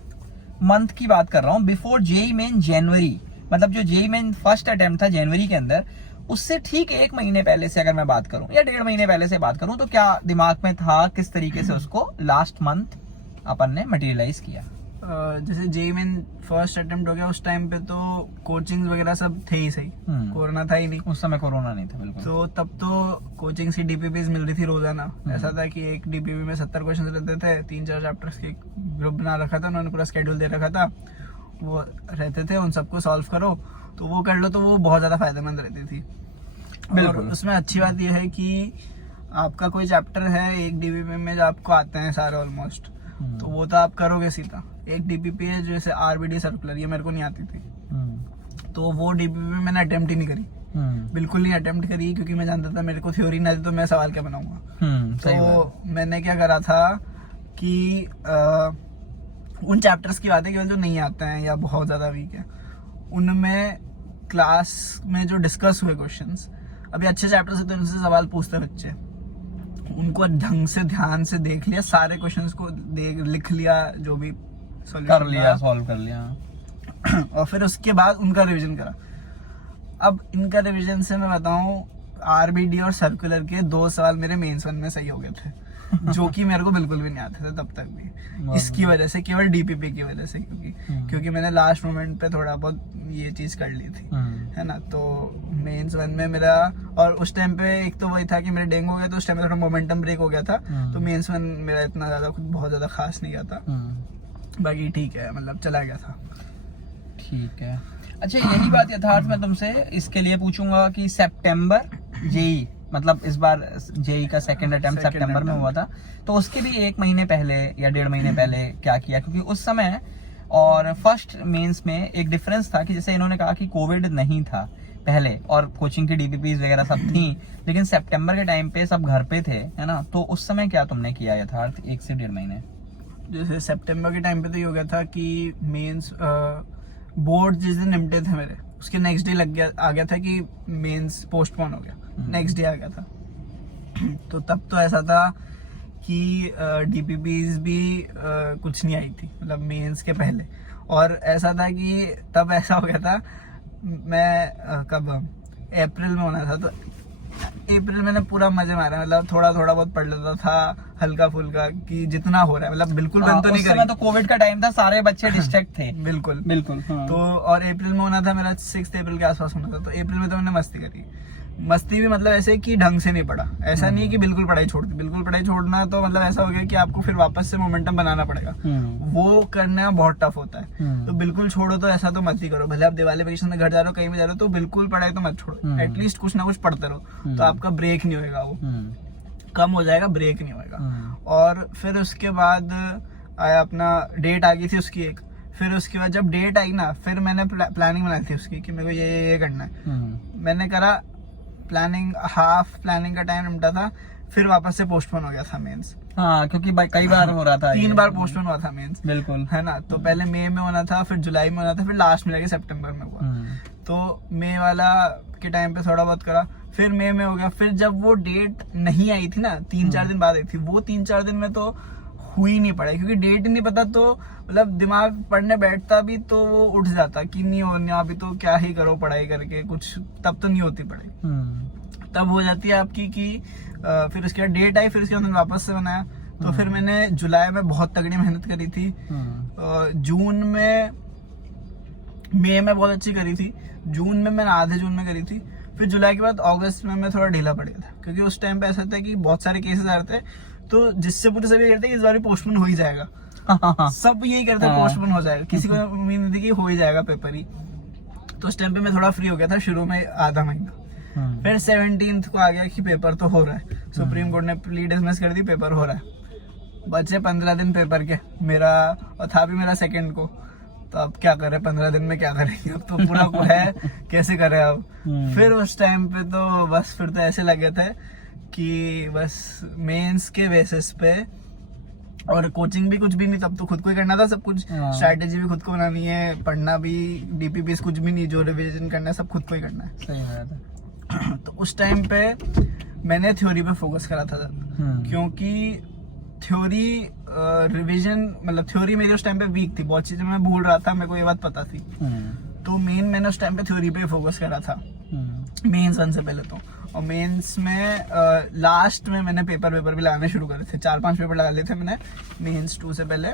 मंथ की बात कर रहा हूँ, बिफोर जेईई मेन जनवरी, मतलब जो जेईई मेन फर्स्ट अटेम्प्ट था जनवरी के अंदर, उससे ठीक 1 महीने पहले से अगर मैं बात करूं या 1.5 महीने पहले से बात करूं, तो क्या दिमाग में था, किस तरीके से उसको लास्ट मंथ अपन ने मटेरियलाइज किया? जैसे जेईई मेन फर्स्ट अटेम्प्ट हो गया, उस टाइम पे तो कोचिंग वगैरह सब थे ही सही, कोरोना था ही नहीं। उस समय कोरोना नहीं था बिल्कुल। तो तब तो कोचिंग की डीपीपीज मिल रही थी रोजाना। ऐसा था कि एक डीपीपी में 70 क्वेश्चन रहते थे, 3-4 चैप्टर्स के ग्रुप बना रखा था उन्होंने, पूरा स्केड्यूल दे रखा था, वो रहते थे, उन सबको सॉल्व करो तो वो कर लो, तो वो बहुत ज्यादा फायदेमंद रहती थी। और उसमें अच्छी बात यह है कि आपका कोई चैप्टर है एक डीपीपी में जो आपको आते हैं सारे ऑलमोस्ट, तो वो तो आप करोगे सीधा। एक डीपीपी है जैसे आरबीडी सर्कुलर, ये मेरे को नहीं आती थी, तो वो डीपीपी मैंने अटेम्प्ट ही नहीं करी, बिल्कुल नहीं अटेम्प्ट करी, क्योंकि मैं जानता था मेरे को थ्योरी ना आती तो मैं सवाल क्या बनाऊंगा। तो मैंने क्या करा था कि उन चैप्टर्स की बात है केवल जो नहीं आते हैं या बहुत ज्यादा वीक है, उनमें क्लास में जो डिस्कस हुए क्वेश्चंस, अभी अच्छे चैप्टर से तो उनसे सवाल पूछते बच्चे, उनको ढंग से ध्यान से देख लिया, सारे क्वेश्चंस को लिख लिया, जो भी कर लिया, सॉल्व कर लिया, और फिर उसके बाद उनका रिवीजन करा। अब इनका रिवीजन से मैं बताऊं, आरबीडी और सर्कुलर के 2 सवाल मेरे मेंस 1 में सही हो गए थे, जो कि मेरे को बिल्कुल भी नहीं आते थे तब तक भी, इसकी वजह से, केवल डीपीपी की वजह से, क्योंकि मैंने लास्ट मोमेंट पे थोड़ा बहुत ये चीज कर ली थी, है ना। तो मेंस 1 में मेरा, और उस टाइम पे एक तो वही था कि मेरा डेंगू हो गया, तो उस टाइम पे थोड़ा मोमेंटम ब्रेक हो गया था, तो मेंस 1 मेरा इतना ज्यादा कुछ बहुत ज्यादा खास नहीं गया था, बाकी ठीक है, मतलब चला गया था। ठीक है, अच्छा यही बात यथार्थ मैं तुमसे इसके लिए पूछूंगा कि सितंबर जेईई, मतलब इस बार जेईई का सेकंड अटेम्प्ट सितंबर में हुआ था, तो उसके भी 1 महीने पहले या 1.5 महीने पहले क्या किया? क्योंकि उस समय और फर्स्ट मेंस में एक डिफरेंस था कि जैसे इन्होंने कहा कि कोविड नहीं था पहले, और कोचिंग की डीपीपीज वगैरह सब थी, लेकिन सितंबर के टाइम पे सब घर पे थे, है ना। तो उस समय क्या तुमने किया यथार्थ 1 से 1.5 महीने? जैसे सितंबर के टाइम पे तो ये हो गया था कि मेंस बोर्ड जिस दिन निपटे थे मेरे, उसके नेक्स्ट डे आ गया था कि मेंस पोस्टपोन हो गया, नेक्स्ट डे आ गया था। तो तब तो ऐसा था कि डीपीपीज भी कुछ नहीं आई थी, मतलब मेंस के पहले, और ऐसा था कि तब ऐसा हो गया था, मैं कब अप्रैल में होना था, तो अप्रैल मैंने पूरा मजे मारा, मतलब थोड़ा बहुत पढ़ लेता था हल्का फुल्का, कि जितना हो रहा है, मतलब बिल्कुल बंद तो नहीं करी। तो कोविड का टाइम था, सारे बच्चे डिस्ट्रैक्ट थे। बिल्कुल। हाँ। तो और अप्रैल में होना था मेरा, 6 अप्रैल के आसपास होना था, तो अप्रैल में तो मैंने मस्ती करी। मस्ती भी मतलब ऐसे कि ढंग से नहीं पढ़ा, ऐसा नहीं कि बिल्कुल पढ़ाई छोड़ दी। बिल्कुल पढ़ाई छोड़ना तो मतलब ऐसा हो गया कि आपको फिर वापस से मोमेंटम बनाना पड़ेगा, वो करना बहुत टफ होता है। तो बिल्कुल छोड़ो तो ऐसा तो मत ही करो, भले आप दिवाली वेकेशन में घर जा रहे हो, कहीं भी जा रहे हो, तो बिल्कुल पढ़ाई तो मत छोड़ो, एटलीस्ट कुछ ना कुछ पढ़ते रहो, तो आपका ब्रेक नहीं होगा, वो कम हो जाएगा, ब्रेक नहीं होगा। और फिर उसके बाद आया अपना डेट आ गई थी उसकी एक, फिर उसके बाद जब डेट आई ना, फिर मैंने प्लानिंग बनाई थी उसकी कि मेरे को ये करना है। मैंने करा प्लानिंग, हाफ प्लानिंग का टाइम निपटा था, फिर वापस से पोस्टपोन हो गया था मेंस। हाँ, क्योंकि कई बार हो रहा था, 3 बार पोस्टपोन हुआ था मेंस, बिल्कुल, है ना। तो पहले मई में होना था, फिर जुलाई में होना था, फिर लास्ट में जाके सितंबर में हुआ। तो मई वाला के टाइम पे थोड़ा बहुत करा, फिर मई में हो गया। फिर जब वो डेट नहीं आई थी ना, 3-4 दिन बाद आई थी, वो 3-4 दिन में तो हुई नहीं पढ़ाई, क्योंकि डेट ही नहीं पता, तो मतलब दिमाग पढ़ने बैठता भी तो वो उठ जाता कि नहीं होना अभी, तो क्या ही करो पढ़ाई करके कुछ, तब तो नहीं होती पढ़ाई। तब हो जाती है आपकी कि फिर उसके बाद डेट आई, फिर उसके बाद वापस से बनाया। तो फिर मैंने जुलाई में बहुत तगड़ी मेहनत करी थी, जून में, मई में बहुत अच्छी करी थी, जून में मैंने आधे जून में करी थी, फिर जुलाई के बाद अगस्त में मैं थोड़ा ढीला पड़ गया था, क्योंकि उस टाइम पे ऐसा था कि बहुत सारे केसेस आ रहे थे, तो जिससे पूरे सभी कहते हैं इस बार पोस्टपोन हो ही जाएगा। सब यही करते हैं, पोस्टपोन हो जाएगा, किसी को उम्मीद नहीं थी कि हो ही जाएगा पेपर ही। तो उस टाइम पे मैं थोड़ा फ्री हो गया था शुरू में आधा महीना। फिर 17th को आ गया कि पेपर तो हो रहा है, सुप्रीम कोर्ट ने प्ली डिसमिस कर दी, पेपर हो रहा है। बचे 15 दिन पेपर के, मेरा और था भी मेरा सेकंड को, तो अब क्या करें 15 दिन में, क्या करेंगे, अब तो पूरा को है, कैसे करें अब। फिर उस टाइम पे तो बस फिर तो ऐसे लगे थे कि बस मेंस के बेसिस पे, और कोचिंग भी कुछ भी नहीं, तब तो खुद को ही करना था सब कुछ, स्ट्रैटेजी भी खुद को बनानी है, पढ़ना भी, डीपीपी कुछ भी नहीं, जो रिवीजन करना है सब खुद को ही करना है। सही बात है। तो उस टाइम पे मैंने थ्योरी पे फोकस करा था, क्योंकि थ्योरी रिवीजन, मतलब थ्योरी मेरी उस टाइम पे वीक थी, बहुत चीजें मैं भूल रहा था, मेरे को ये बात पता थी। तो मेन मैंने उस टाइम पे थ्योरी पे फोकस करा था, मेंस 1 से पहले तो। और मेंस में लास्ट में मैंने पेपर भी लगाने शुरू करे थे, 4-5 पेपर लगा लिए थे मैंने मेंस 2 से पहले,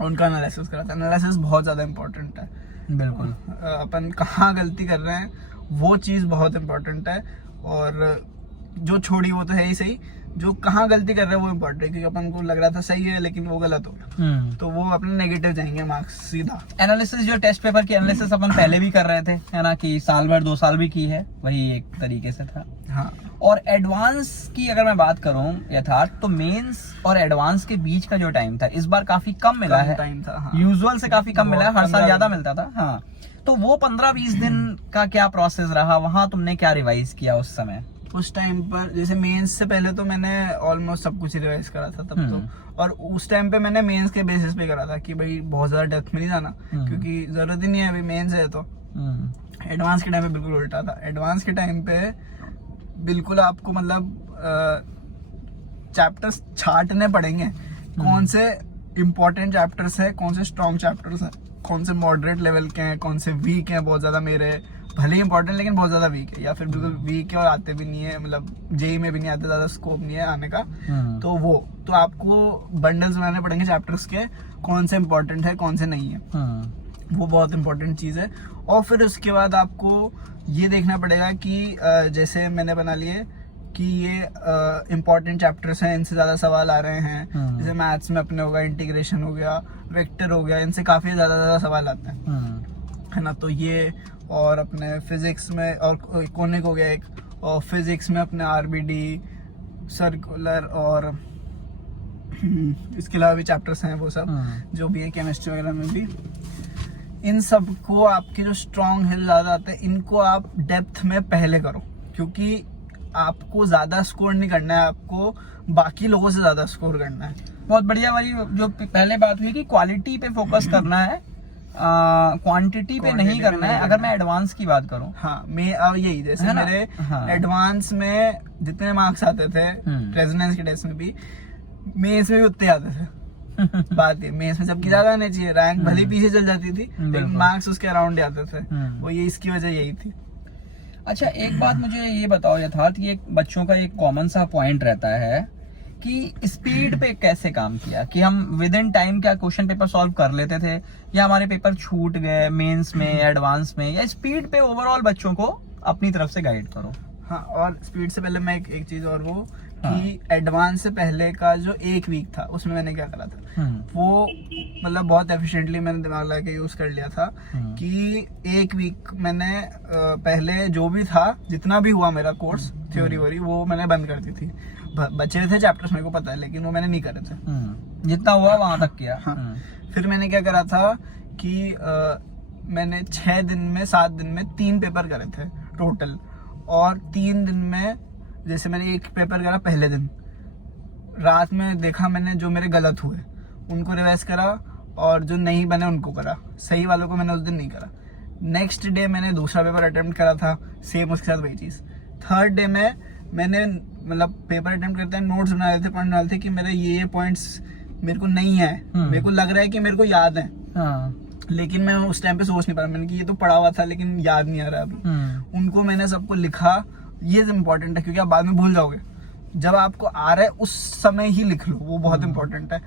उनका एनालिसिस करा था। एनालिसिस बहुत ज्यादा इंपॉर्टेंट है, बिल्कुल। अपन कहाँ गलती कर रहे हैं वो चीज बहुत इंपॉर्टेंट है, और जो छोड़ी वो तो है ही सही, जो कहाँ गलती कर रहे हैं वो इम्पोर्टेंट है, क्योंकि अपन को लग रहा था सही है लेकिन वो गलत हो गया, तो वो अपने नेगेटिव जाएंगे मार्क्स सीधा। एनालिसिस, जो टेस्ट पेपर की एनालिसिस अपन पहले भी कर रहे थे, है ना, कि साल भर 2 साल भी की है, वही एक तरीके से था। हाँ। और एडवांस की अगर मैं बात करूं यथार्थ, तो मेंस और एडवांस के बीच का जो टाइम था इस बार काफी कम मिला है, टाइम था, हाँ। यूजुअल से काफी कम मिला है, हर साल ज्यादा मिलता था। हाँ, तो वो 15-20 दिन का क्या प्रोसेस रहा वहां, तुमने क्या रिवाइज किया उस समय? उस टाइम पर जैसे मेंस से पहले तो मैंने ऑलमोस्ट सब कुछ रिवाइज करा था तब तो, और उस टाइम पे मैंने मेंस के बेसिस पे करा था कि भाई बहुत ज्यादा डेप्थ में नहीं जाना, क्योंकि जरूरत ही नहीं है, अभी मेंस है तो। एडवांस के टाइम पे बिल्कुल उल्टा था, एडवांस के टाइम पे बिल्कुल आपको मतलब चैप्टर्स छांटने पड़ेंगे, कौन से इम्पोर्टेंट चैप्टर्स है, कौन से स्ट्रॉन्ग चैप्टर्स है, कौन से मॉडरेट लेवल के हैं, कौन से वीक हैं बहुत ज्यादा, मेरे भले ही इंपॉर्टेंट लेकिन बहुत ज्यादा वीक है, या फिर बिल्कुल वीक है और आते भी नहीं है, मतलब जेई में भी नहीं आते, ज्यादा स्कोप नहीं है आने का। तो वो तो आपको बंडल्स बनाने पड़ेंगे चैप्टर्स के, कौन से इंपॉर्टेंट है कौन से नहीं है, वो बहुत इंपॉर्टेंट चीज है। और फिर उसके बाद आपको ये देखना पड़ेगा कि जैसे मैंने बना लिए कि ये इम्पोर्टेंट चैप्टर्स हैं, इनसे ज्यादा सवाल आ रहे हैं, जैसे मैथ्स में अपने होगा इंटीग्रेशन हो गया, वेक्टर हो गया, इनसे काफी ज्यादा सवाल आते हैं, है ना। तो ये, और अपने फिजिक्स में, और कोनिक हो गया एक, और फिजिक्स में अपने आरबीडी, सर्कुलर, और इसके अलावा भी चैप्टर्स हैं वो सब जो भी है, केमिस्ट्री वगैरह में भी। इन सब को आपके जो स्ट्रॉन्ग है ज्यादा आते हैं, इनको आप डेप्थ में पहले करो, क्योंकि आपको ज्यादा स्कोर नहीं करना है, आपको बाकी लोगों से ज्यादा स्कोर करना है। बहुत बढ़िया वाली जो पहले बात हुई कि क्वालिटी पे फोकस करना है, क्वांटिटी पे नहीं करना है, अगर मैं एडवांस की बात करूं। हाँ, मैं अब यही, जैसे मेरे एडवांस में जितने मार्क्स आते थे रेजोनेंस के टेस्ट में भी, मेंस में भी उतने आते थे। बात ये मेंस में सबकी ज्यादा आने चाहिए, रैंक भले पीछे चल जाती थी लेकिन मार्क्स उसके अराउंड ही आते थे, वो ये इसकी वजह यही थी। अच्छा, एक बात मुझे ये बताओ यथार्थ, ये बच्चों का एक कॉमन सा पॉइंट रहता है कि स्पीड पे कैसे काम किया, कि हम विद इन टाइम क्या क्वेश्चन पेपर सॉल्व कर लेते थे, या हमारे पेपर छूट गए मेंस में, एडवांस में, या स्पीड पे ओवरऑल बच्चों को अपनी तरफ से गाइड करो? हाँ, और स्पीड से पहले मैं एक चीज और, वो कि एडवांस से पहले का जो एक वीक था उसमें मैंने क्या करा था, वो मतलब बहुत एफिशिएंटली मैंने दिमाग लगा के यूज कर लिया था कि एक वीक मैंने पहले जो भी था, जितना भी हुआ मेरा कोर्स थ्योरी वोरी, वो मैंने बंद कर दी थी। बचे थे चैप्टर्स मेरे को पता है, लेकिन वो मैंने नहीं करे थे, जितना हुआ वहां तक किया। हाँ। फिर मैंने क्या करा था कि मैंने 6 दिन में 7 दिन में 3 पेपर करे थे टोटल, और 3 दिन में जैसे मैंने एक पेपर करा पहले दिन रात में, देखा मैंने जो मेरे गलत हुए उनको रिवाइज करा, और जो नहीं बने उनको करा, सही वालों को मैंने उस दिन नहीं करा। नेक्स्ट डे मैंने दूसरा पेपर अटेम्प्ट करा था, सेम उसके साथ वही चीज। थर्ड डे में मैंने मतलब पेपर अटेम्प्ट करते हैं, नोट्स बना रहे थे, पढ़ने वाले थे कि मेरे ये पॉइंट्स मेरे को नहीं है, मेरे को लग रहा है कि मेरे को याद है, लेकिन मैं उस टाइम पे सोच नहीं पा रहा, मैंने कि ये तो पढ़ा हुआ था लेकिन याद नहीं आ रहा अभी। उनको मैंने सबको लिखा, ये इम्पोर्टेंट है क्योंकि आप बाद में भूल जाओगे, जब आपको आ रहा है उस समय ही लिख लो, वो बहुत इंपॉर्टेंट है।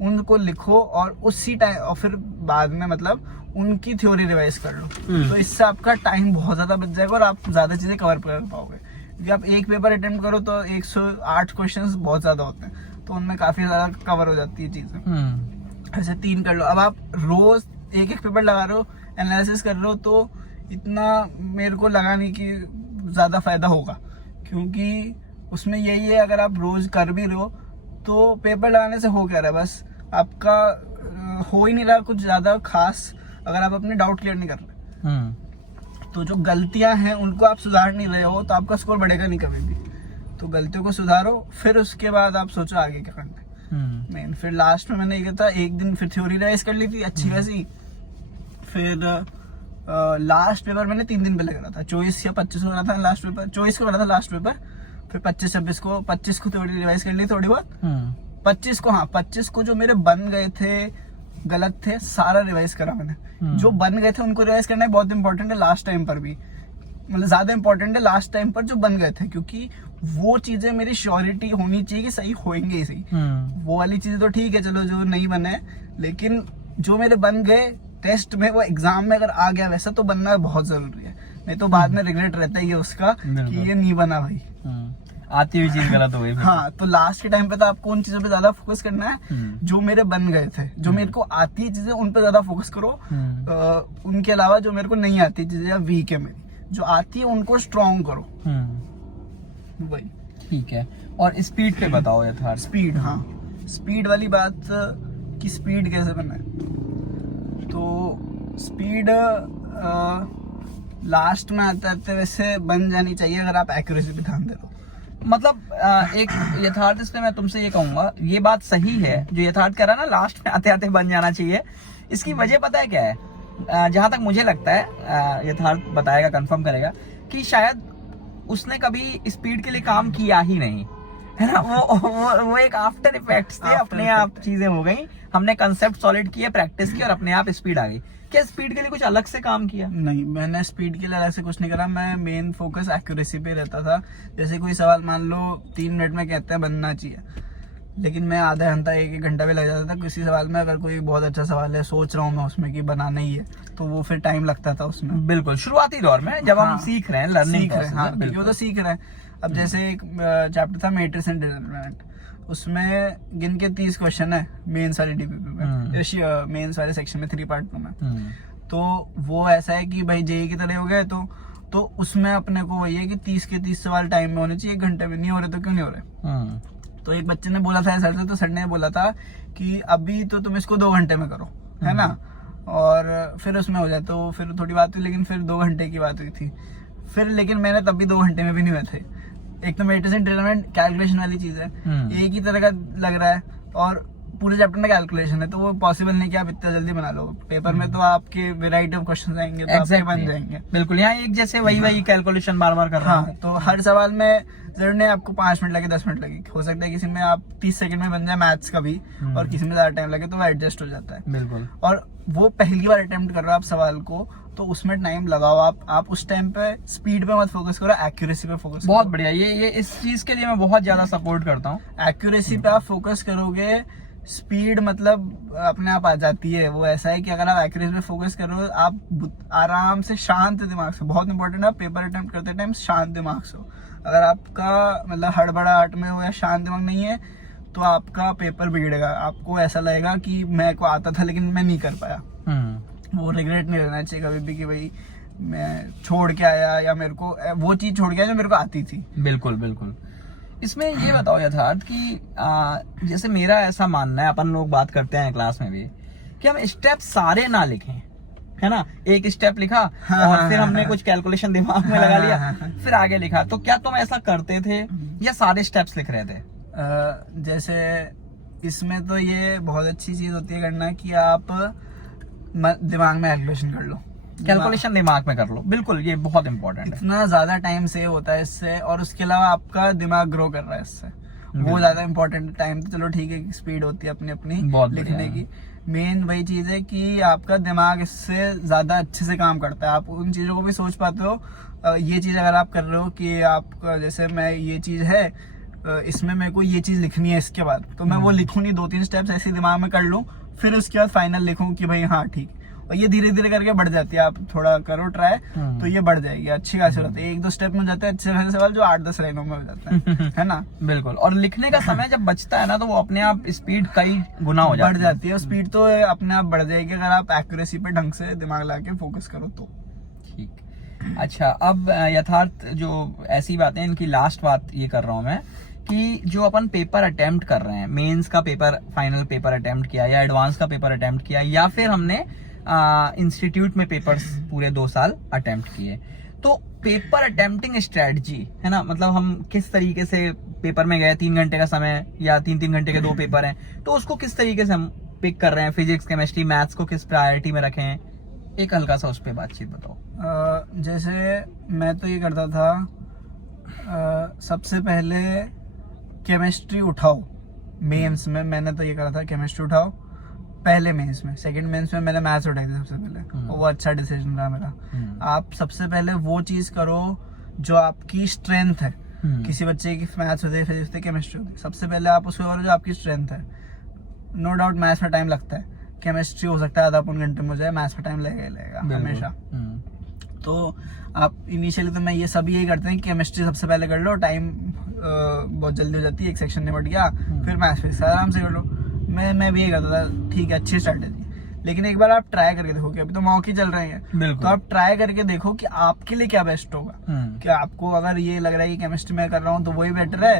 उनको लिखो और उसी टाइम, और फिर बाद में मतलब उनकी थ्योरी रिवाइज कर लो, तो इससे आपका टाइम बहुत ज्यादा बच जाएगा और आप ज्यादा चीजें कवर कर पाओगे। क्योंकि आप एक पेपर अटेम्प्ट करो तो 108 क्वेश्चंस बहुत ज्यादा होते हैं, तो उनमें काफी ज्यादा कवर हो जाती है चीजें। ऐसे 3 कर लो। अब आप रोज एक पेपर लगा रहे हो, एनालिसिस कर रहे हो, तो इतना मेरे को लगा नहीं कि ज्यादा फायदा होगा, क्योंकि उसमें यही है अगर आप रोज कर भी रहे हो तो पेपर लगाने से हो क्या रहा है, बस आपका हो ही नहीं रहा कुछ ज्यादा खास, अगर आप अपने डाउट क्लियर नहीं कर रहे। तो जो गलतियां हैं उनको आप सुधार नहीं रहे हो तो आपका स्कोर बढ़ेगा नहीं कभी भी। तो गलतियों को सुधारो, फिर उसके बाद आप सोचो आगे क्या करना है। मेन फिर लास्ट में मैंने ये था, एक दिन फिर थ्योरी रिवाइज कर ली थी अच्छी खासी। फिर लास्ट पेपर मैंने 3 दिन पहले करा था, 24 या 25 को करा था लास्ट पेपर, 24 को करा था लास्ट पेपर। फिर 25 को थोड़ी रिवाइज कर ली थोड़ी बहुत। 25 को जो मेरे बन गए थे, गलत थे, सारा रिवाइज करा मैंने। जो बन गए थे उनको रिवाइज करना बहुत इंपॉर्टेंट है लास्ट टाइम पर भी, मतलब ज्यादा इंपॉर्टेंट है लास्ट टाइम पर जो बन गए थे, क्योंकि वो चीजें मेरी श्योरिटी होनी चाहिए कि सही होंगे ही सही। वो वाली चीजें तो ठीक है चलो जो नहीं बने, लेकिन जो मेरे बन गए टेस्ट में, वो एग्जाम में अगर आ गया वैसा तो बनना बहुत जरूरी है, नहीं तो बाद में रिग्रेट रहता ही है उसका कि ये नहीं बना भाई, आती हुई चीज गलत हो गई। हाँ, तो लास्ट के टाइम पे तो आपको उन चीजों पे ज्यादा फोकस करना है जो मेरे बन गए थे, जो मेरे को आती है चीजें उन पे ज्यादा फोकस करो। उनके अलावा जो मेरे को नहीं आती चीजें या वीक है मेरी, जो आती है उनको स्ट्रॉन्ग करो। वही ठीक है। और स्पीड पे बताओ यथार्थ। स्पीड, हाँ, स्पीड वाली बात कि स्पीड कैसे बनना है, तो स्पीड लास्ट में आते आते वैसे बन जानी चाहिए अगर आप एक्यूरेसी पे ध्यान दे दो। मतलब एक यथार्थ इसमें मैं तुमसे ये कहूंगा, ये बात सही है जो यथार्थ कह रहा ना, लास्ट में आते आते बन जाना चाहिए। इसकी वजह पता है क्या है? जहां तक मुझे लगता है, यथार्थ बताएगा, कंफर्म करेगा, कि शायद उसने कभी स्पीड के लिए काम किया ही नहीं है ना। वो एक आफ्टर इफेक्ट्स थे, अपने आप चीजें हो गई, हमने कंसेप्ट सॉलिड किए, प्रैक्टिस की और अपने आप स्पीड आ गई। क्या स्पीड के लिए कुछ अलग से काम किया? नहीं, मैंने स्पीड के लिए अलग से कुछ नहीं करा, मैं मेन फोकस एक्यूरेसी पे रहता था। जैसे कोई सवाल मान लो 3 मिनट में कहते हैं बनना चाहिए, लेकिन मैं आधा घंटा 1 घंटा भी लग जाता था किसी सवाल में। अगर कोई बहुत अच्छा सवाल है, सोच रहा हूँ मैं उसमें कि बनाना ही है, तो वो फिर टाइम लगता था उसमें। बिल्कुल, शुरुआती दौर में जब हम सीख रहे हैं, लर्निंग सीख रहे हैं, हाँ, वो तो सीख रहे हैं। अब जैसे एक चैप्टर था मैट्रिक्स एंड डिटरमिनेंट, उसमें गिन के 30 क्वेश्चन है मेंस वाली डीपीपी में, मेंस वाले सेक्शन में 3 पार्ट में। तो वो ऐसा है कि भाई जेई की तरह हो गया, तो उसमें अपने को वही है कि 30 के 30 सवाल टाइम में होने चाहिए, 1 घंटे में नहीं हो रहे तो क्यों नहीं हो रहे। तो एक बच्चे ने बोला था सर से, तो सर ने बोला था कि अभी तो तुम इसको 2 घंटे में करो, है ना, और फिर उसमें हो जाए। तो फिर थोड़ी बात हुई, लेकिन फिर 2 घंटे की बात हुई थी फिर, लेकिन मैंने तब भी 2 घंटे में भी नहीं हुए थे। एक तो मैट्रिक्स एंड डिटरमिनेंट कैलकुलेशन वाली चीज है, एक ही तरह का लग रहा है, और पूरे चैप्टर में कैलकुलेशन है, तो वो पॉसिबल नहीं कि आप इतना जल्दी बना लो। पेपर में तो आपके वैरायटी ऑफ क्वेश्चन आएंगे, तो आपके बन जाएंगे। बिल्कुल, यहाँ एक जैसे वही कैलकुलेशन बार बार कर रहा है। तो हर सवाल में सर ने आपको 5 मिनट लगे, 10 मिनट लगे, हो सकता है किसी में आप 30 सेकंड में बन जाए मैथ्स का भी, और किसी में ज्यादा टाइम लगे, तो वो एडजस्ट हो जाता है। बिल्कुल। और वो पहली बार अटेम्प्ट कर रहे हो आप सवाल को, तो उसमें टाइम लगाओ। आप उस टाइम पे स्पीड पे मत फोकस करो, एक्यूरेसी पे फोकस करो। बहुत बढ़िया, ये इस चीज के लिए मैं बहुत ज्यादा सपोर्ट करता हूँ। एक्यूरेसी पे आप फोकस करोगे, स्पीड मतलब अपने आप आ जाती है। वो ऐसा है कि अगर आप एक्यूरेसी पे फोकस करो, आप आराम से शांत दिमाग से, बहुत इंपॉर्टेंट है, आप पेपर अटेम्प्ट करते टाइम शांत दिमाग से हो। अगर आपका मतलब हड़बड़ाहट में हो या शांत दिमाग नहीं है, तो आपका पेपर बिगड़ेगा। आपको ऐसा लगेगा कि मेरे को आता था लेकिन मैं नहीं कर पाया। वो रिग्रेट नहीं रहना चाहिए कभी भी कि भाई मैं छोड़ के आया, या मेरे को वो चीज छोड़ के आया जो मेरे को आती थी। बिल्कुल बिल्कुल। इसमें ये बताओ यथार्थ कि जैसे मेरा ऐसा मानना है, अपन लोग बात करते हैं क्लास में भी, कि हम स्टेप सारे ना लिखें, है ना। एक स्टेप लिखा और फिर हमने कुछ कैलकुलेशन दिमाग में लगा लिया, फिर आगे लिखा। तो क्या तुम ऐसा करते थे या सारे स्टेप्स लिख रहे थे? जैसे इसमें तो ये बहुत अच्छी चीज होती है करना कि आप दिमाग में कैलकुलेशन कर लो, कैलकुलेशन दिमाग में कर लो, बिल्कुल ये बहुत इंपॉर्टेंट है। इतना ज्यादा टाइम सेव होता है इससे, और उसके अलावा आपका दिमाग ग्रो कर रहा है इससे, वो ज्यादा इंपॉर्टेंट टाइम तो चलो ठीक है, स्पीड होती है अपनी अपनी लिखने की, मेन वही चीज है कि आपका दिमाग इससे ज्यादा अच्छे से काम करता है, आप उन चीजों को भी सोच पाते हो। ये चीज अगर आप कर रहे हो कि आप जैसे मैं ये चीज है इसमें मेरे को ये चीज लिखनी है इसके बाद, तो मैं वो लिखूं नहीं, 2-3 स्टेप्स ऐसे दिमाग में कर लूं, फिर उसके बाद फाइनल लिखूं कि भाई हाँ ठीक, और ये धीरे धीरे करके बढ़ जाती है। आप थोड़ा करो ट्राई तो ये बढ़ जाएगी, अच्छी खासी होती है। 1-2 स्टेप में जाते हैं अच्छे खासे सवाल जो 8-10 लाइनों में हो जाता है ना। बिल्कुल, और लिखने का समय जब बचता है ना तो वो अपने आप स्पीड कई गुना हो बढ़ जाती है, स्पीड तो अपने आप बढ़ जाएगी अगर आप एक्यूरेसी पे ढंग से दिमाग लगा के फोकस करो तो। ठीक, अच्छा अब यथार्थ जो ऐसी बातें, इनकी लास्ट बात ये कर रहा हूँ मैं कि जो अपन पेपर अटेम्प्ट कर रहे हैं, मेंस का पेपर, फाइनल पेपर अटेम्प्ट किया या एडवांस का पेपर अटेम्प्ट किया, या फिर हमने इंस्टीट्यूट में पेपर्स पूरे 2 साल अटेम्प्ट किए, तो पेपर अटेम्प्टिंग स्ट्रेटजी है ना, मतलब हम किस तरीके से पेपर में गए, 3 घंटे का समय या 3-3 घंटे के 2 पेपर हैं, तो उसको किस तरीके से हम पिक कर रहे हैं, फिजिक्स केमिस्ट्री मैथ्स को किस प्रायोरिटी में रखें, एक हल्का सा उस पर बातचीत बताओ। जैसे मैं तो ये करता था, सबसे पहले केमिस्ट्री उठाओ, मेंस में मैंने तो ये करा था केमिस्ट्री उठाओ पहले मेंस में, सेकंड मेंस में मैंने मैथ्स उठाई थी सबसे पहले, और वो अच्छा डिसीजन रहा मेरा। आप सबसे पहले वो चीज करो जो आपकी स्ट्रेंथ है, किसी बच्चे की मैथ्स होती है, फिजिक्स होती है, केमिस्ट्री होती है, सबसे पहले आप उसको करो जो आपकी स्ट्रेंथ है। नो डाउट मैथ्स में टाइम लगता है, केमिस्ट्री हो सकता है आधा पौन घंटे में हो जाए, मैथ्स में टाइम लगेगा हमेशा। तो आप इनिशियली तो मैं ये सभी यही करते हैं, केमिस्ट्री सबसे पहले कर लो, टाइम बहुत जल्दी हो जाती है, एक सेक्शन निपट गया, फिर मैथ्स फिर आराम से कर लो। मैं भी यही करता था, ठीक है अच्छी स्ट्रैटेजी। लेकिन एक बार आप ट्राई करके देखो, कि अभी तो मौके चल रहे हैं, तो आप ट्राई करके देखो कि आपके लिए क्या बेस्ट होगा। क्या आपको अगर ये लग रहा है कि केमिस्ट्री में कर रहा हूँ तो वही बेटर है,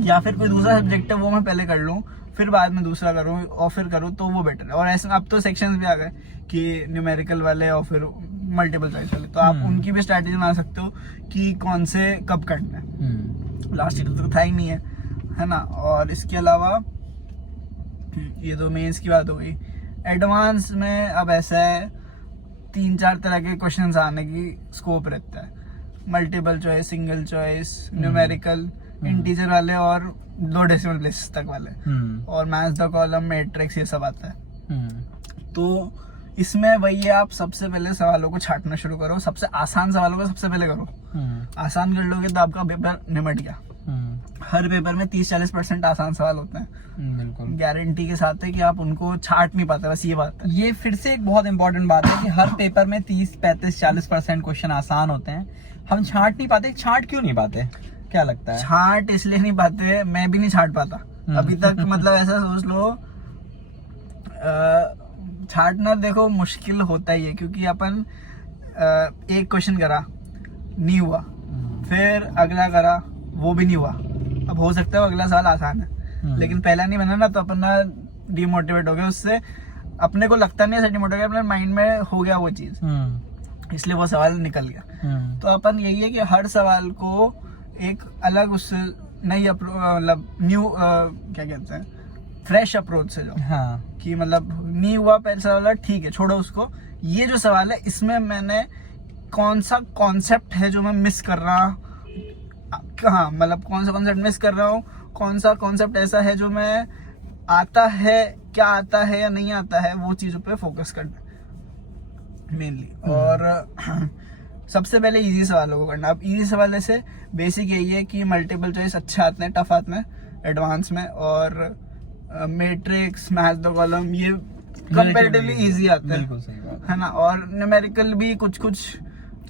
या फिर कोई दूसरा सब्जेक्ट है वो मैं पहले कर लूँ, फिर बाद में दूसरा करूँ और फिर करूँ तो वो बेटर है। और ऐसे अब तो सेक्शंस भी आ गए कि न्यूमेरिकल वाले और फिर मल्टीपल चॉइस वाले, तो आप उनकी भी स्ट्रैटेजी बना सकते हो कि कौन से कब करना है। लास्ट ईयर तो था ही नहीं है ना। और इसके अलावा ये तो मेंस की बात हो गई। एडवांस में अब ऐसा है 3-4 तरह के क्वेश्चंस आने की स्कोप रहता है, multiple choice, single choice, numerical, integer वाले और 2 डेसिमल प्लेसेस तक वाले, और मैथ्स द कॉलम, मैट्रिक्स, ये सब आता है। तो इसमें वही है, आप सबसे पहले सवालों को छांटना शुरू करो, सबसे आसान सवालों को सबसे पहले करो। आसान कर लोगे तो आपका पेपर निमट गया। हर पेपर में 30-40% आसान सवाल होते हैं, बिल्कुल गारंटी के साथ है कि आप उनको छाट नहीं पाते, बस ये बात है। ये फिर से एक बहुत इंपॉर्टेंट बात है कि हर पेपर में 30-35-40% क्वेश्चन आसान होते हैं, हम छाट नहीं पाते। छाट क्यों नहीं पाते, क्या लगता है? छाट इसलिए नहीं पाते, मैं भी नहीं छाट पाता अभी तक। मतलब ऐसा सोच लो, छाटना देखो मुश्किल होता ही है, क्योंकि अपन एक क्वेश्चन करा नहीं हुआ, फिर अगला करा वो भी नहीं हुआ, अब हो सकता है अगला सवाल आसान है, लेकिन पहला नहीं बना ना, तो अपन ना डिमोटिवेट हो गए उससे, अपने को लगता नहीं है डिमोटिवेट, अपने माइंड में हो गया वो चीज, इसलिए वो सवाल निकल गया। तो अपन यही है कि हर सवाल को एक अलग उससे नई मतलब न्यू क्या कहते हैं, फ्रेश अप्रोच से जाओ। हाँ। कि मतलब नहीं हुआ पहला सवाल, ठीक है छोड़ो उसको, ये जो सवाल है इसमें मैंने कौन सा कॉन्सेप्ट है जो मैं मिस कर रहा, हाँ मतलब कौन सा कॉन्सेप्ट मिस कर रहा हूँ, कौन सा कॉन्सेप्ट ऐसा है जो मैं आता है, क्या आता है या नहीं आता है, वो चीजों पे फोकस करना मेनली। और सबसे पहले इजी सवालों को करना। अब इजी सवाल से बेसिक यही है कि मल्टीपल चॉइस अच्छे आते हैं, टफ आते हैं एडवांस में, और मैट्रिक्स, मैथ्स द कॉलम ये कंपैरेटिवली इजी आते हैं, है ना। और न्यूमेरिकल भी कुछ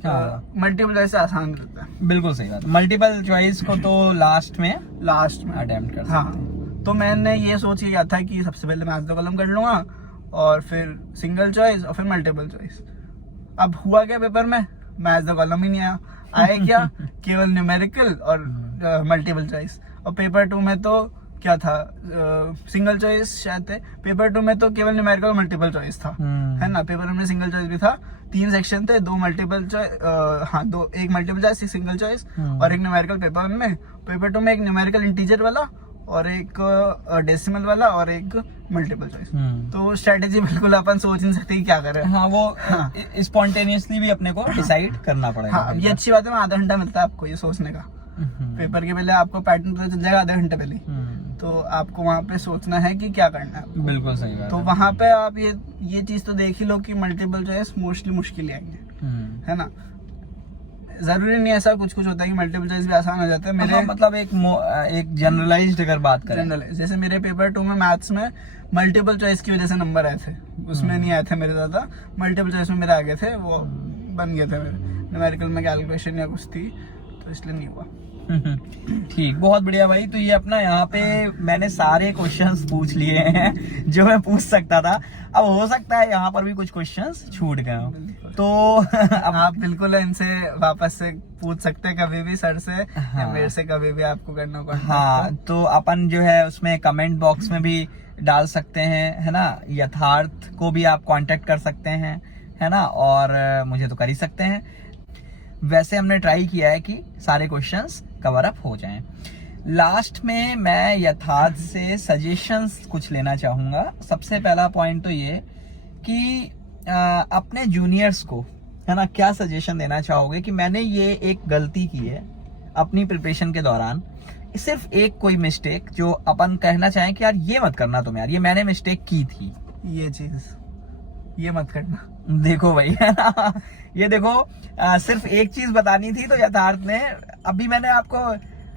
मल्टीपल चॉइस आसान रहता है। बिल्कुल सही बात। मल्टीपल चॉइस को तो लास्ट में अटेम्प्ट कर। हाँ, तो मैंने ये सोच किया था कि सबसे पहले मैथ्स द कॉलम कर लूंगा, और फिर सिंगल चॉइस, और फिर मल्टीपल चॉइस। अब हुआ क्या पेपर में, मैथ्स द कॉलम ही नहीं आया, आए क्या केवल न्यूमेरिकल और मल्टीपल चॉइस। और पेपर 2 में तो क्या था, सिंगल चॉइस शायद थे। पेपर 2 में तो केवल न्यूमेरिकल और मल्टीपल चॉइस था, है ना। पेपर 1 में सिंगल चॉइस भी था, 3 सेक्शन थे, 2 मल्टीपल चॉइस, हाँ एक मल्टीपल चॉइस, एक सिंगल चॉइस और एक न्यूमेरिकल पेपर 1 में। पेपर 2 में एक न्यूमेरिकल इंटीजर वाला और एक डेसिमल वाला और एक मल्टीपल चॉइस। तो स्ट्रेटेजी बिल्कुल अपन सोच नहीं सकते कि क्या करें। हाँ, वो स्पॉन्टेनियसली भी अपने को डिसाइड करना पड़ेगा। हाँ, ये अच्छी बात है, आधा घंटा मिलता है आपको ये सोचने का। पेपर के पहले आपको पैटर्न पता चल जाएगा आधे घंटे पहले, तो आपको वहाँ पे सोचना है कि क्या करना है आपको। बिल्कुल सही बात तो है। वहाँ पे आप ये चीज तो देख ही लो कि मल्टीपल चॉइस मोस्टली मुश्किल ही आएंगे, है ना। जरूरी नहीं ऐसा, कुछ कुछ होता है कि मल्टीपल चॉइस भी आसान हो जाता है। मेरे मतलब एक जनरलाइज्ड अगर बात करें, जैसे मेरे पेपर 2 में मैथ्स में मल्टीपल चॉइस की वजह से नंबर आए थे, उसमें नहीं आए थे मेरे ज्यादा, मल्टीपल चॉइस में मेरे आ गए थे, वो बन गए थे मेरे। न्यूमेरिकल में कैलकुलेशन या कुछ थी तो इसलिए नहीं हुआ। ठीक, बहुत बढ़िया भाई। तो ये अपना यहाँ पे मैंने सारे क्वेश्चंस पूछ लिए हैं जो मैं पूछ सकता था। अब हो सकता है यहाँ पर भी कुछ क्वेश्चंस छूट गए हो, तो अब आप बिल्कुल इनसे वापस से पूछ सकते हैं कभी भी सर से, या मेरे से कभी भी आपको करना होगा। हाँ, तो अपन जो है उसमें कमेंट बॉक्स में भी डाल सकते हैं, है ना। यथार्थ को भी आप कांटेक्ट कर सकते हैं, है ना, और मुझे तो कर ही सकते हैं। वैसे हमने ट्राई किया है कि सारे क्वेश्चंस कवर अप हो जाएं। लास्ट में मैं यथार्थ से सजेशंस कुछ लेना चाहूँगा। सबसे पहला पॉइंट तो ये कि अपने जूनियर्स को, है ना, क्या सजेशन देना चाहोगे कि मैंने ये एक गलती की है अपनी प्रिपरेशन के दौरान, सिर्फ एक कोई मिस्टेक जो अपन कहना चाहें कि यार ये मत करना तुम, यार ये मैंने मिस्टेक की थी, ये चीज ये मत करना। देखो भाई, है ना, ये देखो, सिर्फ एक चीज बतानी थी तो यथार्थ ने, अभी मैंने आपको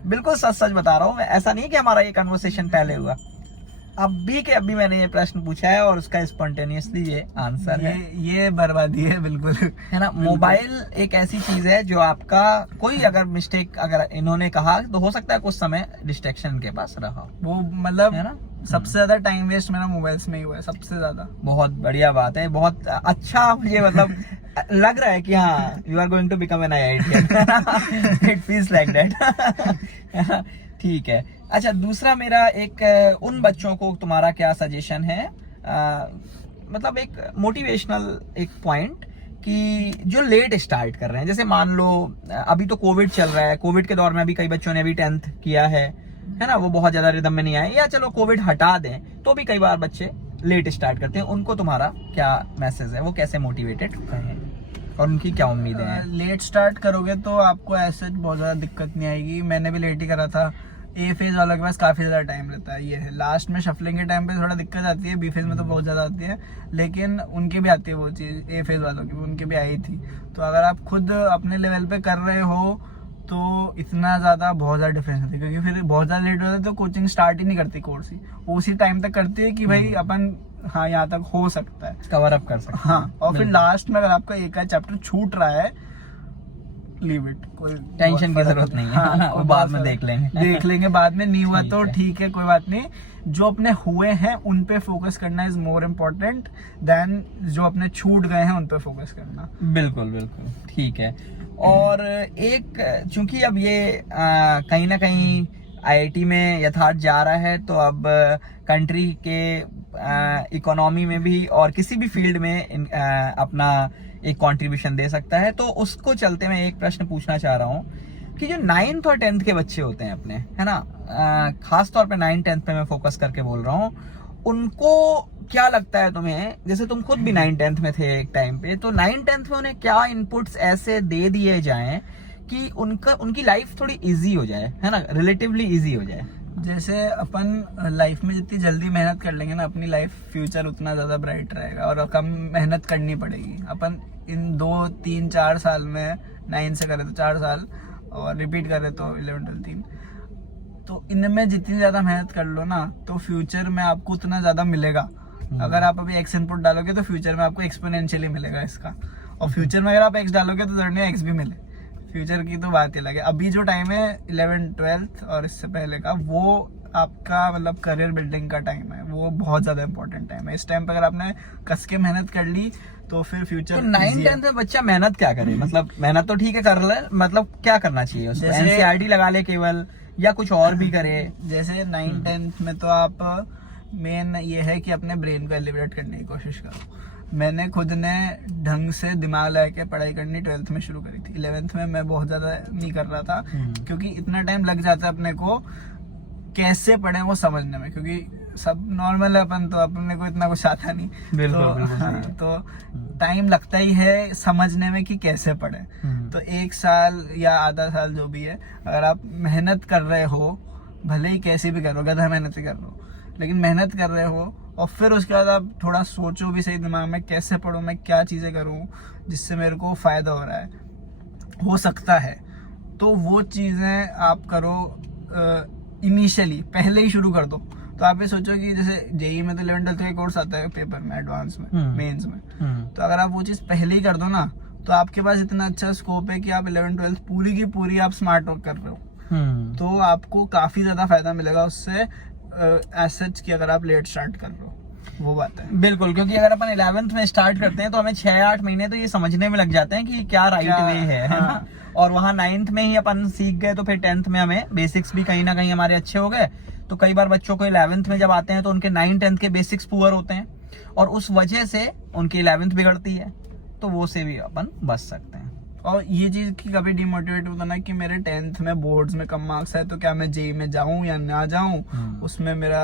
बिल्कुल सच सच बता रहा हूँ, ऐसा नहीं कि हमारा ये कन्वर्सेशन पहले हुआ, अभी मैंने ये प्रश्न पूछा है और उसका स्पॉन्टेनियसली ये आंसर है। ये बर्बादी है बिल्कुल, है ना। मोबाइल एक ऐसी चीज है जो आपका कोई अगर मिस्टेक अगर इन्होंने कहा तो हो सकता है कुछ समय डिस्ट्रैक्शन के पास रहा, वो मतलब है ना। सबसे ज्यादा टाइम वेस्ट मेरा मोबाइल्स में ही हुआ है, सबसे ज्यादा। बहुत बढ़िया बात है, बहुत अच्छा मुझे मतलब लग रहा है कि हाँ, you are going to become an IITian। It feels like that. ठीक है। अच्छा, दूसरा मेरा एक उन बच्चों को तुम्हारा क्या सजेशन है, मतलब एक मोटिवेशनल एक पॉइंट, कि जो लेट स्टार्ट कर रहे हैं, जैसे मान लो अभी तो कोविड चल रहा है, कोविड के दौर में अभी कई बच्चों ने अभी 10th किया है ना, वो बहुत ज्यादा रिदम में नहीं आए, या चलो कोविड हटा दें तो भी कई बार बच्चे लेट स्टार्ट करते हैं, उनको तुम्हारा क्या मैसेज है, वो कैसे मोटिवेटेड रहें और उनकी क्या उम्मीदें हैं? लेट स्टार्ट करोगे तो आपको ऐसे बहुत ज्यादा दिक्कत नहीं आएगी। मैंने भी लेट ही करा था। ए फेज वालों के पास काफी ज्यादा टाइम रहता है, ये है। लास्ट में शफलिंग के टाइम पे थोड़ा दिक्कत आती है, बी फेज में तो बहुत ज्यादा आती है, लेकिन उनके भी आती है वो चीज, ए फेज वालों की उनके भी आई थी। तो अगर आप खुद अपने लेवल पे कर रहे हो तो इतना ज्यादा बहुत ज्यादा डिफरेंस होती है, क्योंकि फिर बहुत ज्यादा लेट होता है तो कोचिंग स्टार्ट ही नहीं करती, कोर्स ही उसी टाइम तक करती है कि भाई अपन हाँ यहाँ तक हो सकता है, कवर अप कर सकते हैं। हाँ, और फिर लास्ट में अगर आपका एक आध चैप्टर छूट रहा है, लीव इट, कोई टेंशन की जरूरत नहीं है। हाँ, वो बाद में देख लेंगे बाद में। नहीं हुआ ठीक तो है। ठीक है, कोई बात नहीं। जो अपने हुए हैं उन पे फोकस करना इज मोर इम्पोर्टेंट देन जो अपने छूट गए हैं उन पे फोकस करना। बिल्कुल बिल्कुल, ठीक है। और एक, चूंकि अब ये कहीं ना कहीं IIT में यथार्थ जा रहा है, तो अब कंट्री के इकोनॉमी में भी और किसी भी फील्ड में अपना एक कंट्रीब्यूशन दे सकता है, तो उसको चलते मैं एक प्रश्न पूछना चाह रहा हूँ कि जो 9th और 10th के बच्चे होते हैं अपने, है ना, खास तौर पे 9th 10th पे मैं फोकस करके बोल रहा हूँ, उनको क्या लगता है तुम्हें, जैसे तुम खुद भी 9th 10th में थे एक टाइम पे, तो 9th 10th में उन्हें क्या इनपुट्स ऐसे दे दिए जाएं कि उनकी लाइफ थोड़ी इजी हो जाए, है ना, रिलेटिवली इजी हो जाए? जैसे अपन लाइफ में जितनी जल्दी मेहनत कर लेंगे ना, अपनी लाइफ फ्यूचर उतना ज्यादा ब्राइट रहेगा, और कम मेहनत करनी पड़ेगी। अपन इन 2 3 4 साल में 9 से करे तो 4 साल, और रिपीट करे तो 11 12 3, तो इनमें जितनी ज्यादा मेहनत कर लो ना, तो फ्यूचर में आपको उतना ज्यादा मिलेगा। अगर आप अभी x इनपुट डालोगे तो फ्यूचर में आपको एक्सपोनेंशियली मिलेगा इसका, और फ्यूचर में अगर आप x डालोगे तो जरूर x भी मिले। फ्यूचर की तो बात ही अलग है। अभी जो टाइम है 11th 12th और इससे पहले का, वो आपका मतलब करियर बिल्डिंग का टाइम है, वो बहुत ज्यादा इंपॉर्टेंट टाइम है। इस टाइम पे अगर आपने कस के मेहनत कर ली तो फिर फ्यूचर। तो 9th 10th में बच्चा मेहनत क्या करे, मतलब मेहनत तो ठीक है कर ले, मतलब क्या करना चाहिए उसको? NCERT लगा ले केवल, या कुछ और भी करे? जैसे 9th 10th में तो आप मेन ये है कि अपने ब्रेन को एलिब्रेट करने की कोशिश करो। मैंने खुद ने ढंग से दिमाग लगा के पढ़ाई करनी 12th में शुरू करी थी। 11th में मैं बहुत ज्यादा नहीं कर रहा था, क्योंकि इतना टाइम लग जाता है अपने को कैसे पढ़े वो समझने में, क्योंकि सब नॉर्मल है अपन, तो अपने को इतना कुछ आता नहीं। बिल्कुल, बिल्कुल हाँ, सही है। तो टाइम लगता ही है समझने में कि कैसे पढ़े। तो 1 साल या आधा साल जो भी है, अगर आप मेहनत कर रहे हो, भले ही कैसी भी करो, गधा मेहनत ही कर लो, लेकिन मेहनत कर रहे हो, और फिर उसके बाद आप थोड़ा सोचो भी सही दिमाग में, कैसे पढूं, मैं क्या चीज़ें करूं जिससे मेरे को फ़ायदा हो सकता है, तो वो चीज़ें आप करो इनिशियली, पहले ही शुरू कर दो। तो आप ये सोचो कि जैसे जेई में तो 11th का कोर्स आता है पेपर में, एडवांस में, मेंस में, तो अगर आप वो चीज़ पहले ही कर दो ना, तो आपके पास इतना अच्छा स्कोप है कि आप 11th-12th पूरी की पूरी आप स्मार्ट वर्क कर रहे हो, तो आपको काफ़ी ज़्यादा फायदा मिलेगा उससे, एज सच कि अगर आप लेट स्टार्ट कर रहे हो, वो बात है। बिल्कुल, क्योंकि अगर अपन 11th में स्टार्ट करते हैं तो हमें 6-8 महीने तो ये समझने में लग जाते हैं कि क्या राइट वे है ना, और वहाँ 9th में ही अपन सीख गए तो फिर 10th में हमें बेसिक्स भी कहीं ना कहीं हमारे अच्छे हो गए। तो कई बार बच्चों को 11th में जब आते हैं तो उनके 9-10th के बेसिक्स पुअर होते हैं, और उस वजह से उनकी 11th बिगड़ती है, तो वो से भी अपन बच सकते हैं। और ये चीज़ की कभी डिमोटिवेट होता ना कि मेरे 10th में बोर्ड्स में कम मार्क्स है, तो क्या मैं जेई में जाऊं या ना जाऊं, उसमें मेरा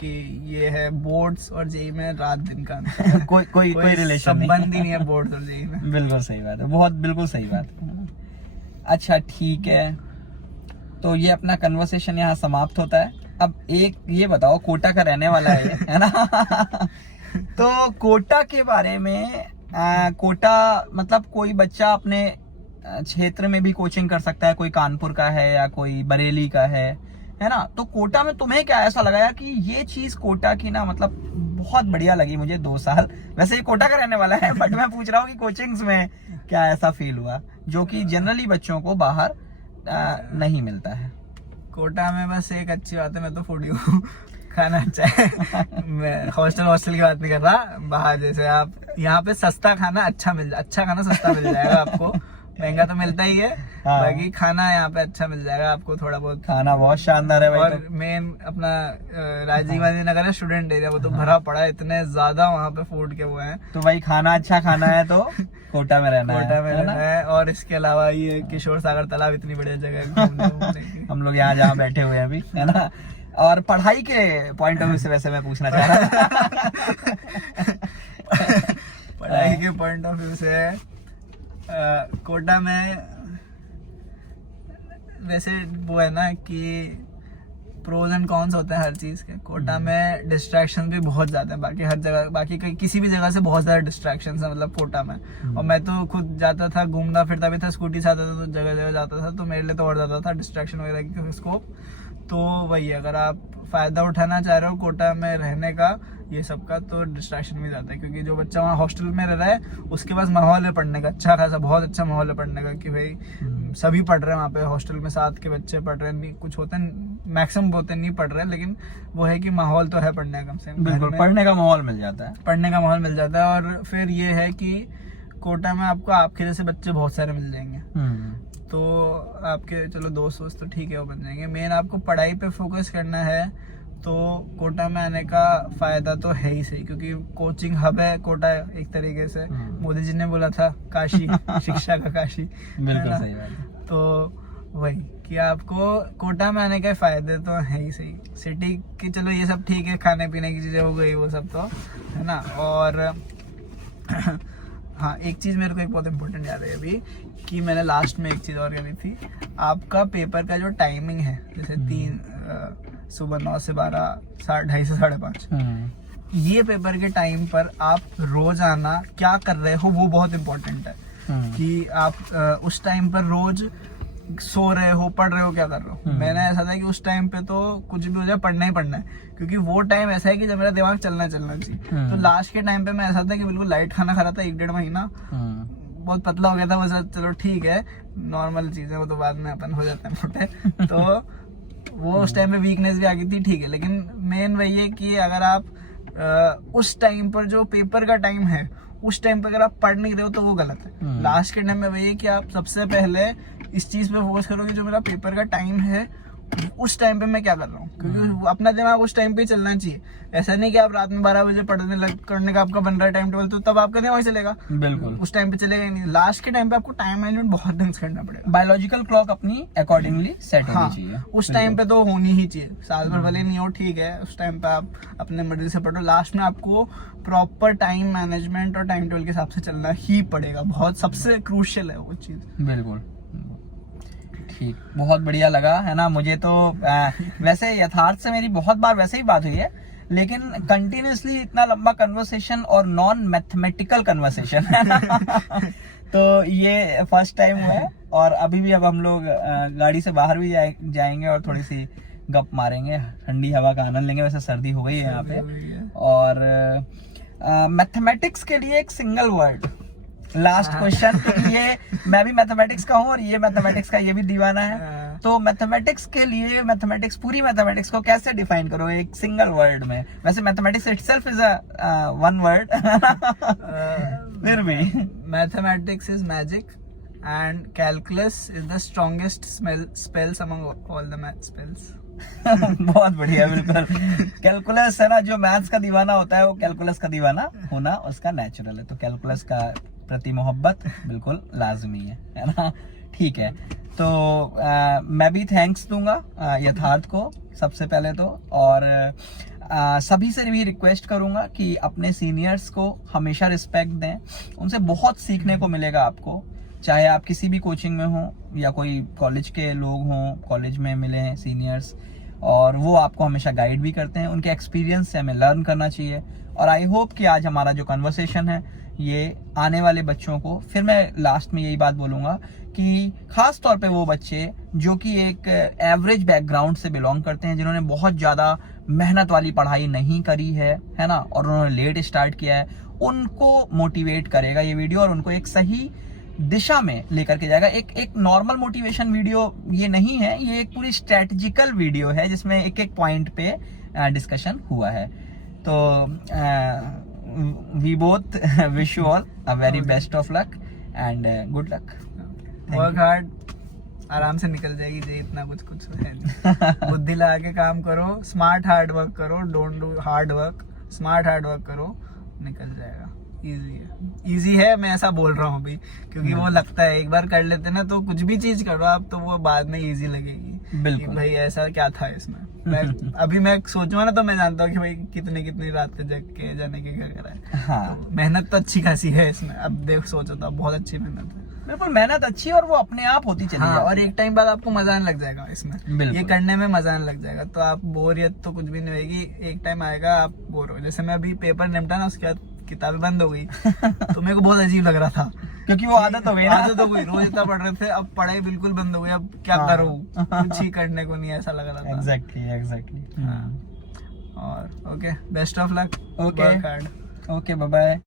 कि ये है बोर्ड्स और जेई में रात दिन का कोई रिलेशन संबंध ही नहीं है बोर्ड्स और जेई में। बिल्कुल सही बात है, बहुत बिल्कुल सही बात है। अच्छा ठीक है, तो ये अपना कन्वर्सेशन यहाँ समाप्त होता है। अब एक ये बताओ, कोटा का रहने वाला है ना तो कोटा के बारे में, कोटा मतलब कोई बच्चा अपने क्षेत्र में भी कोचिंग कर सकता है, कोई कानपुर का है या कोई बरेली का है ना, तो कोटा में तुम्हें क्या ऐसा लगा कि ये चीज कोटा की ना मतलब बहुत बढ़िया लगी मुझे 2 साल, वैसे ये कोटा का रहने वाला है बट मैं पूछ रहा हूँ कि कोचिंग्स में क्या ऐसा फील हुआ जो कि जनरली बच्चों को बाहर नहीं मिलता है। कोटा में बस एक अच्छी बात है, मैं तो फूडी हूँ, खाना अच्छा है। मैं हॉस्टल की बात नहीं कर रहा, बाहर जैसे आप यहाँ पे सस्ता खाना अच्छा खाना सस्ता मिल जाएगा आपको, महंगा तो मिलता ही है, हाँ। बाकी खाना यहाँ पे अच्छा मिल जाएगा आपको, थोड़ा बहुत खाना बहुत शानदार है भाई। और मेन अपना राजीव गांधी नगर है, स्टूडेंट एरिया, वो तो भरा पड़ा है, इतने ज्यादा वहाँ पे फूड के वो हैं, तो भाई खाना अच्छा खाना है तो कोटा में रहना है। और इसके अलावा ये किशोर सागर तालाब इतनी बढ़िया जगह है घूमने की। हम लोग यहाँ जहाँ बैठे हुए हैं अभी, है ना। और पढ़ाई के पॉइंट ऑफ व्यू से वैसे मैं पूछना चाह रहा था पढ़ाई के पॉइंट ऑफ व्यू से कोटा में वैसे वो है ना कि प्रोज एंड कॉन्स होते हैं हर चीज़ के। कोटा में डिस्ट्रैक्शन भी बहुत ज़्यादा है, बाकी हर जगह, बाकी किसी भी जगह से बहुत ज़्यादा डिस्ट्रैक्शन है मतलब कोटा में। और मैं तो खुद जाता था, घूमना फिरता भी था, स्कूटी से आता था, तो जगह जगह जाता था, तो मेरे लिए तो और ज़्यादा था डिस्ट्रैक्शन वगैरह की स्कोप। तो वही, अगर आप फ़ायदा उठाना चाह रहे हो कोटा में रहने का, ये सब का, तो डिस्ट्रैक्शन भी ज़्यादा है, क्योंकि जो बच्चा वहाँ हॉस्टल में रह रहा है उसके पास माहौल है पढ़ने का, अच्छा खासा, बहुत अच्छा माहौल है पढ़ने का, कि भाई सभी पढ़ रहे हैं वहाँ पे हॉस्टल में, साथ के बच्चे पढ़ रहे हैं, कुछ होते हैं, मैक्सिमम होते नहीं पढ़ रहे हैं, लेकिन वो है कि माहौल तो है पढ़ने का, कम से कम बिल्कुल पढ़ने का माहौल मिल जाता है, पढ़ने का माहौल मिल जाता है। और फिर ये है कि कोटा में आपको आपके जैसे बच्चे बहुत सारे मिल जाएंगे, तो आपके चलो दोस्त तो ठीक है वो बन जाएंगे। मेन आपको पढ़ाई पे फोकस करना है तो कोटा में आने का फायदा तो है ही सही, क्योंकि कोचिंग हब है कोटा एक तरीके से। मोदी जी ने बोला था काशी शिक्षा का काशी, बिल्कुल सही बात है। तो वही कि आपको कोटा में आने के फायदे तो है ही सही। सिटी की चलो ये सब ठीक है, खाने पीने की चीजें हो गई वो सब तो है ना। और हाँ, एक चीज़ मेरे को एक बहुत इम्पोर्टेंट याद है अभी, कि मैंने लास्ट में एक चीज़ और करी थी। आपका पेपर का जो टाइमिंग है, जैसे 3 सुबह 9 से 12, 2:30 से 5:30, ये पेपर के टाइम पर आप रोज आना क्या कर रहे हो वो बहुत इम्पोर्टेंट है। कि आप उस टाइम पर रोज सो रहे हो, पढ़ रहे हो, क्या कर रहे हो। मैंने ऐसा था कि उस टाइम पे तो कुछ भी हो जाए पढ़ना ही पढ़ना है, क्योंकि वो टाइम ऐसा है कि जब मेरा दिमाग चलना चाहिए। तो लास्ट के टाइम पे मैं ऐसा था कि बिल्कुल लाइट खाना खा रहा था 1-1.5 महीना, बहुत पतला हो गया था वो, चलो ठीक है नॉर्मल चीज़ है वो, तो बाद में अपन हो जाते हैं मोटे। तो वो उस टाइम में वीकनेस भी आ गई थी, ठीक है, लेकिन मेन वही है कि अगर आप उस टाइम पर जो पेपर का टाइम है उस टाइम पर अगर आप पढ़ नहीं रहे हो तो वो गलत है। लास्ट के टाइम में वही है कि आप सबसे पहले इस चीज़ पे फोकस करो कि जो मेरा पेपर का टाइम है उस टाइम पे मैं क्या कर रहा हूँ, क्योंकि अपना दिमाग उस टाइम पे चलना चाहिए। ऐसा नहीं कि आप रात में 12 बजे करने का आपका बन रहा है टाइम टेबल, तो तब आपका दिमाग चलेगा, बिल्कुल उस टाइम पे चलेगा ही नहीं। लास्ट के टाइम पे आपको टाइम मैनेजमेंट बहुत ढंग से करना पड़ेगा। बायोलॉजिकल क्लॉक अपनी अकॉर्डिंगली सेट हाँ, होनी चाहिए। उस टाइम पे तो होनी ही चाहिए, साल भर भले नहीं हो, ठीक है, उस टाइम पे आप अपने मर्जी से पढ़ो। लास्ट में आपको प्रॉपर टाइम मैनेजमेंट और टाइम टेबल के हिसाब से चलना ही पड़ेगा, बहुत सबसे क्रूशियल है वो चीज। बिल्कुल ठीक, बहुत बढ़िया लगा है ना मुझे तो। वैसे यथार्थ से मेरी बहुत बार वैसे ही बात हुई है, लेकिन कंटिन्यूसली इतना लंबा कन्वर्सेशन और नॉन मैथमेटिकल कन्वर्सेशन है ना तो ये फर्स्ट टाइम हुआ है। और अभी भी अब हम लोग गाड़ी से बाहर भी जाएंगे और थोड़ी सी गप मारेंगे, ठंडी हवा का आनंद लेंगे। वैसे सर्दी हो गई है यहाँ पे। और मैथमेटिक्स के लिए एक सिंगल वर्ड, लास्ट क्वेश्चन, क्योंकि ये मैं भी मैथमेटिक्स का हूँ और ये मैथमेटिक्स का ये भी दीवाना है। तो मैथमेटिक्स के लिए मैथमेटिक्स, पूरी मैथमेटिक्स को कैसे डिफाइन करो एक सिंगल वर्ड में? वैसे mathematics itself is a one word फिर भी mathematics is magic and calculus is the strongest spells among all the math spells. बहुत बढ़िया, बिल्कुल। कैलकुलस है ना, जो मैथ्स का दीवाना होता है वो कैलकुलस का दीवाना होना उसका नेचुरल है। तो कैलकुलस का प्रति मोहब्बत बिल्कुल लाजमी है ना। ठीक है, तो मैं भी थैंक्स दूंगा यथार्थ को सबसे पहले तो। और सभी से भी रिक्वेस्ट करूंगा कि अपने सीनियर्स को हमेशा रिस्पेक्ट दें, उनसे बहुत सीखने को मिलेगा आपको। चाहे आप किसी भी कोचिंग में हो या कोई कॉलेज के लोग हों, कॉलेज में मिले हैं सीनियर्स, और वो आपको हमेशा गाइड भी करते हैं। उनके एक्सपीरियंस से हमें लर्न करना चाहिए। और आई होप कि आज हमारा जो कन्वर्सेशन है ये आने वाले बच्चों को, फिर मैं लास्ट में यही बात बोलूँगा कि खास तौर पे वो बच्चे जो कि एक एवरेज बैकग्राउंड से बिलोंग करते हैं, जिन्होंने बहुत ज़्यादा मेहनत वाली पढ़ाई नहीं करी है ना, और उन्होंने लेट स्टार्ट किया है, उनको मोटिवेट करेगा ये वीडियो और उनको एक सही दिशा में लेकर के जाएगा। एक नॉर्मल मोटिवेशन वीडियो ये नहीं है, ये एक पूरी स्ट्रेटजिकल वीडियो है जिसमें एक एक पॉइंट पे डिस्कशन हुआ है। तो we both wish you all a very best of luck and good luck. Work hard, आराम से निकल जाएगी जी, इतना कुछ है नहीं। बुद्धि लगा के काम करो, स्मार्ट हार्ड वर्क करो, don't do hard work, smart hard work करो, निकल जाएगा। इजी है, मैं ऐसा बोल रहा हूँ अभी, क्योंकि वो लगता है एक बार कर लेते ना तो कुछ भी चीज करो आप तो वो बाद में इजी लगेगी। बिल्कुल भाई ऐसा क्या था इसमें। अभी मैं सोचूंगा ना तो मैं जानता हूँ कि भाई कितनी रात के जग के जाने के क्या करा है। हाँ। तो मेहनत तो अच्छी खासी है इसमें, अब देख सोचो तो बहुत अच्छी मेहनत है। बिल्कुल, मेहनत अच्छी है और वो अपने आप होती चली हाँ, जाएगी। और एक टाइम बाद आपको मजा आने लग जाएगा इसमें, ये करने में मजा आने लग जाएगा, तो आप बोरियत तो कुछ भी नहीं होगी। एक टाइम आएगा आप बोर हो, जैसे मैं अभी पेपर निपटा ना उसके बाद किताबें बंद हो गई तो मेरे को बहुत अजीब लग रहा था, क्योंकि वो आदत हो गई ना। आदत हो गई, रोज इतना पढ़ रहे थे, अब पढ़ाई बिल्कुल बंद हो गई, अब क्या करूँ, कुछ ही करने को नहीं ऐसा लग रहा था। एग्जैक्टली। और okay, best of luck. Okay, bye bye.